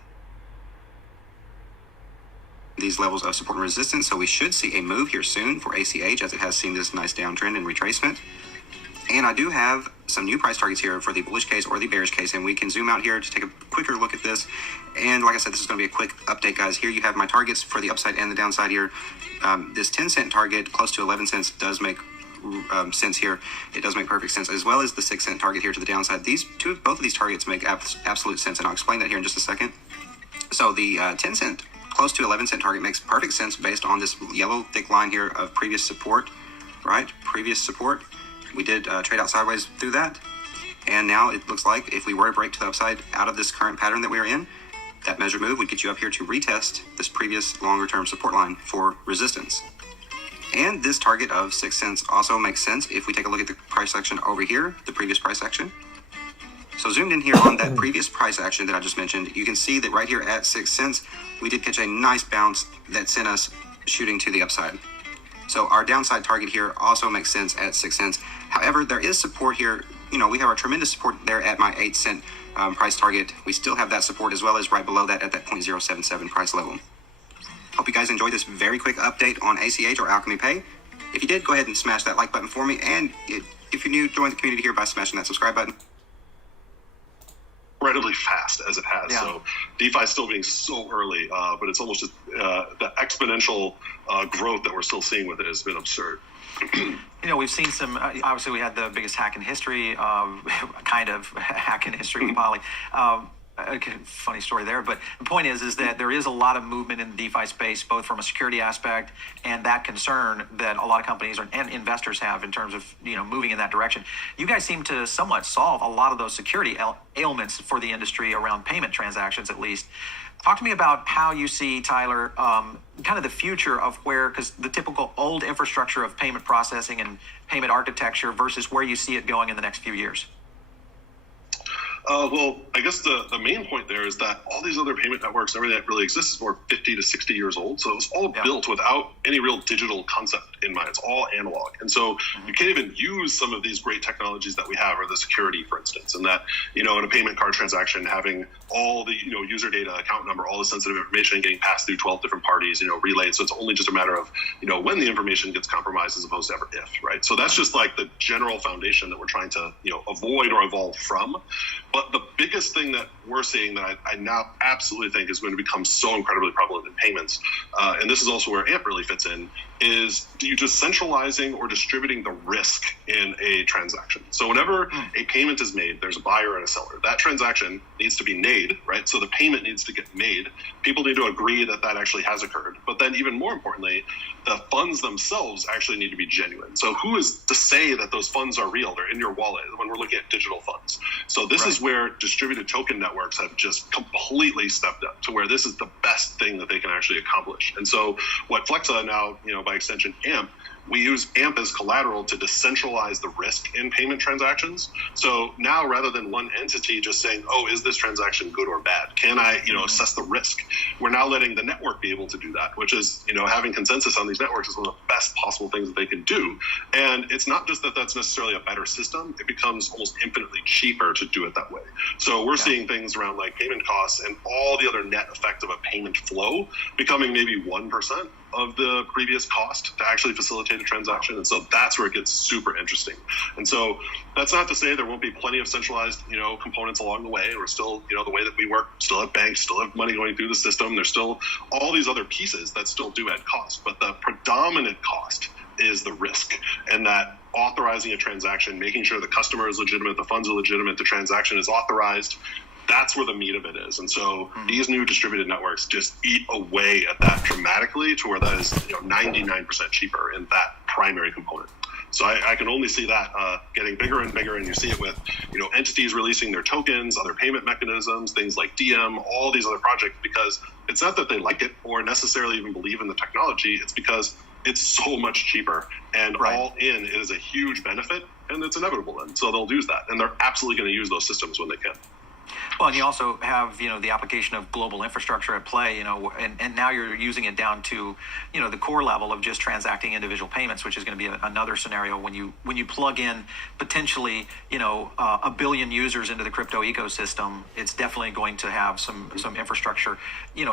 these levels of support and resistance, so we should see a move here soon for ACH as it has seen this nice downtrend and retracement. And I do have some new price targets here for the bullish case or the bearish case, and we can zoom out here to take a quicker look at this. And like I said, this is going to be a quick update, guys. Here you have my targets for the upside and the downside here. This 10 cent target close to 11 cents does make sense here. It does make perfect sense, as well as the 6 cent target here to the downside. Both of these targets make absolute sense, and I'll explain that here in just a second. So the 10 cent close to 11 cent target makes perfect sense based on this yellow thick line here of previous support, right? Previous support. We did trade out sideways through that. And now it looks like if we were to break to the upside out of this current pattern that we are in, that measure move would get you up here to retest this previous longer term support line for resistance. And this target of 6 cents also makes sense if we take a look at the price action over here, the previous price action. So zoomed in here on that previous price action that I just mentioned, you can see that right here at 6 cents, we did catch a nice bounce that sent us shooting to the upside. So our downside target here also makes sense at 6 cents. However, there is support here. We have our tremendous support there at my 8 cent price target. We still have that support as well as right below that at that 0.077 price level. Hope you guys enjoyed this very quick update on ACH or Alchemy Pay. If you did, go ahead and smash that like button for me. And if you're new, join the community here by smashing that subscribe button. Incredibly fast as it has. Yeah. So DeFi is still being so early, but it's almost just the exponential growth that we're still seeing with it has been absurd. We've seen some, obviously we had the biggest hack in history, kind of hack in history with Poly. Funny story there, but the point is that there is a lot of movement in the DeFi space, both from a security aspect and that concern that a lot of companies and investors have in terms of moving in that direction. You guys seem to somewhat solve a lot of those security ailments for the industry around payment transactions, at least. Talk to me about how you see, Tyler, kind of the future of because the typical old infrastructure of payment processing and payment architecture versus where you see it going in the next few years. Well, I guess the main point there is that all these other payment networks, everything that really exists, is more 50 to 60 years old. So it was all built without any real digital concept in mind. It's all analog. And so you can't even use some of these great technologies that we have, or the security, for instance, and that, in a payment card transaction, having all the, user data, account number, all the sensitive information getting passed through 12 different parties, relayed. So it's only just a matter of, when the information gets compromised as opposed to ever if, right? So that's just like the general foundation that we're trying to, avoid or evolve from. But the biggest thing that we're seeing that I now absolutely think is going to become so incredibly prevalent in payments, and this is also where AMP really fits in, is you just centralizing or distributing the risk in a transaction. So whenever a payment is made, there's a buyer and a seller. That transaction needs to be made, right? So the payment needs to get made. People need to agree that that actually has occurred. But then even more importantly, the funds themselves actually need to be genuine. So who is to say that those funds are real? They're in your wallet when we're looking at digital funds. So this is where distributed token networks have just completely stepped up to where this is the best thing that they can actually accomplish. And so what Flexa now, by extension AMP, we use AMP as collateral to decentralize the risk in payment transactions. So now, rather than one entity just saying, oh, is this transaction good or bad? Can I, assess the risk? We're now letting the network be able to do that, which is, having consensus on these networks is one of the best possible things that they can do. And it's not just that that's necessarily a better system. It becomes almost infinitely cheaper to do it that way. So we're seeing things around like payment costs and all the other net effect of a payment flow becoming maybe 1% of the previous cost to actually facilitate a transaction. And so that's where it gets super interesting. And so that's not to say there won't be plenty of centralized, components along the way. We're still, the way that we work, still have banks, still have money going through the system. There's still all these other pieces that still do add cost, but the predominant cost is the risk, and that authorizing a transaction, making sure the customer is legitimate, the funds are legitimate, the transaction is authorized. That's where the meat of it is. And so these new distributed networks just eat away at that dramatically to where that is 99% cheaper in that primary component. So I can only see that getting bigger and bigger, and you see it with entities releasing their tokens, other payment mechanisms, things like DM, all these other projects, because it's not that they like it or necessarily even believe in the technology, it's because it's so much cheaper, and all in it is a huge benefit, and it's inevitable then. So they'll use that, and they're absolutely going to use those systems when they can. Well, and you also have, the application of global infrastructure at play, and now you're using it down to, the core level of just transacting individual payments, which is going to be another scenario when you plug in potentially, a billion users into the crypto ecosystem. It's definitely going to have some infrastructure,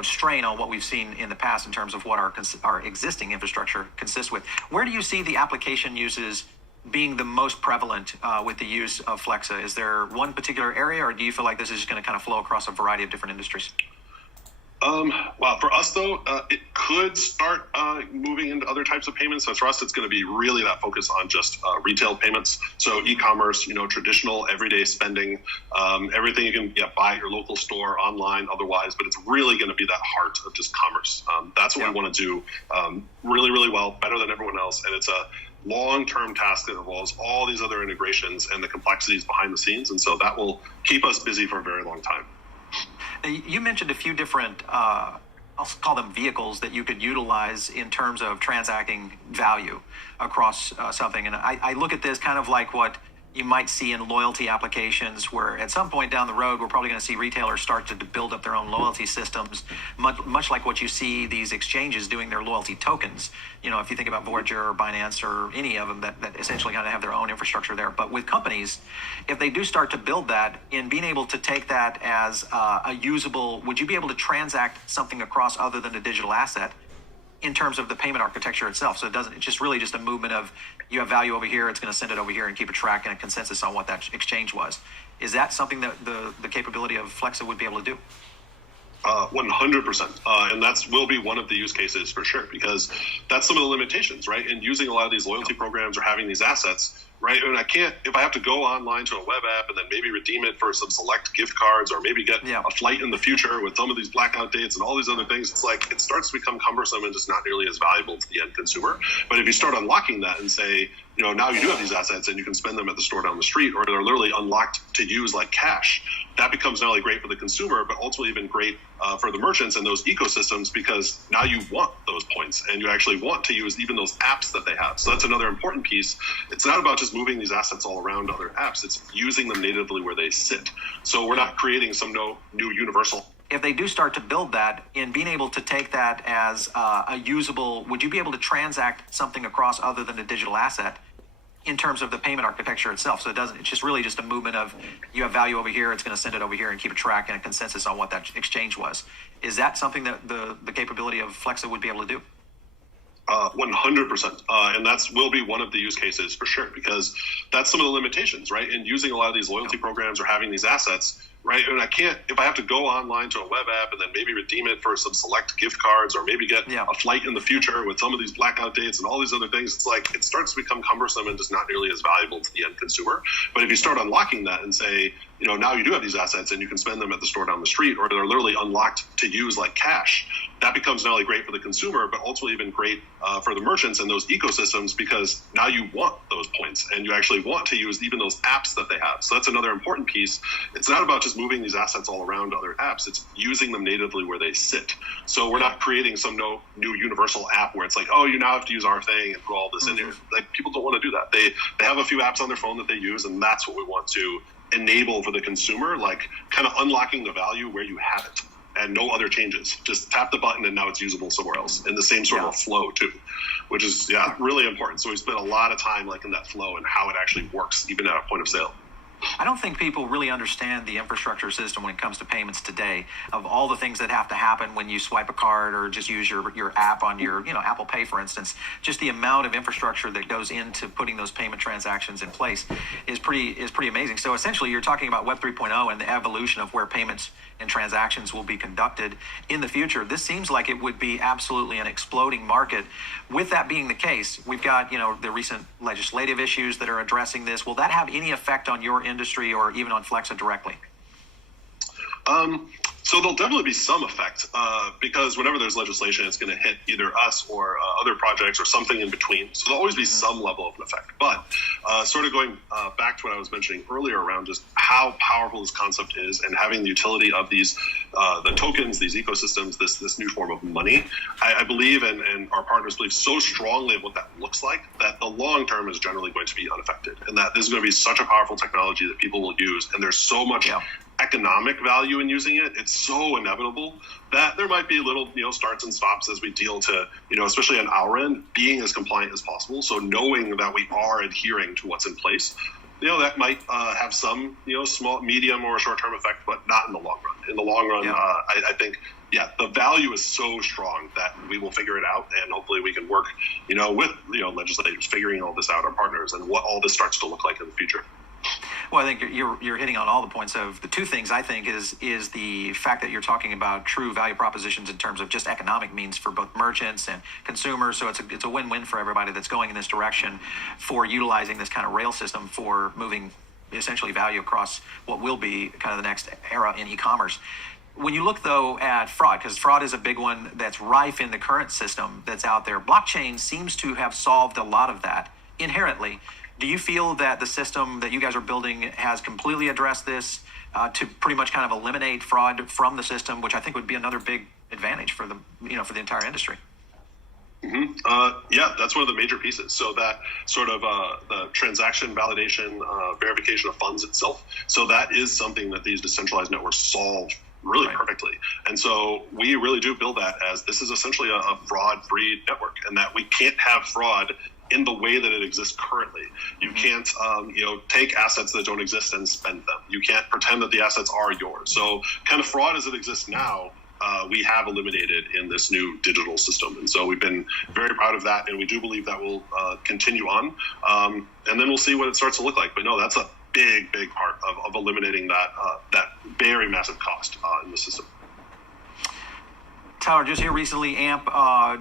strain on what we've seen in the past in terms of what our existing infrastructure consists with. Where do you see the application uses being the most prevalent with the use of Flexa? Is there one particular area, or do you feel like this is just going to kind of flow across a variety of different industries? Well, for us though, it could start moving into other types of payments. So for us, it's going to be really that focus on just retail payments. So e-commerce, traditional everyday spending, everything you can buy at your local store, online, otherwise. But it's really going to be that heart of just commerce. That's what we want to do really, really well, better than everyone else. And it's a long-term task that involves all these other integrations and the complexities behind the scenes. And so that will keep us busy for a very long time. Now, you mentioned a few different, I'll call them vehicles that you could utilize in terms of transacting value across something. And I look at this kind of like what you might see in loyalty applications, where at some point down the road, we're probably going to see retailers start to build up their own loyalty systems, much like what you see these exchanges doing their loyalty tokens. If you think about Voyager or Binance or any of them that essentially kind of have their own infrastructure there. But with companies, if they do start to build that, in being able to take that as a usable, would you be able to transact something across other than a digital asset in terms of the payment architecture itself? So it's just really just a movement of, you have value over here, it's going to send it over here and keep a track and a consensus on what that exchange was. Is that something that the capability of Flexa would be able to do? 100%. And that will be one of the use cases for sure, because that's some of the limitations, right? And using a lot of these loyalty programs or having these assets, right? And I can't, if I have to go online to a web app and then maybe redeem it for some select gift cards, or maybe get a flight in the future with some of these blackout dates and all these other things, it's like, it starts to become cumbersome and just not nearly as valuable to the end consumer. But if you start unlocking that and say, now you do have these assets and you can spend them at the store down the street, or they're literally unlocked to use like cash, that becomes not only great for the consumer, but also even great for the merchants and those ecosystems, because now you want those points and you actually want to use even those apps that they have. So that's another important piece. It's not about just moving these assets all around other apps. It's using them natively where they sit. So we're not creating some new universal. If they do start to build that, in being able to take that as a usable, would you be able to transact something across other than a digital asset in terms of the payment architecture itself? So it's just really just a movement of, you have value over here, it's going to send it over here and keep a track and a consensus on what that exchange was. Is that something that the capability of Flexa would be able to do? 100%. And that's will be one of the use cases for sure, because that's some of the limitations, right? In using a lot of these loyalty programs or having these assets, right? And I can't, if I have to go online to a web app and then maybe redeem it for some select gift cards, or maybe get a flight in the future with some of these blackout dates and all these other things, it's like it starts to become cumbersome and just not nearly as valuable to the end consumer. But if you start unlocking that and say, now you do have these assets and you can spend them at the store down the street, or they're literally unlocked to use like cash, that becomes not only great for the consumer, but ultimately even great for the merchants and those ecosystems, because now you want those points and you actually want to use even those apps that they have. So that's another important piece. It's not about just moving these assets all around other apps. It's using them natively where they sit. So we're not creating some new universal app where it's like, oh, you now have to use our thing and put all this in there. Like, people don't want to do that. They have a few apps on their phone that they use, and that's what we want to enable for the consumer, like kind of unlocking the value where you have it and no other changes. Just tap the button and now it's usable somewhere else in the same sort of flow too, which is really important. So we spent a lot of time like in that flow and how it actually works even at a point of sale. I don't think people really understand the infrastructure system when it comes to payments today, of all the things that have to happen when you swipe a card or just use your app on your, Apple Pay, for instance. Just the amount of infrastructure that goes into putting those payment transactions in place is pretty amazing. So essentially, you're talking about Web 3.0 and the evolution of where payments and transactions will be conducted in the future. This seems like it would be absolutely an exploding market. With that being the case, we've got, the recent legislative issues that are addressing this. Will that have any effect on your industry or even on Flexa directly? So there'll definitely be some effect because whenever there's legislation, it's going to hit either us or other projects or something in between. So there'll always be some level of an effect. But sort of going back to what I was mentioning earlier around just how powerful this concept is and having the utility of these, the tokens, these ecosystems, this new form of money, I believe and our partners believe so strongly of what that looks like that the long term is generally going to be unaffected, and that this is going to be such a powerful technology that people will use. And there's so much economic value in using it. It's so inevitable that there might be little, starts and stops as we deal to, especially on our end, being as compliant as possible. So knowing that we are adhering to what's in place, that might have some, small, medium, or short-term effect, but not in the long run. In the long run, I think, the value is so strong that we will figure it out, and hopefully we can work, with, legislators figuring all this out, our partners, and what all this starts to look like in the future. Well, I think you're hitting on all the points of the two things. I think is the fact that you're talking about true value propositions in terms of just economic means for both merchants and consumers. So it's a win-win for everybody that's going in this direction for utilizing this kind of rail system for moving essentially value across what will be kind of the next era in e-commerce. When you look, though, at fraud, because fraud is a big one that's rife in the current system that's out there, blockchain seems to have solved a lot of that inherently. Do you feel that the system that you guys are building has completely addressed this to pretty much kind of eliminate fraud from the system, which I think would be another big advantage for the for the entire industry? That's one of the major pieces. So that sort of the transaction validation, verification of funds itself. So that is something that these decentralized networks solve really perfectly. And so we really do build that as this is essentially a fraud-free network, and that we can't have fraud in the way that it exists currently. You can't, take assets that don't exist and spend them. You can't pretend that the assets are yours. So kind of fraud as it exists now, we have eliminated in this new digital system. And so we've been very proud of that, and we do believe that will continue on. And then we'll see what it starts to look like. But no, that's a big part of eliminating that very massive cost in the system. Tyler, just here recently, AMP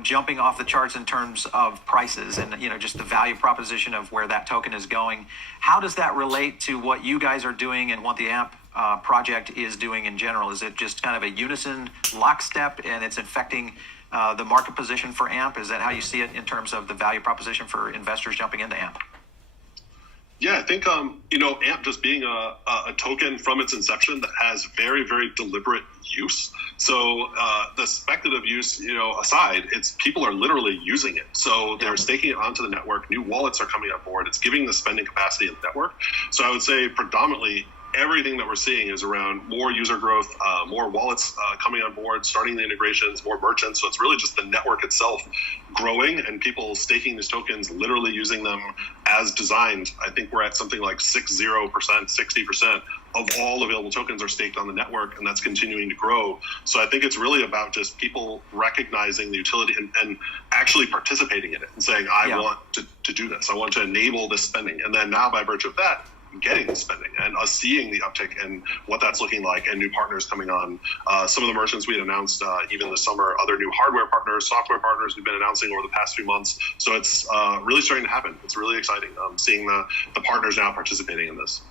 jumping off the charts in terms of prices and, just the value proposition of where that token is going. How does that relate to what you guys are doing and what the AMP project is doing in general? Is it just kind of a unison lockstep and it's affecting the market position for AMP? Is that how you see it in terms of the value proposition for investors jumping into AMP? Yeah, I think, AMP just being a token from its inception that has very, very deliberate use. So the speculative use, aside, it's people are literally using it. So they're staking it onto the network. New wallets are coming on board. It's giving the spending capacity of the network. So I would say predominantly everything that we're seeing is around more user growth, more wallets coming on board, starting the integrations, more merchants. So it's really just the network itself growing and people staking these tokens, literally using them as designed. I think we're at something like 60% of all available tokens are staked on the network, and that's continuing to grow. So I think it's really about just people recognizing the utility and actually participating in it and saying, I want to do this. I want to enable this spending. And then now by virtue of that, getting the spending and us seeing the uptick and what that's looking like and new partners coming on. Some of the merchants we had announced even this summer, other new hardware partners, software partners we've been announcing over the past few months. So it's really starting to happen. It's really exciting seeing the partners now participating in this.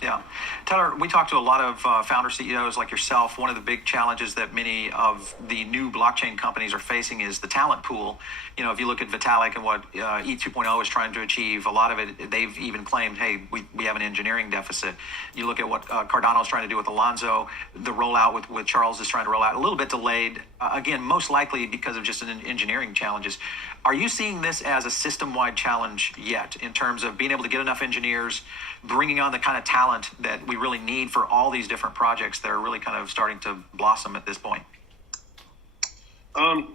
Yeah. Tyler, we talked to a lot of founder CEOs like yourself. One of the big challenges that many of the new blockchain companies are facing is the talent pool. If you look at Vitalik and what E2.0 is trying to achieve, a lot of it, they've even claimed, hey, we have an engineering deficit. You look at what Cardano is trying to do with Alonzo, the rollout with Charles is trying to roll out, a little bit delayed, again, most likely because of just an engineering challenges. Are you seeing this as a system-wide challenge yet in terms of being able to get enough engineers, bringing on the kind of talent that we really need for all these different projects that are really kind of starting to blossom at this point?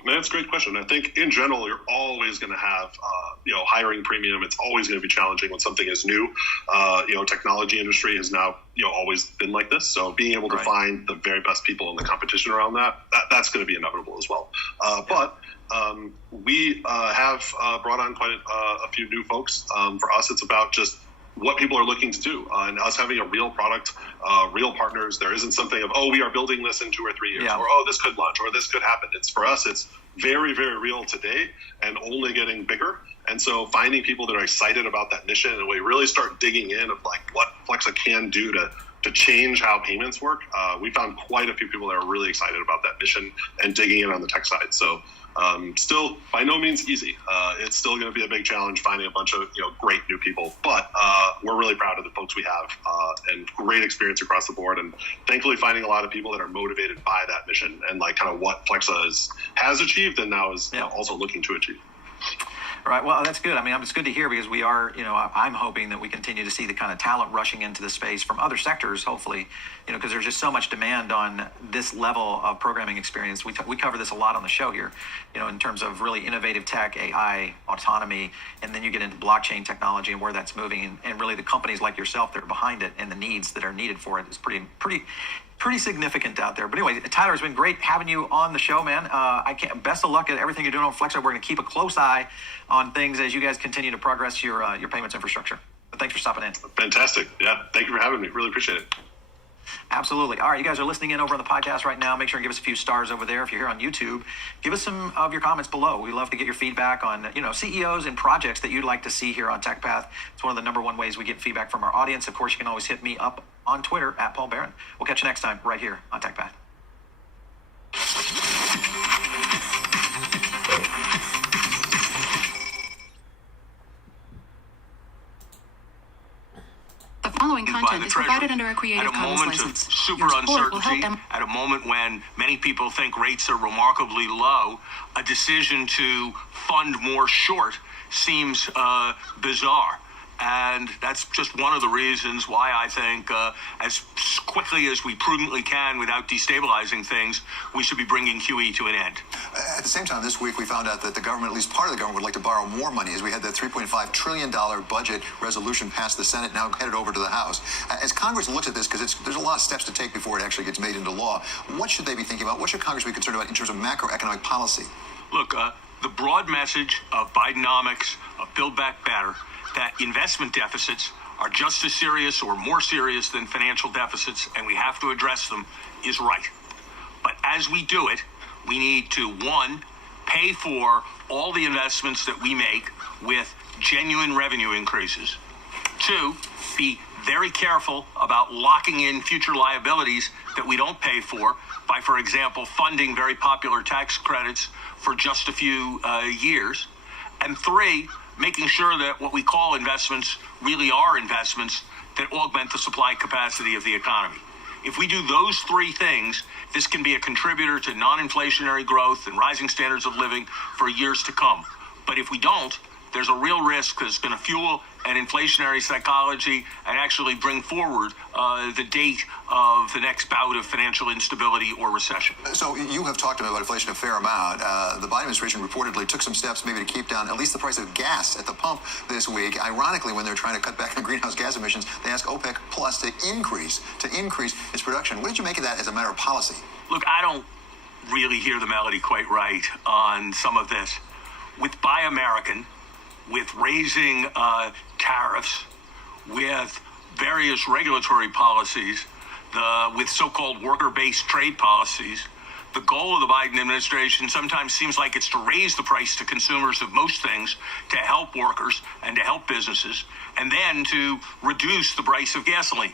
That's a great question. I think in general, you're always going to have, hiring premium. It's always going to be challenging when something is new. Technology industry has now, always been like this. So being able to find the very best people in the competition around that's going to be inevitable as well. But we have brought on quite a few new folks. For us, it's about just what people are looking to do and us having a real product, real partners. There isn't something of, we are building this in 2 or 3 years, or, this could launch, or this could happen. It's for us, it's very, very real today and only getting bigger. And so finding people that are excited about that mission and we really start digging in of like what Flexa can do to change how payments work. We found quite a few people that are really excited about that mission and digging in on the tech side. So still by no means easy. It's still going to be a big challenge finding a bunch of great new people, but we're really proud of the folks we have and great experience across the board, and thankfully finding a lot of people that are motivated by that mission and like kind of what Flexa has achieved and now is also looking to achieve. Right. Well, that's good. I mean, it's good to hear because we are, I'm hoping that we continue to see the kind of talent rushing into the space from other sectors, hopefully, because there's just so much demand on this level of programming experience. We cover this a lot on the show here, in terms of really innovative tech, AI, autonomy, and then you get into blockchain technology and where that's moving, and really the companies like yourself that are behind it and the needs that are needed for it is pretty significant out there. But anyway, Tyler, it's been great having you on the show, man. Best of luck at everything you're doing on Flexa. We're going to keep a close eye on things as you guys continue to progress your payments infrastructure. But thanks for stopping in. Fantastic. Yeah, thank you for having me. Really appreciate it. Absolutely. All right, you guys are listening in over on the podcast right now. Make sure and give us a few stars over there. If you're here on YouTube, give us some of your comments below. We love to get your feedback on, CEOs and projects that you'd like to see here on TechPath. It's one of the number one ways we get feedback from our audience. Of course, you can always hit me up on Twitter at Paul Barron. We'll catch you next time right here on TechPath. The following content is provided under a Creative Commons license. At a moment of super uncertainty, at a moment when many people think rates are remarkably low, a decision to fund more short seems bizarre. And that's just one of the reasons why I think as quickly as we prudently can without destabilizing things, we should be bringing QE to an end. At the same time, this week we found out that the government, at least part of the government, would like to borrow more money as we had that $3.5 trillion budget resolution passed the Senate, now headed over to the House. As Congress looks at this, because there's a lot of steps to take before it actually gets made into law, what should they be thinking about? What should Congress be concerned about in terms of macroeconomic policy? Look, the broad message of Bidenomics, of Build Back Better, that investment deficits are just as serious or more serious than financial deficits, and we have to address them, is right. But as we do it, we need to, one, pay for all the investments that we make with genuine revenue increases. Two, be very careful about locking in future liabilities that we don't pay for by, for example, funding very popular tax credits for just a few years. And three, making sure that what we call investments really are investments that augment the supply capacity of the economy. If we do those three things, this can be a contributor to non-inflationary growth and rising standards of living for years to come. But if we don't, there's a real risk that it's going to fuel an inflationary psychology and actually bring forward the date of the next bout of financial instability or recession. So you have talked about inflation a fair amount. The Biden administration reportedly took some steps maybe to keep down at least the price of gas at the pump this week. Ironically, when they're trying to cut back on greenhouse gas emissions, they ask OPEC Plus to increase its production. What did you make of that as a matter of policy? Look, I don't really hear the melody quite right on some of this. With Buy American, with raising tariffs, with various regulatory policies, with so-called worker-based trade policies, the goal of the Biden administration sometimes seems like it's to raise the price to consumers of most things, to help workers and to help businesses, and then to reduce the price of gasoline.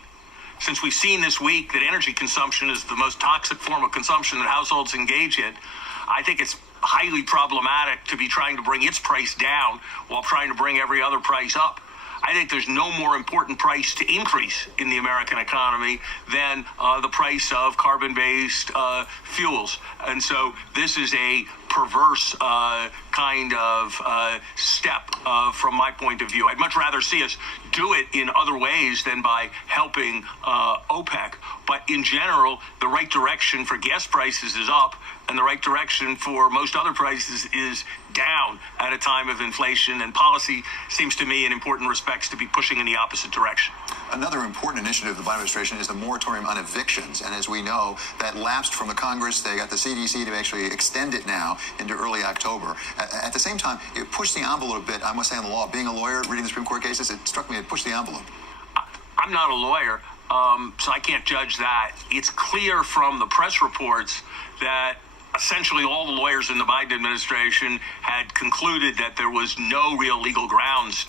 Since we've seen this week that energy consumption is the most toxic form of consumption that households engage in, I think it's highly problematic to be trying to bring its price down while trying to bring every other price up. I think there's no more important price to increase in the American economy than the price of carbon-based fuels. And so this is a perverse kind of step from my point of view. I'd much rather see us do it in other ways than by helping OPEC. But in general, the right direction for gas prices is up, and the right direction for most other prices is down at a time of inflation, and policy seems to me in important respects to be pushing in the opposite direction. Another important initiative of the Biden administration is the moratorium on evictions. And as we know, that lapsed from the Congress. They got the CDC to actually extend it now into early October. At the same time, it pushed the envelope a bit, I must say, on the law. Being a lawyer, reading the Supreme Court cases, it struck me it pushed the envelope. I'm not a lawyer, so I can't judge that. It's clear from the press reports that essentially all the lawyers in the Biden administration had concluded that there was no real legal grounds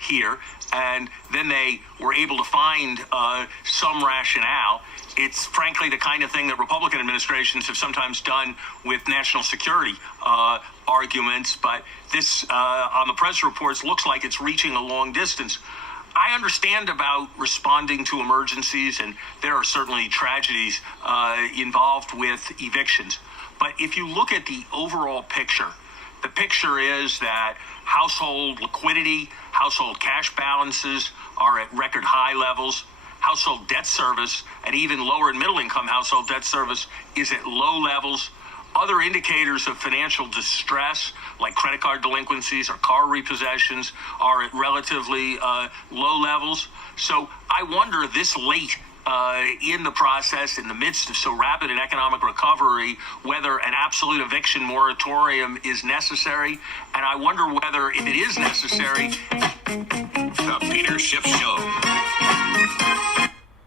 here, and then they were able to find some rationale. It's frankly the kind of thing that Republican administrations have sometimes done with national security arguments, but this, on the press reports, looks like it's reaching a long distance. I understand about responding to emergencies, and there are certainly tragedies involved with evictions. But if you look at the overall picture, the picture is that household liquidity, household cash balances are at record high levels. Household debt service and even lower and middle income household debt service is at low levels. Other indicators of financial distress, like credit card delinquencies or car repossessions, are at relatively low levels. So I wonder this late in the process, in the midst of so rapid an economic recovery, whether an absolute eviction moratorium is necessary. And I wonder whether, if it is necessary... The Peter Schiff Show.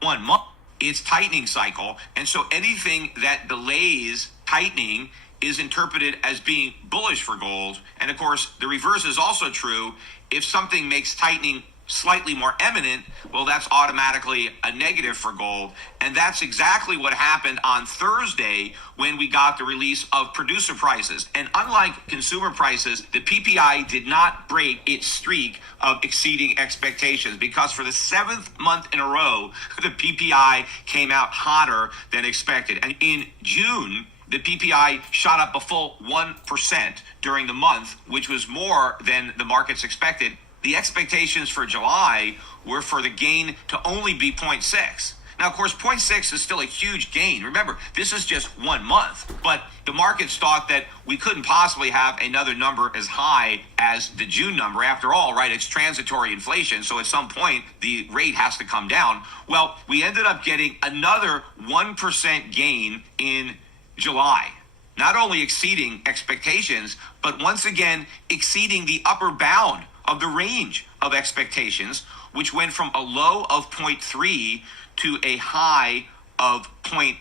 1 month, it's tightening cycle. And so anything that delays tightening is interpreted as being bullish for gold. And of course, the reverse is also true. If something makes tightening slightly more eminent, well, that's automatically a negative for gold. And that's exactly what happened on Thursday when we got the release of producer prices. And unlike consumer prices, the PPI did not break its streak of exceeding expectations, because for the 7th month in a row, the PPI came out hotter than expected. And in June, the PPI shot up a full 1% during the month, which was more than the markets expected. The expectations for July were for the gain to only be 0.6. Now, of course, 0.6 is still a huge gain. Remember, this is just 1 month. But the markets thought that we couldn't possibly have another number as high as the June number. After all, right, it's transitory inflation, so at some point, the rate has to come down. Well, we ended up getting another 1% gain in July. Not only exceeding expectations, but once again, exceeding the upper bound of the range of expectations, which went from a low of 0.3 to a high of 0.9.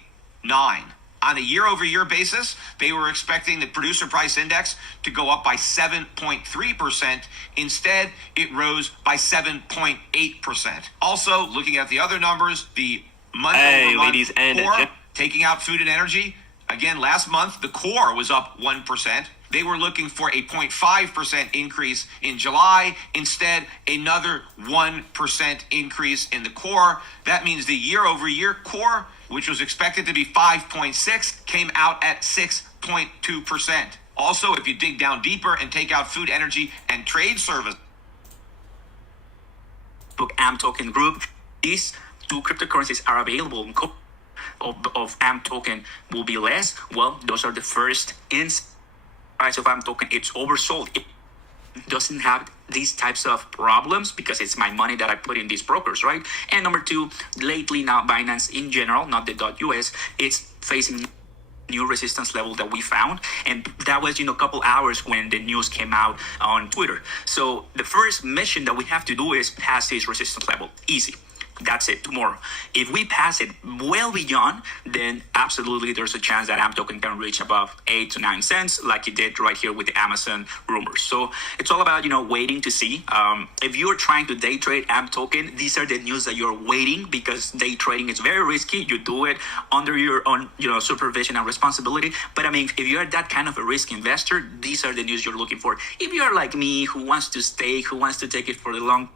On a year-over-year basis, they were expecting the producer price index to go up by 7.3%. Instead, it rose by 7.8%. Also, looking at the other numbers, the month-over-month core, taking out food and energy, again, last month, the core was up 1%. They were looking for a 0.5% increase in July. Instead, another 1% increase in the core. That means the year-over-year core, which was expected to be 5.6, came out at 6.2%. Also, if you dig down deeper and take out food, energy, and trade service, AMP token group, these two cryptocurrencies are available in of AMP token will be less. Well, those are the first price of AMP token. It's oversold. It doesn't have these types of problems because it's my money that I put in these brokers, right? And number two, lately now Binance in general, not the .us, it's facing new resistance level that we found, and that was a couple hours when the news came out on Twitter. So the first mission that we have to do is pass this resistance level. Easy. That's it, tomorrow. If we pass it well beyond, then absolutely there's a chance that AMP token can reach above 8 to 9 cents, like it did right here with the Amazon rumors. So it's all about, waiting to see. If you're trying to day trade AMP token, these are the news that you're waiting, because day trading is very risky. You do it under your own, supervision and responsibility. But if you're that kind of a risk investor, these are the news you're looking for. If you're like me, who wants to stay, who wants to take it for the long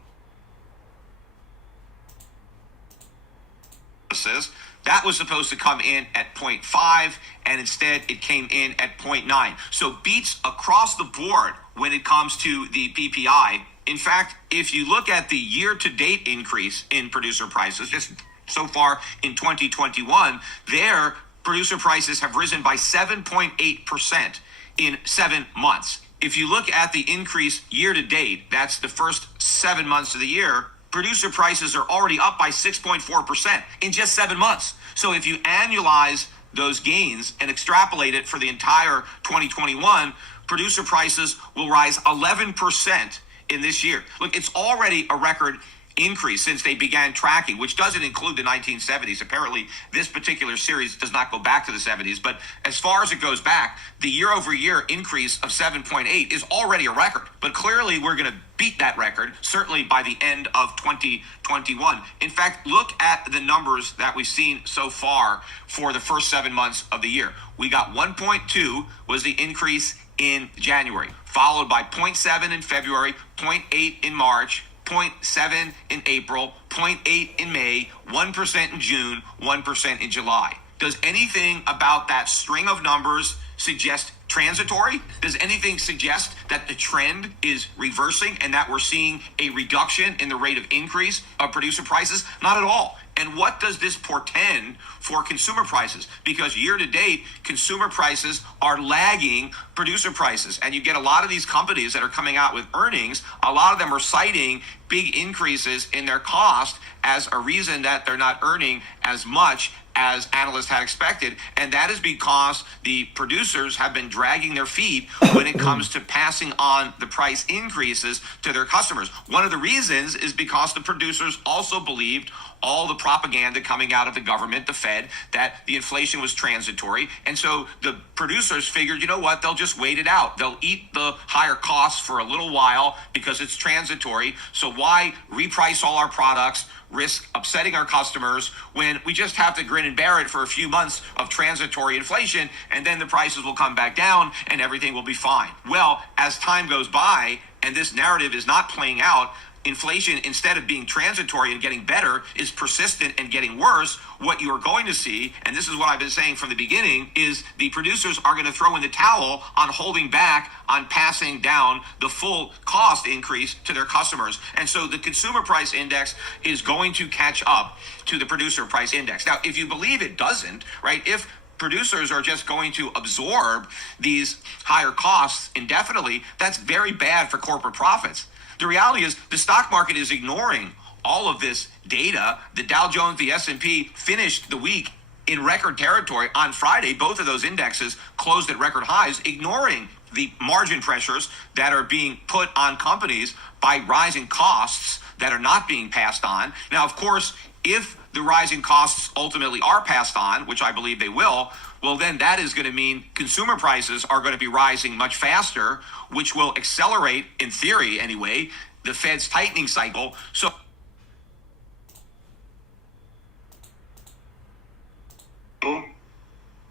that was supposed to come in at 0.5, and instead it came in at 0.9. So beats across the board when it comes to the PPI. In fact, if you look at the year-to-date increase in producer prices, just so far in 2021, their producer prices have risen by 7.8% in 7 months. If you look at the increase year-to-date, that's the first 7 months of the year, producer prices are already up by 6.4% in just 7 months. So if you annualize those gains and extrapolate it for the entire 2021, producer prices will rise 11% in this year. Look, it's already a record increase since they began tracking, which doesn't include the 1970s. Apparently, this particular series does not go back to the 70s. But as far as it goes back, the year-over-year increase of 7.8 is already a record. But clearly, we're going to beat that record, certainly by the end of 2021. In fact, look at the numbers that we've seen so far for the first 7 months of the year. We got 1.2 was the increase in January, followed by 0.7 in February, 0.8 in March, 0.7 in April, 0.8 in May, 1% in June, 1% in July. Does anything about that string of numbers suggest transitory? Does anything suggest that the trend is reversing and that we're seeing a reduction in the rate of increase of producer prices? Not at all. And what does this portend for consumer prices? Because year to date, consumer prices are lagging producer prices. And you get a lot of these companies that are coming out with earnings, a lot of them are citing big increases in their cost as a reason that they're not earning as much as analysts had expected. And that is because the producers have been dragging their feet when it comes to passing on the price increases to their customers. One of the reasons is because the producers also believed all the propaganda coming out of the government, the Fed, that the inflation was transitory. And so the producers figured, you know what, they'll just wait it out. They'll eat the higher costs for a little while because it's transitory. So why reprice all our products, risk upsetting our customers when we just have to grin and bear it for a few months of transitory inflation, and then the prices will come back down and everything will be fine. Well, as time goes by and this narrative is not playing out, inflation, instead of being transitory and getting better, is persistent and getting worse. What you are going to see, and this is what I've been saying from the beginning, is the producers are going to throw in the towel on holding back on passing down the full cost increase to their customers. And so the consumer price index is going to catch up to the producer price index. Now, if you believe it doesn't, right, if producers are just going to absorb these higher costs indefinitely, that's very bad for corporate profits. The reality is the stock market is ignoring all of this data. The Dow Jones, the S&P finished the week in record territory on Friday. Both of those indexes closed at record highs, ignoring the margin pressures that are being put on companies by rising costs that are not being passed on. Now, of course, if the rising costs ultimately are passed on, which I believe they will, well, then that is going to mean consumer prices are going to be rising much faster, which will accelerate, in theory anyway, the Fed's tightening cycle. So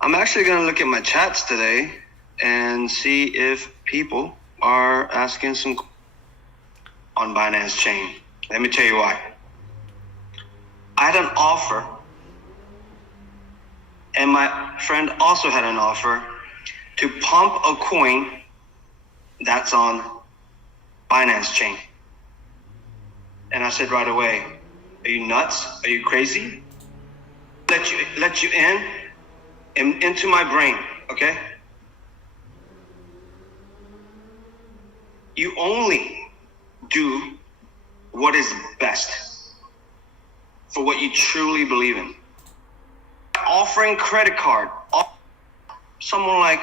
I'm actually going to look at my chats today and see if people are asking some on Binance Chain. Let me tell you why. I had an offer, and my friend also had an offer to pump a coin that's on Binance Chain. And I said right away, are you nuts? Are you crazy? Let you into my brain, okay? You only do what is best for what you truly believe in. Offering credit card, someone like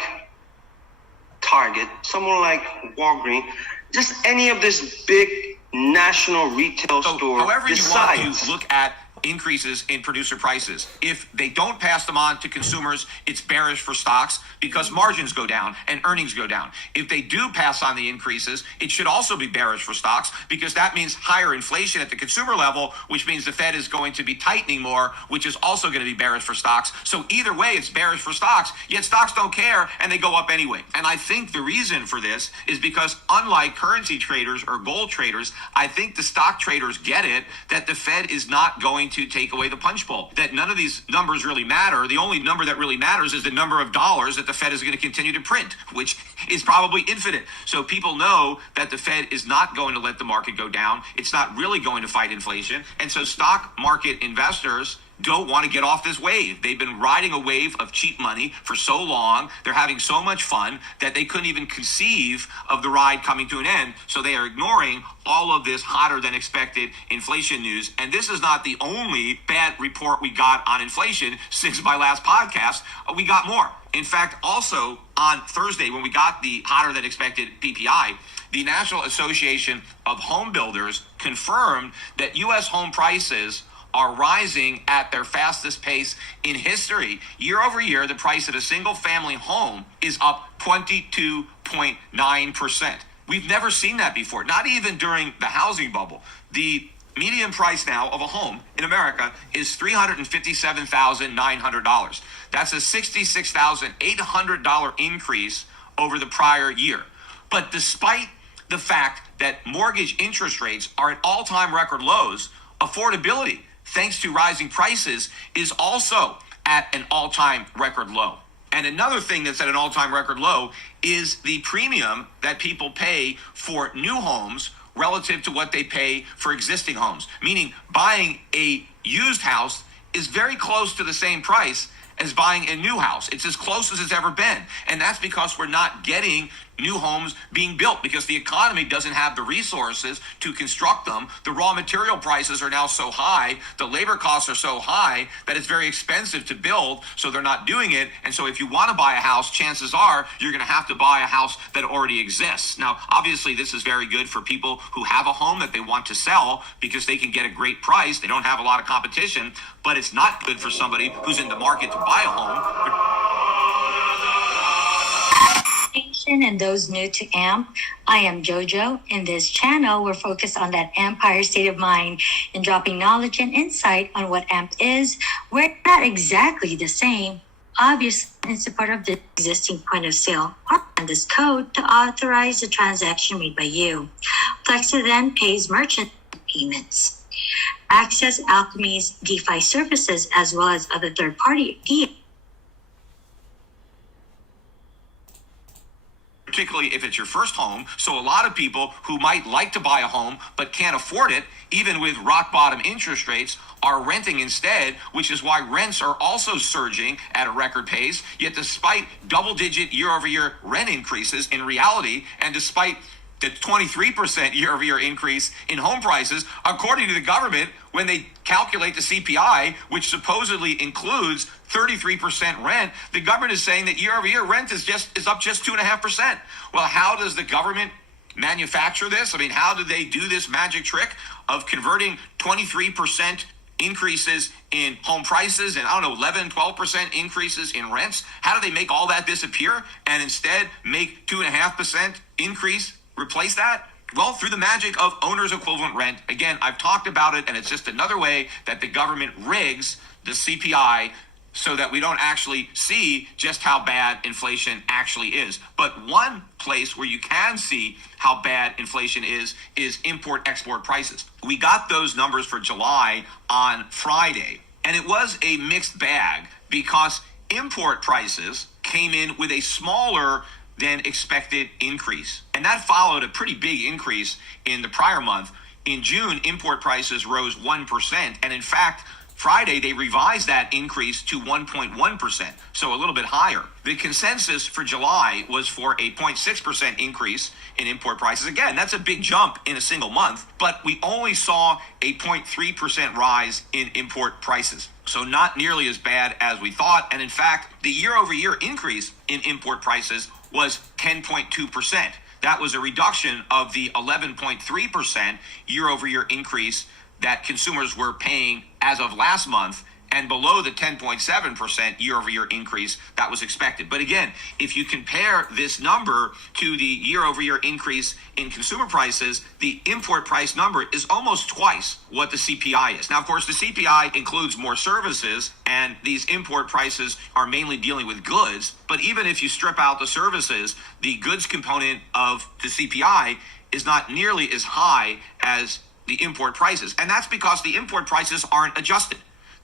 Target, someone like Walgreens, just any of this big national retail store However you decides. want to look at increases in producer prices, if they don't pass them on to consumers, it's bearish for stocks because margins go down and earnings go down. If they do pass on the increases, it should also be bearish for stocks because that means higher inflation at the consumer level, which means the Fed is going to be tightening more, which is also going to be bearish for stocks. So either way, it's bearish for stocks, yet stocks don't care and they go up anyway. And I think the reason for this is because unlike currency traders or gold traders, I think the stock traders get it that the Fed is not going to take away the punch bowl, that none of these numbers really matter. The only number that really matters is the number of dollars that the Fed is going to continue to print, which is probably infinite. So people know that the Fed is not going to let the market go down. It's not really going to fight inflation. And so stock market investors don't want to get off this wave. They've been riding a wave of cheap money for so long. They're having so much fun that they couldn't even conceive of the ride coming to an end. So they are ignoring all of this hotter than expected inflation news. And this is not the only bad report we got on inflation since my last podcast. We got more. In fact, also on Thursday, when we got the hotter than expected PPI, the National Association of Home Builders confirmed that U.S. home prices are rising at their fastest pace in history. Year over year, the price of a single family home is up 22.9%. We've never seen that before, not even during the housing bubble. The median price now of a home in America is $357,900. That's a $66,800 increase over the prior year. But despite the fact that mortgage interest rates are at all-time record lows, affordability, thanks to rising prices, is also at an all-time record low. And another thing that's at an all-time record low is the premium that people pay for new homes relative to what they pay for existing homes. Meaning buying a used house is very close to the same price as buying a new house. It's as close as it's ever been. And that's because we're not getting new homes being built because the economy doesn't have the resources to construct them. The raw material prices are now so high, the labor costs are so high that it's very expensive to build, so they're not doing it. And so if you want to buy a house, chances are you're going to have to buy a house that already exists. Now, obviously, this is very good for people who have a home that they want to sell because they can get a great price. They don't have a lot of competition, but it's not good for somebody who's in the market to buy a home. And those new to AMP, I am JoJo. In this channel, we're focused on that empire state of mind and dropping knowledge and insight on what AMP is. We're not exactly the same, obviously in support of the existing point of sale. And this code to authorize the transaction made by you. Flexa then pays merchant payments. Access Alchemy's DeFi services as well as other third-party particularly if it's your first home. So a lot of people who might like to buy a home but can't afford it, even with rock bottom interest rates, are renting instead, which is why rents are also surging at a record pace. Yet despite double-digit year-over-year rent increases in reality, and despite the 23% year-over-year increase in home prices, according to the government, when they calculate the CPI, which supposedly includes 33% rent, the government is saying that year-over-year rent is up just 2.5%. Well, how does the government manufacture this? I mean, how do they do this magic trick of converting 23% increases in home prices and 11, 12% increases in rents? How do they make all that disappear and instead make 2.5% increase replace that? Well, through the magic of owner's equivalent rent. Again, I've talked about it, and it's just another way that the government rigs the CPI so that we don't actually see just how bad inflation actually is. But one place where you can see how bad inflation is import-export prices. We got those numbers for July on Friday, and it was a mixed bag because import prices came in with a smaller than expected increase. And that followed a pretty big increase in the prior month. In June, import prices rose 1%, and in fact, Friday, they revised that increase to 1.1%, so a little bit higher. The consensus for July was for a 0.6% increase in import prices. Again, that's a big jump in a single month, but we only saw a 0.3% rise in import prices. So not nearly as bad as we thought. And in fact, the year-over-year increase in import prices was 10.2%. That was a reduction of the 11.3% year-over-year increase that consumers were paying as of last month, and below the 10.7% year-over-year increase that was expected. But again, if you compare this number to the year-over-year increase in consumer prices, the import price number is almost twice what the CPI is. Now, of course, the CPI includes more services, and these import prices are mainly dealing with goods. But even if you strip out the services, the goods component of the CPI is not nearly as high as the import prices. And that's because the import prices aren't adjusted.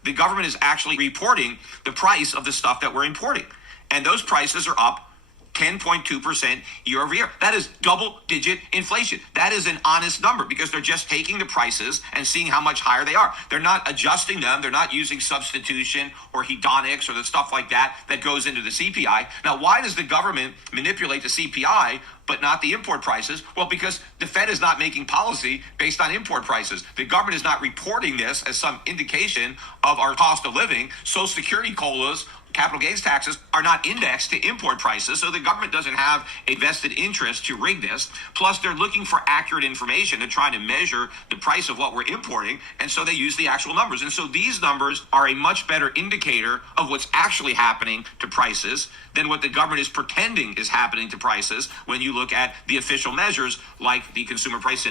The government is actually reporting the price of the stuff that we're importing. And those prices are up 10.2% year over year. That is double-digit inflation. That is an honest number because they're just taking the prices and seeing how much higher they are. They're not adjusting them. They're not using substitution or hedonics or the stuff like that that goes into the CPI. Now, why does the government manipulate the CPI but not the import prices? Well, because the Fed is not making policy based on import prices. The government is not reporting this as some indication of our cost of living. Social Security COLAs, capital gains taxes are not indexed to import prices, so the government doesn't have a vested interest to rig this. Plus, they're looking for accurate information. They're trying to measure the price of what we're importing, and so they use the actual numbers. And so these numbers are a much better indicator of what's actually happening to prices than what the government is pretending is happening to prices when you look at the official measures like the consumer price index.